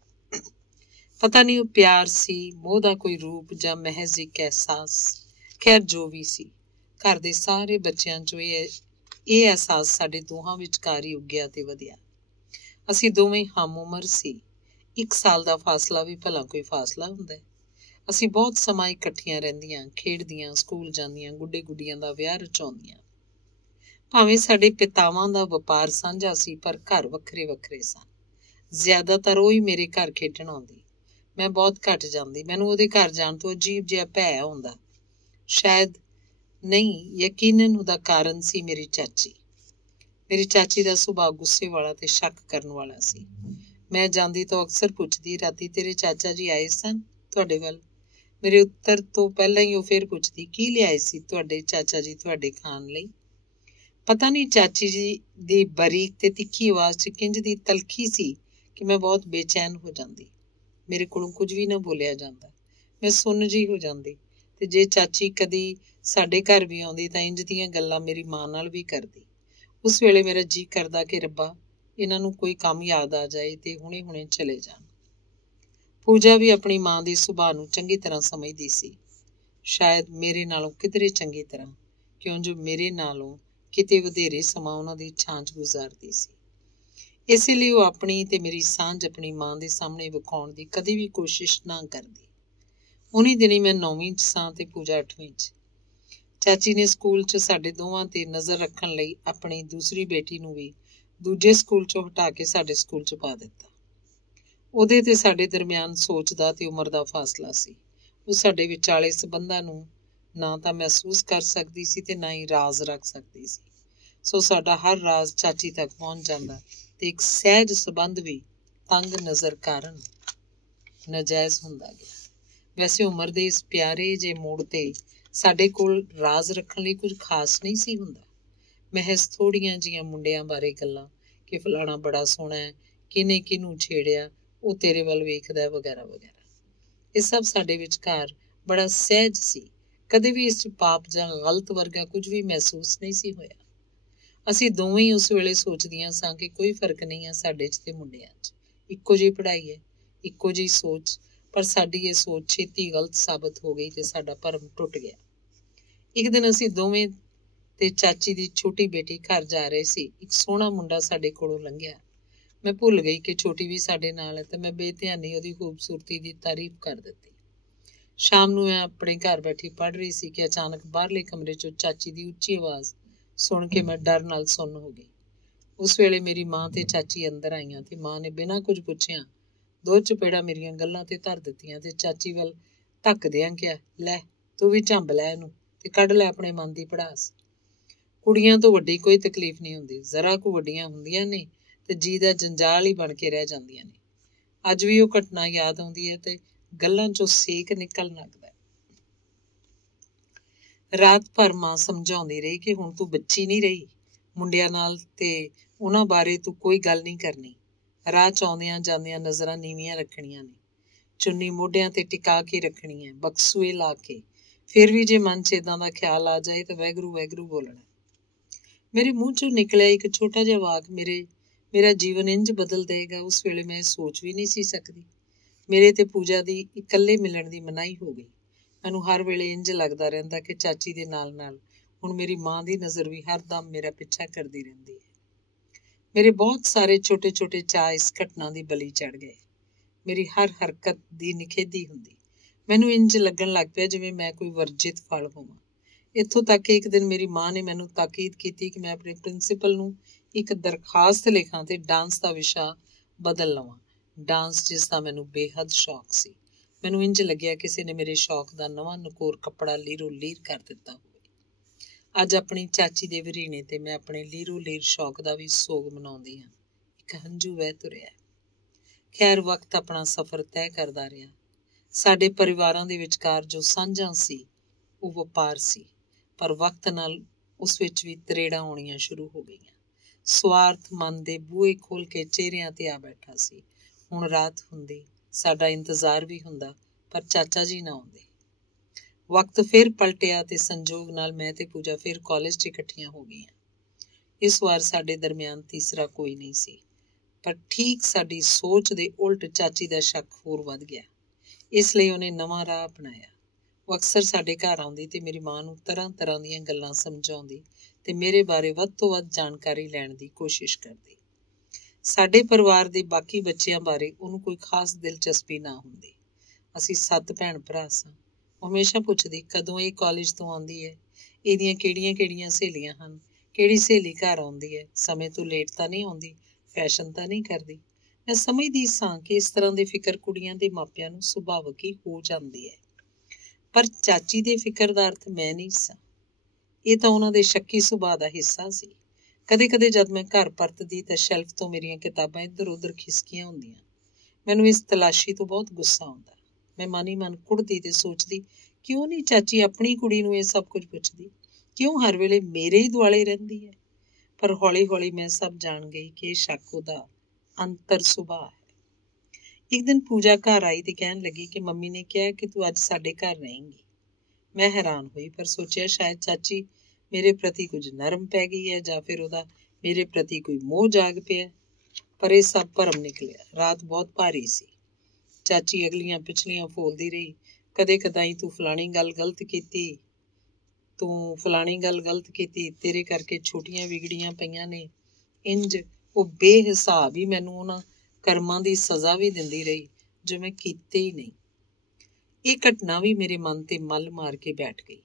ਪਤਾ ਨਹੀਂ ਉਹ ਪਿਆਰ ਸੀ, ਮੋਹ ਦਾ ਕੋਈ ਰੂਪ, ਜਾਂ ਮਹਿਜ਼ ਇੱਕ ਅਹਿਸਾਸ। ਖੈਰ ਜੋ ਵੀ ਸੀ, ਘਰ ਦੇ ਸਾਰੇ ਬੱਚਿਆਂ 'ਚੋਂ ਇਹ ਅਹਿਸਾਸ ਸਾਡੇ ਦੋਹਾਂ ਵਿਚਕਾਰ ਹੀ ਉੱਗਿਆ ਤੇ ਵਧਿਆ। ਅਸੀਂ ਦੋਵੇਂ ਹਮ ਉਮਰ ਸੀ। 1 ਸਾਲ ਦਾ ਫਾਸਲਾ ਵੀ ਭਲਾ ਕੋਈ ਫਾਸਲਾ ਹੁੰਦਾ ਹੈ। ਅਸੀਂ ਬਹੁਤ ਸਮਾਂ ਇਕੱਠੀਆਂ ਰਹਿੰਦੀਆਂ, ਖੇਡਦੀਆਂ, ਸਕੂਲ ਜਾਂਦੀਆਂ, ਗੁੱਡੇ ਗੁੱਡੀਆਂ ਦਾ ਵਿਆਹ ਰਚਾਉਂਦੀਆਂ। ਭਾਵੇਂ ਸਾਡੇ ਪਿਤਾਵਾਂ ਦਾ ਵਪਾਰ ਸਾਂਝਾ ਸੀ, ਪਰ ਘਰ ਵੱਖਰੇ ਵੱਖਰੇ ਸਨ। ਜ਼ਿਆਦਾਤਰ ਉਹ ਹੀ ਮੇਰੇ ਘਰ ਖੇਡਣ ਆਉਂਦੀ। ਮੈਂ ਬਹੁਤ ਘੱਟ ਜਾਂਦੀ। ਮੈਨੂੰ ਉਹਦੇ ਘਰ ਜਾਣ ਤੋਂ ਅਜੀਬ ਜਿਹਾ ਭੈ ਹੁੰਦਾ। ਸ਼ਾਇਦ ਨਹੀਂ, ਯਕੀਨਨ ਉਹਦਾ ਕਾਰਨ ਸੀ ਮੇਰੀ ਚਾਚੀ। ਮੇਰੀ ਚਾਚੀ ਦਾ ਸੁਭਾਅ ਗੁੱਸੇ ਵਾਲਾ ਤੇ ਸ਼ੱਕ ਕਰਨ ਵਾਲਾ ਸੀ। ਮੈਂ ਜਾਂਦੀ ਤਾਂ ਅਕਸਰ ਪੁੱਛਦੀ, ਰਾਤੀ ਤੇਰੇ ਚਾਚਾ ਜੀ ਆਏ ਸਨ ਤੁਹਾਡੇ ਵੱਲ? ਮੇਰੇ ਉੱਤਰ ਤੋਂ ਪਹਿਲਾਂ ਹੀ ਉਹ ਫਿਰ ਪੁੱਛਦੀ, ਕੀ ਲਿਆਏ ਸੀ ਤੁਹਾਡੇ ਚਾਚਾ ਜੀ ਤੁਹਾਡੇ ਖਾਣ ਲਈ? ਪਤਾ ਨਹੀਂ ਚਾਚੀ ਜੀ ਦੀ ਬਰੀਕ ਤੇ ਤਿੱਖੀ ਆਵਾਜ਼ 'ਚ ਕਿੰਝ ਦੀ ਤਲਖੀ ਸੀ ਕਿ ਮੈਂ ਬਹੁਤ ਬੇਚੈਨ ਹੋ ਜਾਂਦੀ। ਮੇਰੇ ਕੋਲੋਂ ਕੁਝ ਵੀ ਨਾ ਬੋਲਿਆ ਜਾਂਦਾ, ਮੈਂ ਸੁੰਨ ਜਿਹੀ ਹੋ ਜਾਂਦੀ। ਤੇ ਜੇ ਚਾਚੀ ਕਦੀ ਸਾਡੇ ਘਰ ਵੀ ਆਉਂਦੀ ਤਾਂ ਇੰਝ ਦੀਆਂ ਗੱਲਾਂ ਮੇਰੀ ਮਾਂ ਨਾਲ ਵੀ ਕਰਦੀ। ਉਸ ਵੇਲੇ ਮੇਰਾ ਜੀਅ ਕਰਦਾ ਕਿ ਰੱਬਾ ਇਹਨਾਂ ਨੂੰ ਕੋਈ ਕੰਮ ਯਾਦ ਆ ਜਾਏ ਤੇ ਹੁਣੇ-ਹੁਣੇ ਚਲੇ ਜਾਣ। ਪੂਜਾ ਵੀ ਆਪਣੀ ਮਾਂ ਦੇ ਸੁਭਾਅ ਨੂੰ ਚੰਗੀ ਤਰ੍ਹਾਂ ਸਮਝਦੀ ਸੀ, ਸ਼ਾਇਦ ਮੇਰੇ ਨਾਲੋਂ ਕਿਧਰੇ ਚੰਗੀ ਤਰ੍ਹਾਂ, ਕਿਉਂ ਜੋ ਮੇਰੇ ਨਾਲੋਂ ਕਿਤੇ ਵਧੇਰੇ ਸਮਾਂ ਉਹਨਾਂ ਦੀ ਛਾਂ 'ਚ ਗੁਜ਼ਾਰਦੀ ਸੀ। ਇਸੇ ਲਈ ਉਹ ਆਪਣੀ ਤੇ ਮੇਰੀ ਸਾਂਝ ਆਪਣੀ ਮਾਂ ਦੇ ਸਾਹਮਣੇ ਵਿਖਾਉਣ ਦੀ ਕਦੇ ਵੀ ਕੋਸ਼ਿਸ਼ ਨਾ ਕਰਦੀ। ਉਨੀ ਦਿਨੀ ਮੈਂ 9ਵੀਂ 'ਚ ਸਾਂ ਤੇ ਪੂਜਾ 8ਵੀਂ 'ਚ। ਚਾਚੀ ਨੇ ਸਕੂਲ 'ਚ ਸਾਡੇ ਦੋਵਾਂ ਤੇ ਨਜ਼ਰ ਰੱਖਣ ਲਈ ਆਪਣੀ ਦੂਸਰੀ ਬੇਟੀ ਨੂੰ ਵੀ ਦੂਜੇ ਸਕੂਲ 'ਚੋਂ ਹਟਾ ਕੇ ਸਾਡੇ ਸਕੂਲ 'ਚ ਪਾ ਦਿੱਤਾ। ਉਹਦੇ ਤੇ ਸਾਡੇ ਦਰਮਿਆਨ ਸੋਚ ਦਾ ਤੇ ਉਮਰ ਦਾ ਫਾਸਲਾ ਸੀ। ਉਹ ਸਾਡੇ ਵਿਚਾਲੇ ਸੰਬੰਧਾਂ ਨੂੰ ਨਾ ਤਾਂ ਮਹਿਸੂਸ ਕਰ ਸਕਦੀ ਸੀ ਤੇ ਨਾ ਹੀ ਰਾਜ਼ ਰੱਖ ਸਕਦੀ ਸੀ। ਸੋ ਸਾਡਾ ਹਰ ਰਾਜ਼ ਚਾਚੀ ਤੱਕ ਪਹੁੰਚ ਜਾਂਦਾ ਤੇ ਇੱਕ ਸਹਿਜ ਸੰਬੰਧ ਵੀ ਤੰਗ ਨਜ਼ਰ ਕਾਰਨ ਨਾਜਾਇਜ਼ ਹੁੰਦਾ ਗਿਆ। ਵੈਸੇ ਉਮਰ ਦੇ ਇਸ ਪਿਆਰੇ ਜਿਹੇ ਮੋੜ ਤੇ ਸਾਡੇ ਕੋਲ ਰਾਜ਼ ਰੱਖਣ ਲਈ ਕੁਝ ਖਾਸ ਨਹੀਂ ਸੀ ਹੁੰਦਾ। ਮਹਿਜ਼ ਥੋੜ੍ਹੀਆਂ ਜਿਹੀਆਂ ਮੁੰਡਿਆਂ ਬਾਰੇ ਗੱਲਾਂ ਕਿ ਫਲਾਣਾ ਬੜਾ ਸੋਹਣਾ ਹੈ, ਕਿਹਨੇ ਕਿਹਨੂੰ ਛੇੜਿਆ, ਉਹ ਤੇਰੇ ਵੱਲ ਵੇਖਦਾ, ਵਗੈਰਾ ਵਗੈਰਾ। ਇਹ ਸਭ ਸਾਡੇ ਵਿਚਕਾਰ ਬੜਾ ਸਹਿਜ ਸੀ। ਕਦੇ ਵੀ ਇਸ 'ਚ ਪਾਪ ਜਾਂ ਗਲਤ ਵਰਗਾ ਕੁਝ ਵੀ ਮਹਿਸੂਸ ਨਹੀਂ ਸੀ ਹੋਇਆ। ਅਸੀਂ ਦੋਵੇਂ ਹੀ ਉਸ ਵੇਲੇ ਸੋਚਦੀਆਂ ਸਾਂ ਕਿ ਕੋਈ ਫਰਕ ਨਹੀਂ ਹੈ ਸਾਡੇ 'ਚ ਤੇ ਮੁੰਡਿਆਂ 'ਚ, ਇੱਕੋ ਜਿਹੀ ਪੜ੍ਹਾਈ ਹੈ, ਇੱਕੋ ਜਿਹੀ ਸੋਚ। ਪਰ ਸਾਡੀ ਇਹ ਸੋਚ ਛੇਤੀ ਗਲਤ ਸਾਬਤ ਹੋ ਗਈ ਤੇ ਸਾਡਾ ਭਰਮ ਟੁੱਟ ਗਿਆ। ਇੱਕ ਦਿਨ ਅਸੀਂ ਦੋਵੇਂ ਤੇ ਚਾਚੀ ਦੀ ਛੋਟੀ ਬੇਟੀ ਘਰ ਜਾ ਰਹੇ ਸੀ। ਇੱਕ ਸੋਹਣਾ ਮੁੰਡਾ ਸਾਡੇ ਕੋਲੋਂ ਲੰਘਿਆ। ਮੈਂ ਭੁੱਲ ਗਈ ਕਿ ਛੋਟੀ ਵੀ ਸਾਡੇ ਨਾਲ ਹੈ ਤੇ ਮੈਂ ਬੇਧਿਆਨੀ ਉਹਦੀ ਖੂਬਸੂਰਤੀ ਦੀ ਤਾਰੀਫ ਕਰ ਦਿੱਤੀ। ਸ਼ਾਮ ਨੂੰ ਮੈਂ ਆਪਣੇ ਘਰ ਬੈਠੀ ਪੜ੍ਹ ਰਹੀ ਸੀ ਕਿ ਅਚਾਨਕ ਬਾਹਰਲੇ ਕਮਰੇ 'ਚੋਂ ਚਾਚੀ ਦੀ ਉੱਚੀ ਆਵਾਜ਼ ਸੁਣ ਕੇ ਮੈਂ ਡਰ ਨਾਲ ਸੁੰਨ ਹੋ ਗਈ। ਉਸ ਵੇਲੇ ਮੇਰੀ ਮਾਂ ਤੇ ਚਾਚੀ ਅੰਦਰ ਆਈਆਂ ਤੇ ਮਾਂ ਨੇ ਬਿਨਾਂ ਕੁਝ ਪੁੱਛਿਆਂ 2 ਚਪੇੜਾਂ ਮੇਰੀਆਂ ਗੱਲਾਂ ਤੇ ਧਰ ਦਿੱਤੀਆਂ ਤੇ ਚਾਚੀ ਵੱਲ ਧੱਕਦਿਆਂ ਕਿਹਾ, ਲੈ ਤੂੰ ਵੀ ਝੰਬ ਲੈ ਇਹਨੂੰ ਤੇ ਕੱਢ ਲੈ ਆਪਣੇ ਮਨ ਦੀ ਭੜਾਸ। ਕੁੜੀਆਂ ਤੋਂ ਵੱਡੀ ਕੋਈ ਤਕਲੀਫ ਨਹੀਂ ਹੁੰਦੀ, ਜ਼ਰਾ ਕੁ ਵੱਡੀਆਂ ਹੁੰਦੀਆਂ ਨੇ ਤੇ ਜੀ ਦਾ ਜੰਜਾਲ ਹੀ ਬਣ ਕੇ ਰਹਿ ਜਾਂਦੀਆਂ ਨੇ। ਅੱਜ ਵੀ ਉਹ ਘਟਨਾ ਯਾਦ ਆਉਂਦੀ ਹੈ ਤੇ ਗੱਲਾਂ 'ਚੋਂ ਸੇਕ ਨਿਕਲਣ ਲੱਗਦਾ। ਰਾਤ ਭਰ ਮਾਂ ਸਮਝਾਉਂਦੀ ਰਹੀ ਕਿ ਹੁਣ ਤੂੰ ਬੱਚੀ ਨਹੀਂ ਰਹੀ, ਮੁੰਡਿਆਂ ਨਾਲ ਤੇ ਉਹਨਾਂ ਬਾਰੇ ਤੂੰ ਕੋਈ ਗੱਲ ਨਹੀਂ ਕਰਨੀ। ਰਾਹ 'ਚ ਆਉਂਦਿਆਂ ਜਾਂਦਿਆਂ ਨਜ਼ਰਾਂ ਨੀਵੀਆਂ ਰੱਖਣੀਆਂ ਨੇ, ਚੁੰਨੀ ਮੋਢਿਆਂ ਤੇ ਟਿਕਾ ਕੇ ਰੱਖਣੀ ਹੈ, ਬਕਸੂਏ ਲਾ ਕੇ। ਫਿਰ ਵੀ ਜੇ ਮਨ 'ਚ ਏਦਾਂ ਦਾ ਖਿਆਲ ਆ ਜਾਏ ਤਾਂ ਵਾਹਿਗੁਰੂ ਵਾਹਿਗੁਰੂ ਬੋਲਣਾ। ਮੇਰੇ ਮੂੰਹ 'ਚੋਂ ਨਿਕਲਿਆ ਇੱਕ ਛੋਟਾ ਜਿਹਾ ਵਾਕ ਮੇਰਾ ਜੀਵਨ ਇੰਝ ਬਦਲ ਦੇਗਾ, ਉਸ ਵੇਲੇ ਮੈਂ ਸੋਚ ਵੀ ਨਹੀਂ ਸੀ ਸਕਦੀ। ਮੇਰੇ ਤੇ ਪੂਜਾ ਦੀ ਇਕੱਲੇ ਮਿਲਣ ਦੀ ਮਨਾਹੀ ਹੋ ਗਈ। ਮੈਨੂੰ ਹਰ ਵੇਲੇ ਇੰਝ ਲੱਗਦਾ ਰਹਿੰਦਾ ਕਿ ਚਾਚੀ ਦੇ ਨਾਲ ਨਾਲ ਹੁਣ ਮੇਰੀ ਮਾਂ ਦੀ ਨਜ਼ਰ ਵੀ ਹਰ ਦਮ ਮੇਰਾ ਪਿੱਛਾ ਕਰਦੀ ਰਹਿੰਦੀ ਹੈ। ਮੇਰੇ ਬਹੁਤ ਸਾਰੇ ਛੋਟੇ ਛੋਟੇ ਚਾਅ ਇਸ ਘਟਨਾ ਦੀ ਬਲੀ ਚੜ੍ਹ ਗਏ। ਮੇਰੀ ਹਰ ਹਰਕਤ ਦੀ ਨਿਖੇਧੀ ਹੁੰਦੀ। ਮੈਨੂੰ ਇੰਝ ਲੱਗਣ ਲੱਗ ਪਿਆ ਜਿਵੇਂ ਮੈਂ ਕੋਈ ਵਰਜਿਤ ਫਲ ਹੋਵਾਂ। ਇੱਥੋਂ ਤੱਕ ਕਿ ਇੱਕ ਦਿਨ ਮੇਰੀ ਮਾਂ ਨੇ ਮੈਨੂੰ ਤਾਕੀਦ ਕੀਤੀ ਕਿ ਮੈਂ ਆਪਣੇ ਪ੍ਰਿੰਸੀਪਲ ਨੂੰ ਇੱਕ ਦਰਖਾਸਤ ਲਿਖਾਂ ਤੇ ਡਾਂਸ ਦਾ ਵਿਸ਼ਾ ਬਦਲ ਲਵਾਂ। ਡਾਂਸ ਜਿਸ ਦਾ ਮੈਨੂੰ ਬੇਹੱਦ ਸ਼ੌਕ ਸੀ। ਮੈਨੂੰ ਇੰਝ ਲੱਗਿਆ ਕਿਸੇ ਨੇ ਮੇਰੇ ਸ਼ੌਕ ਦਾ ਨਵਾਂ ਨਕੋਰ ਕੱਪੜਾ ਲੀਰੋ ਲੀਰ ਕਰ ਦਿੱਤਾ ਹੋਵੇ। ਅੱਜ ਆਪਣੀ ਚਾਚੀ ਦੇ ਵਰੀਣੇ ਤੇ ਮੈਂ ਆਪਣੇ ਲੀਰੋ ਲੀਰ ਸ਼ੌਕ ਦਾ ਵੀ ਸੋਗ ਮਨਾਉਂਦੀ ਹਾਂ। ਇੱਕ ਹੰਝੂ ਵਹਿ ਤੁਰਿਆ। ਖੈਰ ਵਕਤ ਆਪਣਾ ਸਫ਼ਰ ਤੈਅ ਕਰਦਾ ਰਿਹਾ। ਸਾਡੇ ਪਰਿਵਾਰਾਂ ਦੇ ਵਿਚਕਾਰ ਜੋ ਸਾਂਝਾਂ ਸੀ ਉਹ ਵਪਾਰ ਸੀ, ਪਰ ਵਕਤ ਨਾਲ ਉਸ ਵਿੱਚ ਵੀ ਤਰੇੜਾਂ ਆਉਣੀਆਂ ਸ਼ੁਰੂ ਹੋ ਗਈਆਂ। ਸਵਾਰਥ ਮਨ ਦੇ ਬੂਹੇ ਖੋਲ ਕੇ ਚਿਹਰਿਆਂ ਤੇ ਆ ਬੈਠਾ ਸੀ। ਹੁਣ ਰਾਤ ਹੁੰਦੀ, ਸਾਡਾ ਇੰਤਜ਼ਾਰ ਵੀ ਹੁੰਦਾ, ਪਰ ਚਾਚਾ ਜੀ ਨਾ ਆਉਂਦੇ। ਵਕਤ ਫਿਰ ਪਲਟਿਆ ਤੇ ਸੰਜੋਗ ਨਾਲ ਮੈਂ ਤੇ ਪੂਜਾ ਫਿਰ ਕਾਲਜ 'ਚ ਇਕੱਠੀਆਂ ਹੋ ਗਈਆਂ। ਇਸ ਵਾਰ ਸਾਡੇ ਦਰਮਿਆਨ ਤੀਸਰਾ ਕੋਈ ਨਹੀਂ ਸੀ, ਪਰ ਠੀਕ ਸਾਡੀ ਸੋਚ ਦੇ ਉਲਟ ਚਾਚੀ ਦਾ ਸ਼ੱਕ ਹੋਰ ਵੱਧ ਗਿਆ। ਇਸ ਲਈ ਉਹਨੇ ਨਵਾਂ ਰਾਹ ਅਪਣਾਇਆ। ਉਹ ਅਕਸਰ ਸਾਡੇ ਘਰ ਆਉਂਦੀ ਤੇ ਮੇਰੀ ਮਾਂ ਨੂੰ ਤਰ੍ਹਾਂ ਤਰ੍ਹਾਂ ਦੀਆਂ ਗੱਲਾਂ ਸਮਝਾਉਂਦੀ ਤੇ ਮੇਰੇ ਬਾਰੇ ਵੱਧ ਤੋਂ ਵੱਧ ਜਾਣਕਾਰੀ ਲੈਣ ਦੀ ਕੋਸ਼ਿਸ਼ ਕਰਦੀ। ਸਾਡੇ ਪਰਿਵਾਰ ਦੇ ਬਾਕੀ ਬੱਚਿਆਂ ਬਾਰੇ ਉਹਨੂੰ ਕੋਈ ਖਾਸ ਦਿਲਚਸਪੀ ਨਾ ਹੁੰਦੀ। ਅਸੀਂ 7 ਭੈਣ ਭਰਾ ਸਾਂ। ਉਹ ਹਮੇਸ਼ਾ ਪੁੱਛਦੀ, ਕਦੋਂ ਇਹ ਕਾਲਜ ਤੋਂ ਆਉਂਦੀ ਹੈ, ਇਹਦੀਆਂ ਕਿਹੜੀਆਂ ਕਿਹੜੀਆਂ ਸਹੇਲੀਆਂ ਹਨ, ਕਿਹੜੀ ਸਹੇਲੀ ਘਰ ਆਉਂਦੀ ਹੈ, ਸਮੇਂ ਤੋਂ ਲੇਟ ਤਾਂ ਨਹੀਂ ਆਉਂਦੀ, ਫੈਸ਼ਨ ਤਾਂ ਨਹੀਂ ਕਰਦੀ। ਮੈਂ ਸਮਝਦੀ ਸਾਂ ਕਿ ਇਸ ਤਰ੍ਹਾਂ ਦੀ ਫਿਕਰ ਕੁੜੀਆਂ ਦੇ ਮਾਪਿਆਂ ਨੂੰ ਸੁਭਾਵਕ ਹੀ ਹੋ ਜਾਂਦੀ ਹੈ, ਪਰ ਚਾਚੀ ਦੇ ਫਿਕਰ ਦਾ ਅਰਥ ਮੈਂ ਨਹੀਂ ਸਾਂ। ਇਹ ਤਾਂ ਉਹਨਾਂ ਦੇ ਸ਼ੱਕੀ ਸੁਭਾਅ ਦਾ ਹਿੱਸਾ ਸੀ। ਕਦੇ ਕਦੇ ਜਦ ਮੈਂ ਘਰ ਪਰਤਦੀ ਤਾਂ ਸ਼ੈਲਫ ਤੋਂ ਮੇਰੀਆਂ ਕਿਤਾਬਾਂ ਇੱਧਰ ਉੱਧਰ ਖਿਸਕੀਆਂ ਹੁੰਦੀਆਂ। ਮੈਨੂੰ ਇਸ ਤਲਾਸ਼ੀ ਤੋਂ ਬਹੁਤ ਗੁੱਸਾ ਆਉਂਦਾ। ਮੈਂ ਮਨ ਹੀ ਮਨ ਕੁੜਦੀ ਤੇ ਸੋਚਦੀ, ਕਿਉਂ ਨਹੀਂ ਚਾਚੀ ਆਪਣੀ ਕੁੜੀ ਨੂੰ ਇਹ ਸਭ ਕੁਝ ਪੁੱਛਦੀ, ਕਿਉਂ ਹਰ ਵੇਲੇ ਮੇਰੇ ਹੀ ਦੁਆਲੇ ਰਹਿੰਦੀ ਹੈ। ਪਰ ਹੌਲੀ ਹੌਲੀ ਮੈਂ ਸਭ ਜਾਣ ਗਈ ਕਿ ਇਹ ਸ਼ੱਕ ਉਹਦਾ ਅੰਤਰ ਸੁਭਾਅ ਹੈ। ਇੱਕ ਦਿਨ ਪੂਜਾ ਘਰ ਆਈ ਤੇ ਕਹਿਣ ਲੱਗੀ ਕਿ ਮੰਮੀ ਨੇ ਕਿਹਾ ਕਿ ਤੂੰ ਅੱਜ ਸਾਡੇ ਘਰ ਰਹੇਂਗੀ। ਮੈਂ ਹੈਰਾਨ ਹੋਈ, ਪਰ ਸੋਚਿਆ ਸ਼ਾਇਦ ਚਾਚੀ ਮੇਰੇ ਪ੍ਰਤੀ ਕੁਝ ਨਰਮ ਪੈ ਗਈ ਹੈ ਜਾਂ ਫਿਰ ਉਹਦਾ ਮੇਰੇ ਪ੍ਰਤੀ ਕੋਈ ਮੋਹ ਜਾਗ ਪਿਆ। ਪਰ ਇਹ ਸਭ ਭਰਮ ਨਿਕਲਿਆ। ਰਾਤ ਬਹੁਤ ਭਾਰੀ ਸੀ। ਚਾਚੀ ਅਗਲੀਆਂ ਪਿਛਲੀਆਂ ਫੋਲਦੀ ਰਹੀ। ਕਦੇ ਕਦਾਈ ਤੂੰ ਫਲਾਣੀ ਗੱਲ ਗਲਤ ਕੀਤੀ, ਤੇਰੇ ਕਰਕੇ ਛੋਟੀਆਂ ਵਿਗੜੀਆਂ ਪਈਆਂ ਨੇ। ਇੰਜ ਉਹ ਬੇਹਿਸਾਬ ਹੀ ਮੈਨੂੰ ਉਹਨਾਂ ਕਰਮਾਂ ਦੀ ਸਜ਼ਾ ਵੀ ਦਿੰਦੀ ਰਹੀ ਜੋ ਮੈਂ ਕੀਤੇ ਹੀ ਨਹੀਂ। ਇਹ ਘਟਨਾ ਵੀ ਮੇਰੇ ਮਨ ਤੇ ਮੱਲ ਮਾਰ ਕੇ ਬੈਠ ਗਈ।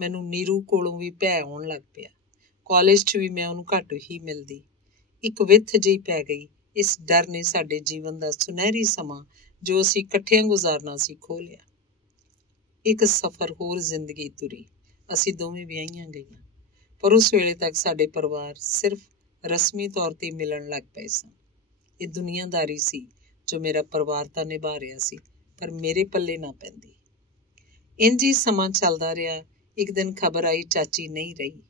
ਮੈਨੂੰ ਨੀਰੂ ਕੋਲੋਂ ਵੀ ਭੈ ਆਉਣ ਲੱਗ ਪਿਆ। ਕਾਲਜ 'ਚ ਵੀ ਮੈਂ ਉਹਨੂੰ ਘੱਟ ਹੀ ਮਿਲਦੀ। ਇੱਕ ਵਿੱਥ ਜਿਹੀ ਪੈ ਗਈ। ਇਸ ਡਰ ਨੇ ਸਾਡੇ ਜੀਵਨ ਦਾ ਸੁਨਹਿਰੀ ਸਮਾਂ ਜੋ ਅਸੀਂ ਇਕੱਠਿਆਂ ਗੁਜ਼ਾਰਨਾ ਸੀ ਖੋਹ ਲਿਆ। ਇੱਕ ਸਫ਼ਰ ਹੋਰ ਜ਼ਿੰਦਗੀ ਤੁਰੀ। ਅਸੀਂ ਦੋਵੇਂ ਵਿਆਹੀਆਂ ਗਈਆਂ, ਪਰ ਉਸ ਵੇਲੇ ਤੱਕ ਸਾਡੇ ਪਰਿਵਾਰ ਸਿਰਫ ਰਸਮੀ ਤੌਰ ਤੇ ਮਿਲਣ ਲੱਗ ਪਏ ਸਨ। ਇਹ ਦੁਨੀਆਦਾਰੀ ਸੀ ਜੋ ਮੇਰਾ ਪਰਿਵਾਰ ਤਾਂ ਨਿਭਾ ਰਿਹਾ ਸੀ, ਪਰ ਮੇਰੇ ਪੱਲੇ ਨਾ ਪੈਂਦੀ। ਇੰਝ ਹੀ ਸਮਾਂ ਚੱਲਦਾ ਰਿਹਾ। ਇੱਕ ਦਿਨ ਖਬਰ ਆਈ ਚਾਚੀ ਨਹੀਂ ਰਹੀ।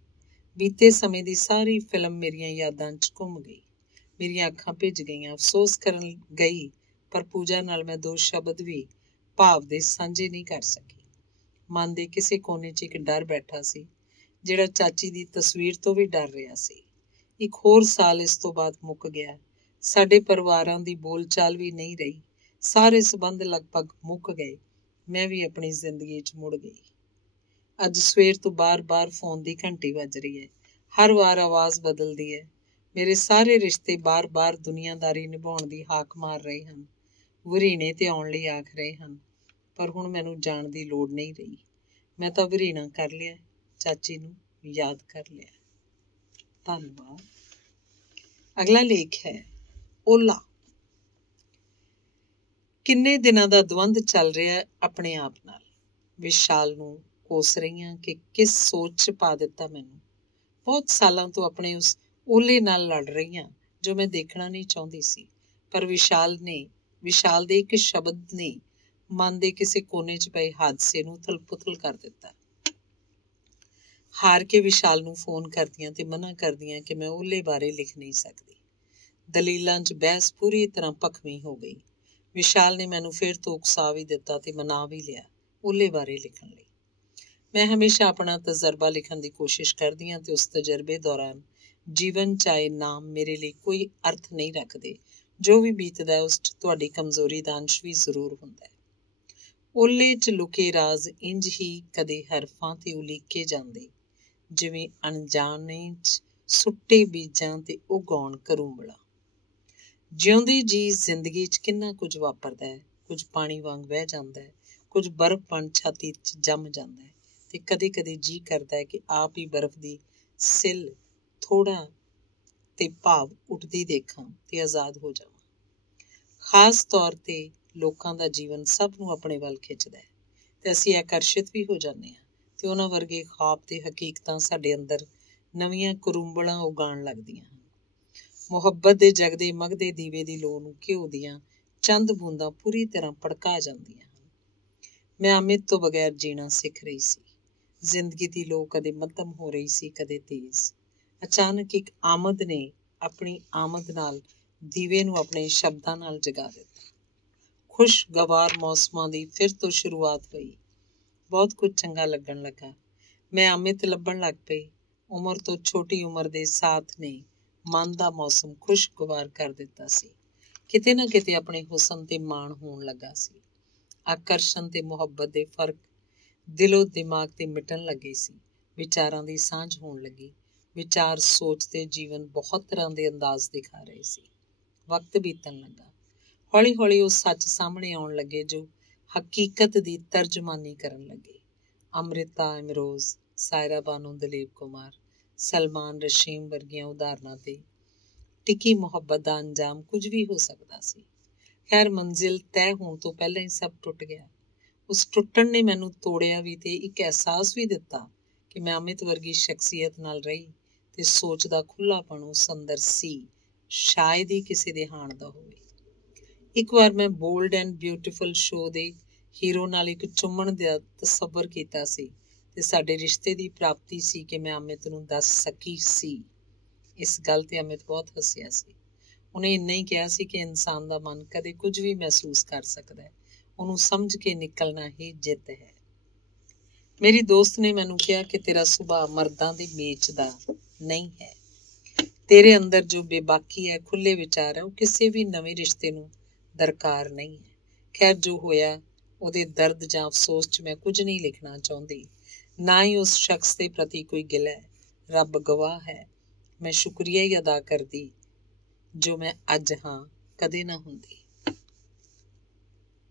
ਬੀਤੇ ਸਮੇਂ ਦੀ ਸਾਰੀ ਫਿਲਮ ਮੇਰੀਆਂ ਯਾਦਾਂ 'ਚ ਘੁੰਮ ਗਈ। ਮੇਰੀਆਂ ਅੱਖਾਂ ਭਿੱਜ ਗਈਆਂ। ਅਫਸੋਸ ਕਰਨ ਗਈ, ਪਰ ਪੂਜਾ ਨਾਲ ਮੈਂ ਦੋ ਸ਼ਬਦ ਵੀ ਭਾਵ ਦੇ ਸਾਂਝੇ ਨਹੀਂ ਕਰ ਸਕੀ। ਮਨ ਦੇ ਕਿਸੇ ਕੋਨੇ 'ਚ ਇੱਕ ਡਰ ਬੈਠਾ ਸੀ, ਜਿਹੜਾ ਚਾਚੀ ਦੀ ਤਸਵੀਰ ਤੋਂ ਵੀ ਡਰ ਰਿਹਾ ਸੀ। ਇੱਕ ਹੋਰ ਸਾਲ ਇਸ ਤੋਂ ਬਾਅਦ ਮੁੱਕ ਗਿਆ। ਸਾਡੇ ਪਰਿਵਾਰਾਂ ਦੀ ਬੋਲਚਾਲ ਵੀ ਨਹੀਂ ਰਹੀ। ਸਾਰੇ ਸਬੰਧ ਲਗਭਗ ਮੁੱਕ ਗਏ। ਮੈਂ ਵੀ ਆਪਣੀ ਜ਼ਿੰਦਗੀ 'ਚ ਮੁੜ ਗਈ। ਅੱਜ ਸਵੇਰ ਤੋਂ ਬਾਰ-ਬਾਰ ਫੋਨ ਦੀ ਘੰਟੀ ਵੱਜ ਰਹੀ ਹੈ। ਹਰ ਵਾਰ ਆਵਾਜ਼ ਬਦਲਦੀ ਹੈ। ਮੇਰੇ ਸਾਰੇ ਰਿਸ਼ਤੇ ਬਾਰ-ਬਾਰ ਦੁਨੀਆਦਾਰੀ ਨਿਭਾਉਣ ਦੀ ਹਾਕ ਮਾਰ ਰਹੇ ਹਨ, ਵਰੀਣੇ ਤੇ ਆਉਣ ਲਈ ਆਖ ਰਹੇ ਹਨ। ਪਰ ਹੁਣ ਮੈਨੂੰ ਜਾਣ ਦੀ ਲੋੜ ਨਹੀਂ ਰਹੀ। ਮੈਂ ਤਾਂ ਵਰੀਣਾ ਕਰ ਲਿਆ, ਚਾਚੀ ਨੂੰ ਯਾਦ ਕਰ ਲਿਆ। ਧੰਨਵਾਦ। ਅਗਲਾ ਲੇਖ ਹੈ ਓਲਾ। ਕਿੰਨੇ ਦਿਨਾਂ ਦਾ ਦਵੰਦ ਚੱਲ ਰਿਹਾ ਆਪਣੇ ਆਪ ਨਾਲ। ਵਿਸ਼ਾਲ ਨੂੰ ਕੋਸ ਰਹੀਆਂ ਕਿ ਕਿਸ ਸੋਚ 'ਚ ਪਾ ਦਿੱਤਾ ਮੈਨੂੰ। ਬਹੁਤ ਸਾਲਾਂ ਤੋਂ ਆਪਣੇ ਉਸ ਓਲੇ ਨਾਲ ਲੜ ਰਹੀ ਹਾਂ ਜੋ ਮੈਂ ਦੇਖਣਾ ਨਹੀਂ ਚਾਹੁੰਦੀ ਸੀ, ਪਰ ਵਿਸ਼ਾਲ ਦੇ ਇੱਕ ਸ਼ਬਦ ਨੇ ਮਨ ਦੇ ਕਿਸੇ ਕੋਨੇ 'ਚ ਪਏ ਹਾਦਸੇ ਨੂੰ ਉਥਲ-ਪੁਥਲ ਕਰ ਦਿੱਤਾ। ਹਾਰ ਕੇ ਵਿਸ਼ਾਲ ਨੂੰ ਫੋਨ ਕਰਦੀਆਂ ਤੇ ਮਨਾ ਕਰਦੀਆਂ ਕਿ ਮੈਂ ਓਲੇ ਬਾਰੇ ਲਿਖ ਨਹੀਂ ਸਕਦੀ। ਦਲੀਲਾਂ 'ਚ ਬਹਿਸ ਪੂਰੀ ਤਰ੍ਹਾਂ ਭਖਵੀਂ ਹੋ ਗਈ। ਵਿਸ਼ਾਲ ਨੇ ਮੈਨੂੰ ਫਿਰ ਤੋਂ ਉਕਸਾ ਵੀ ਦਿੱਤਾ ਤੇ ਮਨਾ ਵੀ ਲਿਆ ਓਲੇ ਬਾਰੇ ਲਿਖਣ ਲਈ। ਮੈਂ ਹਮੇਸ਼ਾ ਆਪਣਾ ਤਜਰਬਾ ਲਿਖਣ ਦੀ ਕੋਸ਼ਿਸ਼ ਕਰਦੀ ਹਾਂ ਤੇ ਉਸ ਤਜਰਬੇ ਦੌਰਾਨ ਜੀਵਨ ਚਾਹੇ ਨਾਮ ਮੇਰੇ ਲਈ ਕੋਈ ਅਰਥ ਨਹੀਂ ਰੱਖਦੇ। ਜੋ ਵੀ ਬੀਤਦਾ ਉਸ 'ਚ ਤੁਹਾਡੀ ਕਮਜ਼ੋਰੀ ਦਾ ਅੰਸ਼ ਵੀ ਜ਼ਰੂਰ ਹੁੰਦਾ ਹੈ। ਓਲੇ 'ਚ ਲੁਕੇ ਰਾਜ਼ ਇੰਝ ਹੀ ਕਦੇ ਹਰਫਾਂ ਤੇ ਉਲੀਕੇ ਜਾਂਦੇ, ਜਿਵੇਂ ਅਣਜਾਣੇ 'ਚ ਸੁੱਟੇ ਬੀਜਾਂ ਤੇ ਉਗਾਉਣ ਕਰੂੰਬਲਾਂ। ਜਿਉਂਦੀ ਜੀ ਜ਼ਿੰਦਗੀ 'ਚ ਕਿੰਨਾ ਕੁਝ ਵਾਪਰਦਾ ਹੈ। ਕੁਝ ਪਾਣੀ ਵਾਂਗ ਵਹਿ ਜਾਂਦਾ ਹੈ, ਕੁਝ ਬਰਫ਼ ਬਣ ਛਾਤੀ 'ਚ ਜੰਮ ਜਾਂਦਾ ਹੈ ਤੇ ਕਦੇ-ਕਦੇ ਜੀ ਕਰਦਾ ਹੈ ਕਿ ਆਪ ਹੀ ਬਰਫ਼ ਦੀ ਸਿੱਲ ਥੋੜਾ ਤੇ ਭਾਵ ਉੱਠਦੀ ਦੇਖਾਂ ਤੇ ਆਜ਼ਾਦ ਹੋ ਜਾਵਾਂ। ਖਾਸ ਤੌਰ ਤੇ ਲੋਕਾਂ ਦਾ ਜੀਵਨ ਸਭ ਨੂੰ ਆਪਣੇ ਵੱਲ ਖਿੱਚਦਾ ਹੈ ਤੇ ਅਸੀਂ ਆਕਰਸ਼ਿਤ ਵੀ ਹੋ ਜਾਂਦੇ ਹਾਂ ਤੇ ਉਹਨਾਂ ਵਰਗੇ ਖ਼ਾਬ ਤੇ ਹਕੀਕਤਾਂ ਸਾਡੇ ਅੰਦਰ ਨਵੀਆਂ ਕਰੂੰਬਲਾਂ ਉਗਾਉਣ ਲੱਗਦੀਆਂ ਹਨ। ਮੁਹੱਬਤ ਦੇ ਜਗਦੇ ਮਗਦੇ ਦੀਵੇ ਦੀ ਲੋ ਨੂੰ ਘਿਓ ਦੀਆਂ ਚੰਦ ਬੂੰਦਾਂ ਪੂਰੀ ਤਰ੍ਹਾਂ ਭੜਕਾ ਜਾਂਦੀਆਂ ਹਨ। ਮੈਂ ਅਮਿਤ ਤੋਂ ਬਗੈਰ ਜੀਣਾ ਸਿੱਖ ਰਹੀ ਸੀ। ਜ਼ਿੰਦਗੀ ਦੀ ਲੋ ਕਦੇ ਮੱਧਮ ਹੋ ਰਹੀ ਸੀ, ਕਦੇ ਤੇਜ਼। ਅਚਾਨਕ ਇੱਕ ਆਮਦ ਨੇ ਆਪਣੀ ਆਮਦ ਨਾਲ ਦੀਵੇ ਨੂੰ ਆਪਣੇ ਸ਼ਬਦਾਂ ਨਾਲ ਜਗਾ ਦਿੱਤਾ। ਖੁਸ਼ਗਵਾਰ ਮੌਸਮਾਂ ਦੀ ਫਿਰ ਤੋਂ ਸ਼ੁਰੂਆਤ ਹੋਈ। ਬਹੁਤ ਕੁਝ ਚੰਗਾ ਲੱਗਣ ਲੱਗਾ। ਮੈਂ ਅਮਿਤ ਲੱਭਣ ਲੱਗ ਪਈ। ਉਮਰ ਤੋਂ ਛੋਟੀ ਉਮਰ ਦੇ ਸਾਥ ਨੇ ਮਨ ਦਾ ਮੌਸਮ ਖੁਸ਼ਗਵਾਰ ਕਰ ਦਿੱਤਾ ਸੀ। ਕਿਤੇ ਨਾ ਕਿਤੇ ਆਪਣੇ ਹੁਸਨ ਤੇ ਮਾਣ ਹੋਣ ਲੱਗਾ ਸੀ। ਆਕਰਸ਼ਣ ਤੇ ਮੁਹੱਬਤ ਦੇ ਫਰਕ ਦਿਲੋਂ ਦਿਮਾਗ ਤੇ ਮਿਟਣ ਲੱਗੇ ਸੀ। ਵਿਚਾਰਾਂ ਦੀ ਸਾਂਝ ਹੋਣ ਲੱਗੀ। ਵਿਚਾਰ, ਸੋਚ ਤੇ ਜੀਵਨ ਬਹੁਤ ਤਰ੍ਹਾਂ ਦੇ ਅੰਦਾਜ਼ ਦਿਖਾ ਰਹੇ ਸੀ। ਵਕਤ ਬੀਤਣ ਲੱਗਾ। ਹੌਲੀ-ਹੌਲੀ ਉਹ ਸੱਚ ਸਾਹਮਣੇ ਆਉਣ ਲੱਗੇ ਜੋ ਹਕੀਕਤ ਦੀ ਤਰਜਮਾਨੀ ਕਰਨ ਲੱਗੇ। ਅੰਮ੍ਰਿਤਾ ਇਮਰੋਜ਼, ਸਾਇਰਾ ਬਾਨੋ, ਦਲੀਪ ਕੁਮਾਰ, ਸਲਮਾਨ ਰਸ਼ੀਮ ਵਰਗੀਆਂ ਉਦਾਹਰਨਾਂ ਤੇ ਟਿਕੀ ਮੁਹੱਬਤ ਦਾ ਅੰਜਾਮ ਕੁਝ ਵੀ ਹੋ ਸਕਦਾ ਸੀ। ਖੈਰ, ਮੰਜ਼ਿਲ ਤੈਅ ਹੋਣ ਤੋਂ ਪਹਿਲਾਂ ਹੀ ਸਭ ਟੁੱਟ ਗਿਆ। ਉਸ ਟੁੱਟਣ ਨੇ ਮੈਨੂੰ ਤੋੜਿਆ ਵੀ ਤੇ ਇੱਕ ਅਹਿਸਾਸ ਵੀ ਦਿੱਤਾ ਕਿ ਮੈਂ ਅਮਿਤ ਵਰਗੀ ਸ਼ਖਸੀਅਤ ਨਾਲ ਰਹੀ ਤੇ ਸੋਚ ਦਾ ਖੁੱਲ੍ਹਾਪਣ ਉਸ ਅੰਦਰ ਸੀ, ਸ਼ਾਇਦ ਹੀ ਕਿਸੇ ਦੇ ਹਾਣ ਦਾ ਹੋਵੇ। ਇੱਕ ਵਾਰ ਮੈਂ ਬੋਲਡ ਐਂਡ ਬਿਊਟੀਫੁਲ ਸ਼ੋਅ ਦੇ ਹੀਰੋ ਨਾਲ ਇੱਕ ਚੁੰਮਣ ਦਾ ਤਸੱਵਰ ਕੀਤਾ ਸੀ ਤੇ ਸਾਡੇ ਰਿਸ਼ਤੇ ਦੀ ਪ੍ਰਾਪਤੀ ਸੀ ਕਿ ਮੈਂ ਅਮਿਤ ਨੂੰ ਦੱਸ ਸਕੀ ਸੀ। ਇਸ ਗੱਲ ਤੇ ਅਮਿਤ ਬਹੁਤ ਹੱਸਿਆ ਸੀ। ਉਹਨੇ ਇੰਨਾ ਹੀ ਕਿਹਾ ਸੀ ਕਿ ਇਨਸਾਨ ਦਾ ਮਨ ਕਦੇ ਕੁਝ ਵੀ ਮਹਿਸੂਸ ਕਰ ਸਕਦਾ ਹੈ, ਉਹਨੂੰ ਸਮਝ ਕੇ ਨਿਕਲਣਾ ਹੀ ਜਿੱਤ ਹੈ। ਮੇਰੀ ਦੋਸਤ ਨੇ ਮੈਨੂੰ ਕਿਹਾ ਕਿ ਤੇਰਾ ਸੁਭਾਅ ਮਰਦਾਂ ਦੇ ਮੇਚ ਦਾ ਨਹੀਂ ਹੈ। ਤੇਰੇ ਅੰਦਰ ਜੋ ਬੇਬਾਕੀ ਹੈ, ਖੁੱਲੇ ਵਿਚਾਰ ਹੈ, ਉਹ ਕਿਸੇ ਵੀ ਨਵੇਂ ਰਿਸ਼ਤੇ ਨੂੰ ਦਰਕਾਰ ਨਹੀਂ ਹੈ। ਖੈਰ, ਜੋ ਹੋਇਆ ਉਹਦੇ ਦਰਦ ਜਾਂ ਅਫਸੋਸ 'ਚ ਮੈਂ ਕੁਝ ਨਹੀਂ ਲਿਖਣਾ ਚਾਹੁੰਦੀ, ਨਾ ਹੀ ਉਸ ਸ਼ਖਸ ਦੇ ਪ੍ਰਤੀ ਕੋਈ ਗਿਲਾ ਹੈ। ਰੱਬ ਗਵਾਹ ਹੈ, ਮੈਂ ਸ਼ੁਕਰੀਆ ਹੀ ਅਦਾ ਕਰਦੀ ਜੋ ਮੈਂ ਅੱਜ ਹਾਂ, ਕਦੇ ਨਾ ਹੁੰਦੀ।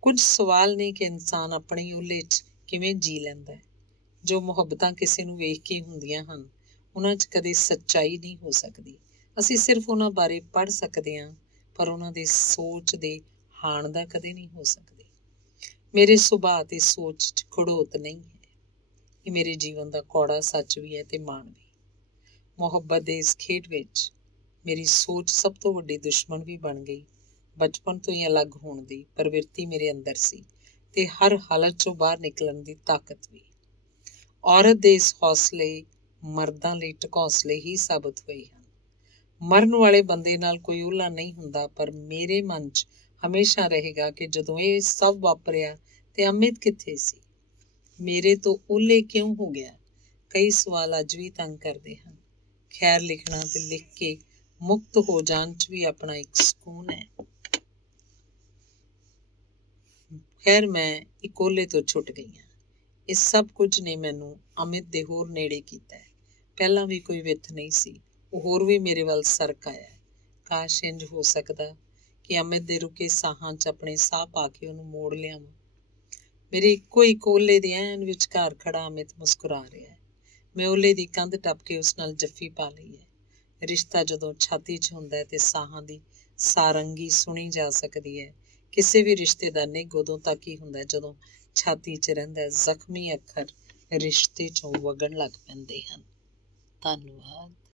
ਕੁਝ ਸਵਾਲ ਨੇ ਕਿ ਇਨਸਾਨ ਆਪਣੀ ਓਹਲੇ 'ਚ ਕਿਵੇਂ ਜੀ ਲੈਂਦਾ ਹੈ। ਜੋ ਮੁਹੱਬਤਾਂ ਕਿਸੇ ਨੂੰ ਵੇਖ ਕੇ ਹੁੰਦੀਆਂ ਹਨ, ਉਹਨਾਂ 'ਚ ਕਦੇ ਸੱਚਾਈ ਨਹੀਂ ਹੋ ਸਕਦੀ। ਅਸੀਂ ਸਿਰਫ ਉਹਨਾਂ ਬਾਰੇ ਪੜ੍ਹ ਸਕਦੇ ਹਾਂ, ਪਰ ਉਹਨਾਂ ਦੇ ਸੋਚ ਦੇ ਹਾਣ ਦਾ ਕਦੇ ਨਹੀਂ ਹੋ ਸਕਦੇ। ਮੇਰੇ ਸੁਭਾਅ ਤੇ ਸੋਚ 'ਚ ਘੜੋਤ ਨਹੀਂ ਹੈ। ਇਹ ਮੇਰੇ ਜੀਵਨ ਦਾ ਕੌੜਾ ਸੱਚ ਵੀ ਹੈ ਤੇ ਮਾਣ ਵੀ। ਮੁਹੱਬਤ ਦੇ ਇਸ ਖੇਡ ਵਿੱਚ ਮੇਰੀ ਸੋਚ ਸਭ ਤੋਂ ਵੱਡੀ ਦੁਸ਼ਮਣ ਵੀ ਬਣ ਗਈ। ਬਚਪਨ ਤੋਂ ਹੀ ਅਲੱਗ ਹੋਣ ਦੀ ਪ੍ਰਵਿਰਤੀ ਮੇਰੇ ਅੰਦਰ ਸੀ ਤੇ ਹਰ ਹਾਲਤ 'ਚੋਂ ਬਾਹਰ ਨਿਕਲਣ ਦੀ ਤਾਕਤ ਵੀ। ਔਰਤ ਦੇ ਇਸ ਹੌਸਲੇ ਮਰਦਾਂ ਲਈ ਢਕੌਂਸਲੇ ਹੀ ਸਾਬਤ ਹੋਏ ਹਨ। ਮਰਨ ਵਾਲੇ ਬੰਦੇ ਨਾਲ ਕੋਈ ਓਹਲਾ ਨਹੀਂ ਹੁੰਦਾ, ਪਰ ਮੇਰੇ ਮਨ 'ਚ ਹਮੇਸ਼ਾ ਰਹੇਗਾ ਕਿ ਜਦੋਂ ਇਹ ਸਭ ਵਾਪਰਿਆ ਤੇ ਅਮਿਤ ਕਿੱਥੇ ਸੀ? ਮੇਰੇ ਤੋਂ ਓਹਲੇ ਕਿਉਂ ਹੋ ਗਿਆ? ਕਈ ਸਵਾਲ ਅੱਜ ਵੀ ਤੰਗ ਕਰਦੇ ਹਨ। ਖੈਰ, ਲਿਖਣਾ ਤੇ ਲਿਖ ਕੇ ਮੁਕਤ ਹੋ ਜਾਣ 'ਚ ਵੀ ਆਪਣਾ ਇੱਕ ਸਕੂਨ ਹੈ। ਖੈਰ, ਮੈਂ ਇੱਕ ਓਹਲੇ ਤੋਂ ਛੁੱਟ ਗਈ ਹਾਂ। ਇਹ ਸਭ ਕੁਝ ਨੇ ਮੈਨੂੰ ਅਮਿਤ ਦੇ ਹੋਰ ਨੇੜੇ ਕੀਤਾ ਹੈ। ਪਹਿਲਾਂ ਵੀ ਕੋਈ ਵਿੱਥ ਨਹੀਂ ਸੀ, ਉਹ ਹੋਰ ਵੀ ਮੇਰੇ ਵੱਲ ਸਰਕ ਆਇਆ। ਕਾਸ਼ ਇੰਝ ਹੋ ਸਕਦਾ ਕਿ ਅਮਿਤ ਦੇ ਰੁਕੇ ਸਾਹਾਂ 'ਚ ਆਪਣੇ ਸਾਹ ਪਾ ਕੇ ਉਹਨੂੰ ਮੋੜ ਲਿਆਵਾਂ। ਮੇਰੇ ਇੱਕੋ ਇੱਕ ਓਹਲੇ ਦੇ ਐਨ ਵਿਚਕਾਰ ਖੜਾ ਅਮਿਤ ਮੁਸਕਰਾ ਰਿਹਾ ਹੈ। ਮੈਂ ਓਹਲੇ ਦੀ ਕੰਧ ਟੱਪ ਕੇ ਉਸ ਨਾਲ ਜੱਫੀ ਪਾ ਲਈ ਹੈ। ਰਿਸ਼ਤਾ ਜਦੋਂ ਛਾਤੀ 'ਚ ਹੁੰਦਾ ਹੈ ਤੇ ਸਾਹਾਂ ਦੀ ਸਾਰੰਗੀ ਸੁਣੀ ਜਾ ਸਕਦੀ ਹੈ। ਕਿਸੇ ਵੀ ਰਿਸ਼ਤੇ ਦਾ ਨਿੱਘ ਉਦੋਂ ਤੱਕ ਹੀ ਹੁੰਦਾ ਜਦੋਂ ਛਾਤੀ 'ਚ ਰਹਿੰਦਾ। ਜ਼ਖਮੀ ਅੱਖਰ ਰਿਸ਼ਤੇ 'ਚੋਂ ਵਗਣ ਲੱਗ ਪੈਂਦੇ ਹਨ। ਧੰਨਵਾਦ।